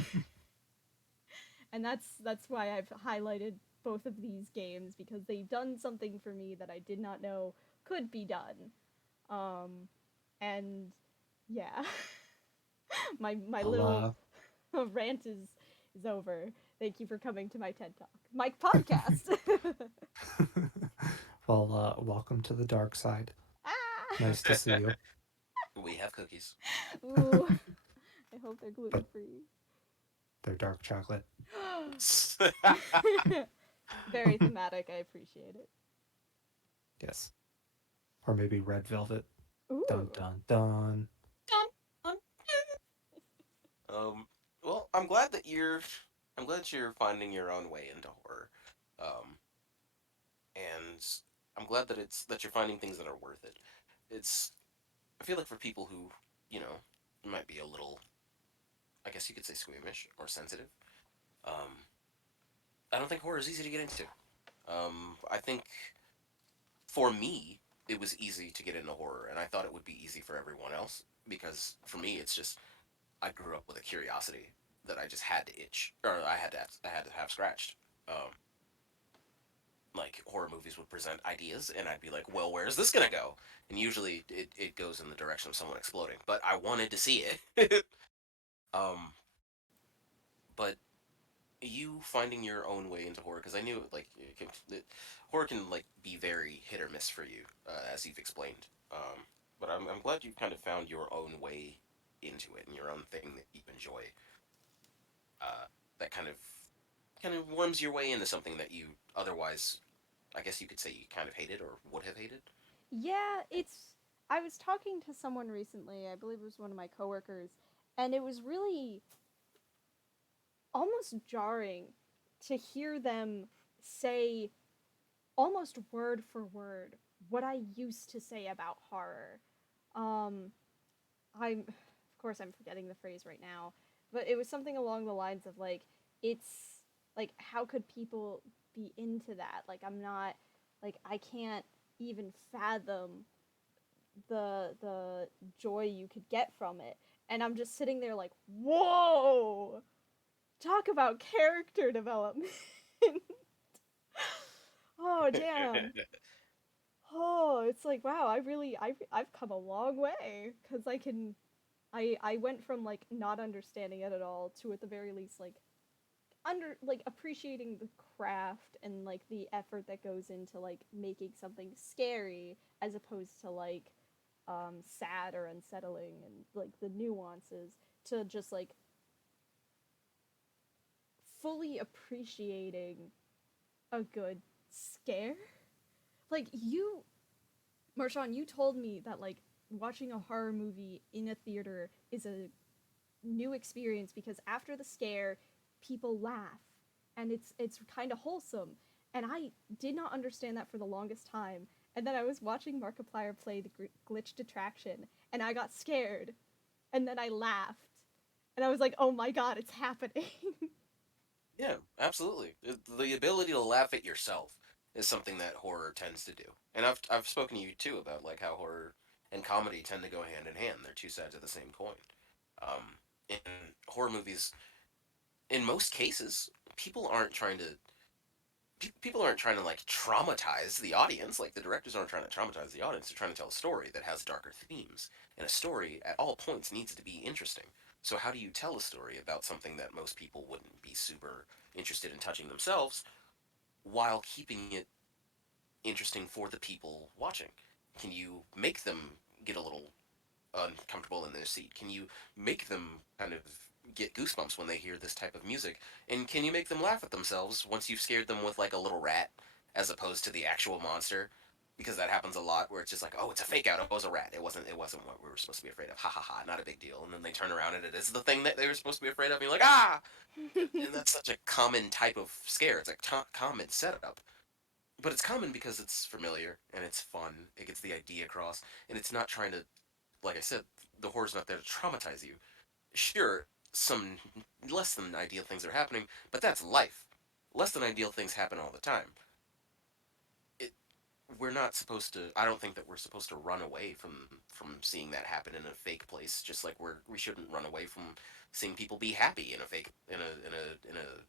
and that's why I've highlighted both of these games, because they've done something for me that I did not know could be done. Um and yeah. My Well, little rant is over. Thank you for coming to my TED Talk. My podcast. well, welcome to the dark side. Ah! Nice to see you. We have cookies. Ooh, I hope they're But gluten free. they're dark chocolate. Very thematic. I appreciate it. Yes. Or maybe red velvet. Dun Ooh. dun dun. Well, I'm glad that you're finding your own way into horror. Um, and I'm glad that you're finding things that are worth it. It's I feel like for people who, you know, might be a little, I guess you could say, squeamish or sensitive. Um, I don't think horror is easy to get into. I think for me, it was easy to get into horror, and I thought it would be easy for everyone else because for me, it's just I grew up with a curiosity that I just had to itch, or I had to have scratched. Um, like horror movies would present ideas, and I'd be like, "Well, where's this gonna go?" And usually, it goes in the direction of someone exploding. But I wanted to see it. um, but you finding your own way into horror, because I knew like horror can like be very hit or miss for you, as you've explained. But I'm glad you kind of found your own way into it and your own thing that you enjoy. That kind of worms your way into something that you otherwise, I guess you could say, you kind of hated or would have hated. Yeah, it's. I was talking to someone recently, I believe it was one of my coworkers, and it was really almost jarring to hear them say almost word for word what I used to say about horror. Um, of course, I'm forgetting the phrase right now, but it was something along the lines of like, it's like, how could people be into that? Like, I'm not, like, I can't even fathom the joy you could get from it. And I'm just sitting there like, whoa, talk about character development. Oh damn. Oh, it's like wow, I've come a long way because I went from like not understanding it at all to at the very least like appreciating the craft and like the effort that goes into like making something scary as opposed to like sad or unsettling and like the nuances to just like fully appreciating a good scare. Like you, Marshaun, you told me that like watching a horror movie in a theater is a new experience because after the scare, people laugh and it's kind of wholesome. And I did not understand that for the longest time. And then I was watching Markiplier play the glitched attraction, and I got scared, and then I laughed, and I was like, "Oh my god, it's happening!" Yeah, absolutely. The ability to laugh at yourself is something that horror tends to do. And I've spoken to you too about like how horror and comedy tend to go hand in hand. They're two sides of the same coin. In horror movies, in most cases, people aren't trying to people aren't trying to like traumatize the audience. Like the directors aren't trying to traumatize the audience. They're trying to tell a story that has darker themes. And a story at all points needs to be interesting. So how do you tell a story about something that most people wouldn't be super interested in touching themselves while keeping it interesting for the people watching? Can you make them get a little uncomfortable in their seat? Can you make them kind of get goosebumps when they hear this type of music? And can you make them laugh at themselves once you've scared them with like a little rat as opposed to the actual monster? Because that happens a lot where it's just like, oh, it's a fake out. It was a rat. It wasn't what we were supposed to be afraid of. Ha ha ha, not a big deal. And then they turn around and it is the thing that they were supposed to be afraid of. And you're like, ah! And that's such a common type of scare. It's a common setup. But it's common because it's familiar and it's fun. It gets the idea across. And it's not trying to, like I said, the horror's not there to traumatize you. Sure, some less than ideal things are happening, but that's life. Less than ideal things happen all the time. It, we're not supposed to. I don't think that we're supposed to run away from seeing that happen in a fake place. Just like we shouldn't run away from seeing people be happy in a fake in a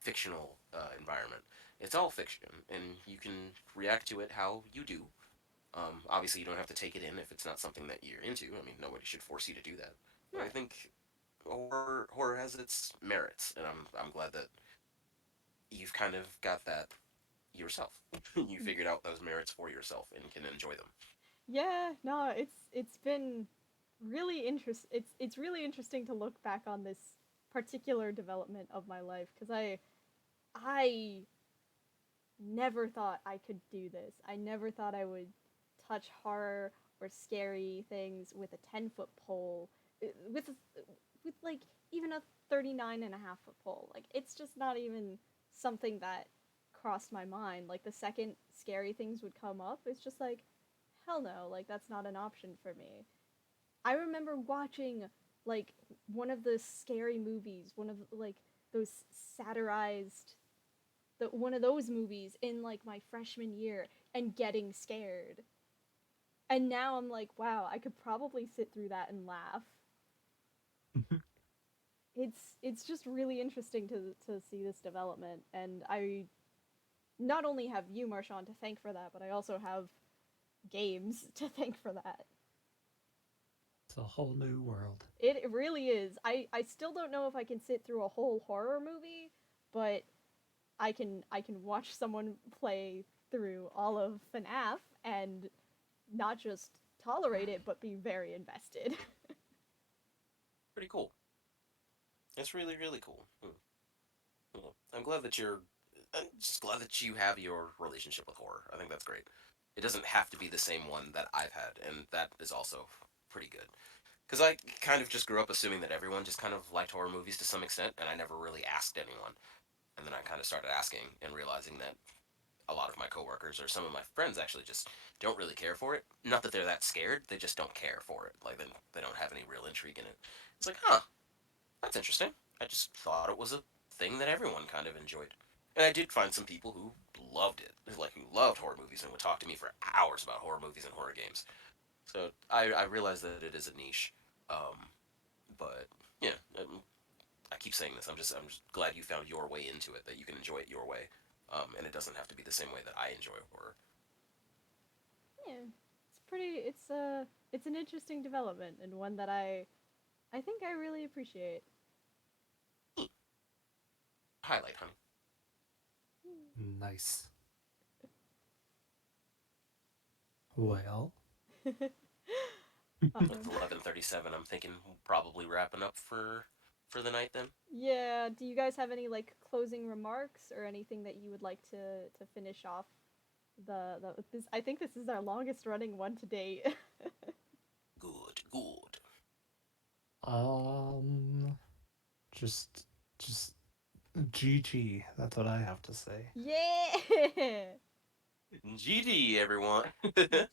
fictional environment. It's all fiction, and you can react to it how you do. Obviously, you don't have to take it in if it's not something that you're into. I mean, nobody should force you to do that. But I Right. think horror has its merits, and I'm glad that you've kind of got that yourself. You figured out those merits for yourself and can enjoy them. Yeah, no, it's been really it's really interesting to look back on this particular development of my life because I never thought I could do this. I never thought I would touch horror or scary things with a 10-foot pole, with with like even a 39 and a half foot pole. Like it's just not even something that crossed my mind. Like the second scary things would come up, it's just like, hell no, like that's not an option for me. I remember watching like one of the scary movies, one of like those satirized one of those movies in like my freshman year and getting scared. And now I'm like, wow, I could probably sit through that and laugh. It's just really interesting to see this development, and I not only have you, Marshaun, to thank for that, but I also have games to thank for that. It's a whole new world. It really is. I still don't know if I can sit through a whole horror movie, but I can watch someone play through all of FNAF and not just tolerate it, but be very invested. Pretty cool. It's really, really cool. Well, I'm glad that you're. I'm just glad that you have your relationship with horror. I think that's great. It doesn't have to be the same one that I've had, and that is also pretty good. Because I kind of just grew up assuming that everyone just kind of liked horror movies to some extent, and I never really asked anyone. And then I kind of started asking and realizing that a lot of my coworkers or some of my friends actually just don't really care for it. Not that they're that scared, they just don't care for it. Like they don't have any real intrigue in it. It's like, huh, that's interesting. I just thought it was a thing that everyone kind of enjoyed. And I did find some people who loved it, like who loved horror movies and would talk to me for hours about horror movies and horror games. So I realize that it is a niche. But yeah, I keep saying this. I'm just glad you found your way into it. That you can enjoy it your way, and it doesn't have to be the same way that I enjoy horror. Yeah, it's pretty. It's an interesting development and one that I think I really appreciate. Highlight, honey. Nice. Well, um, It's 11:37. I'm thinking probably wrapping up for the night then. yeah. Do you guys have any like closing remarks or anything that you would like to finish off the this? I think this is our longest running one to date. Good, good. um, just GG. That's what I have to say. Yeah. GG, everyone. Good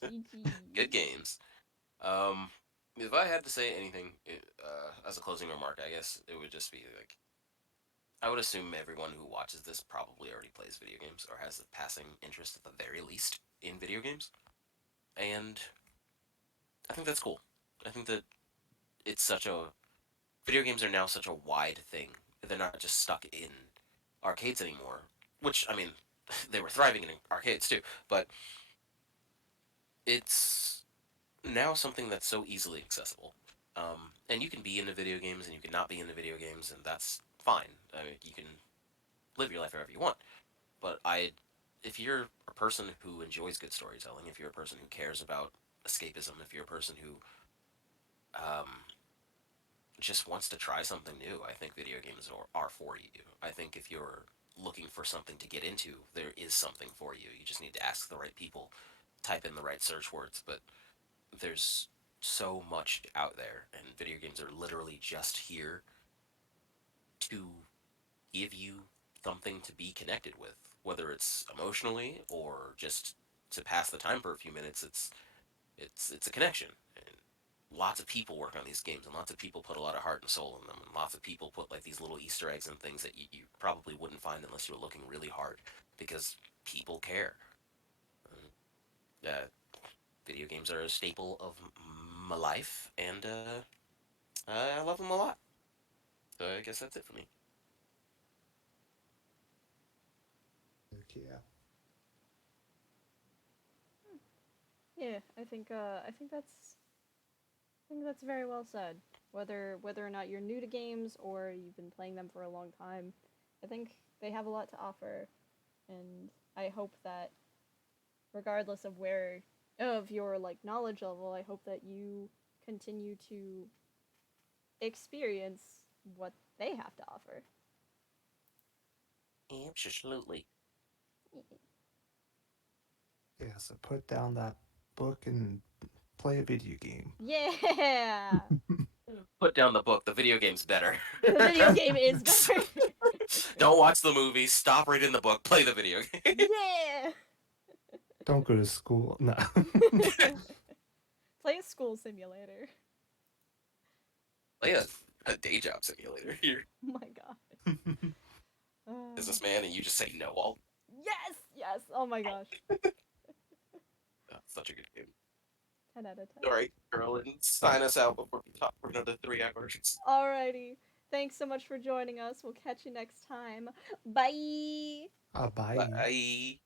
GG. games. Um, if I had to say anything as a closing remark, I guess it would just be like I would assume everyone who watches this probably already plays video games or has a passing interest at the very least in video games, and I think that's cool. I think that it's such a video games are now such a wide thing. They're not just stuck in arcades anymore. Which I mean, they were thriving in arcades too, but it's now something that's so easily accessible. And you can be into video games and you can not be into video games, and that's fine. I mean, you can live your life however you want. But if you're a person who enjoys good storytelling, if you're a person who cares about escapism, if you're a person who um, just wants to try something new, I think video games are for you. I think if you're looking for something to get into, there is something for you. You just need to ask the right people, type in the right search words. But there's so much out there, and video games are literally just here to give you something to be connected with, whether it's emotionally or just to pass the time for a few minutes. It's a connection. And lots of people work on these games, and lots of people put a lot of heart and soul in them, and lots of people put like these little Easter eggs and things that you probably wouldn't find unless you were looking really hard, because people care. Uh, Video games are a staple of my life, and I love them a lot. So I guess that's it for me. Heck yeah. Yeah, I think that's very well said. Whether or not you're new to games or you've been playing them for a long time, I think they have a lot to offer, and I hope that regardless of where of your like knowledge level, I hope that you continue to experience what they have to offer. Absolutely. Yeah, so put down that book and play a video game. Yeah. Put down the book. The video game's better. The video game is better. Don't watch the movie. Stop reading the book. Play the video game. Yeah. Don't go to school. No. Play a school simulator. Play a day job simulator. You're Oh my god. a businessman and you just say no all. Yes, yes. Oh my gosh. Such a good game. 10 out of 10. All right, girl, and sign us out before we talk for another 3 hours. Alrighty. Thanks so much for joining us. We'll catch you next time. Bye. Bye. Bye.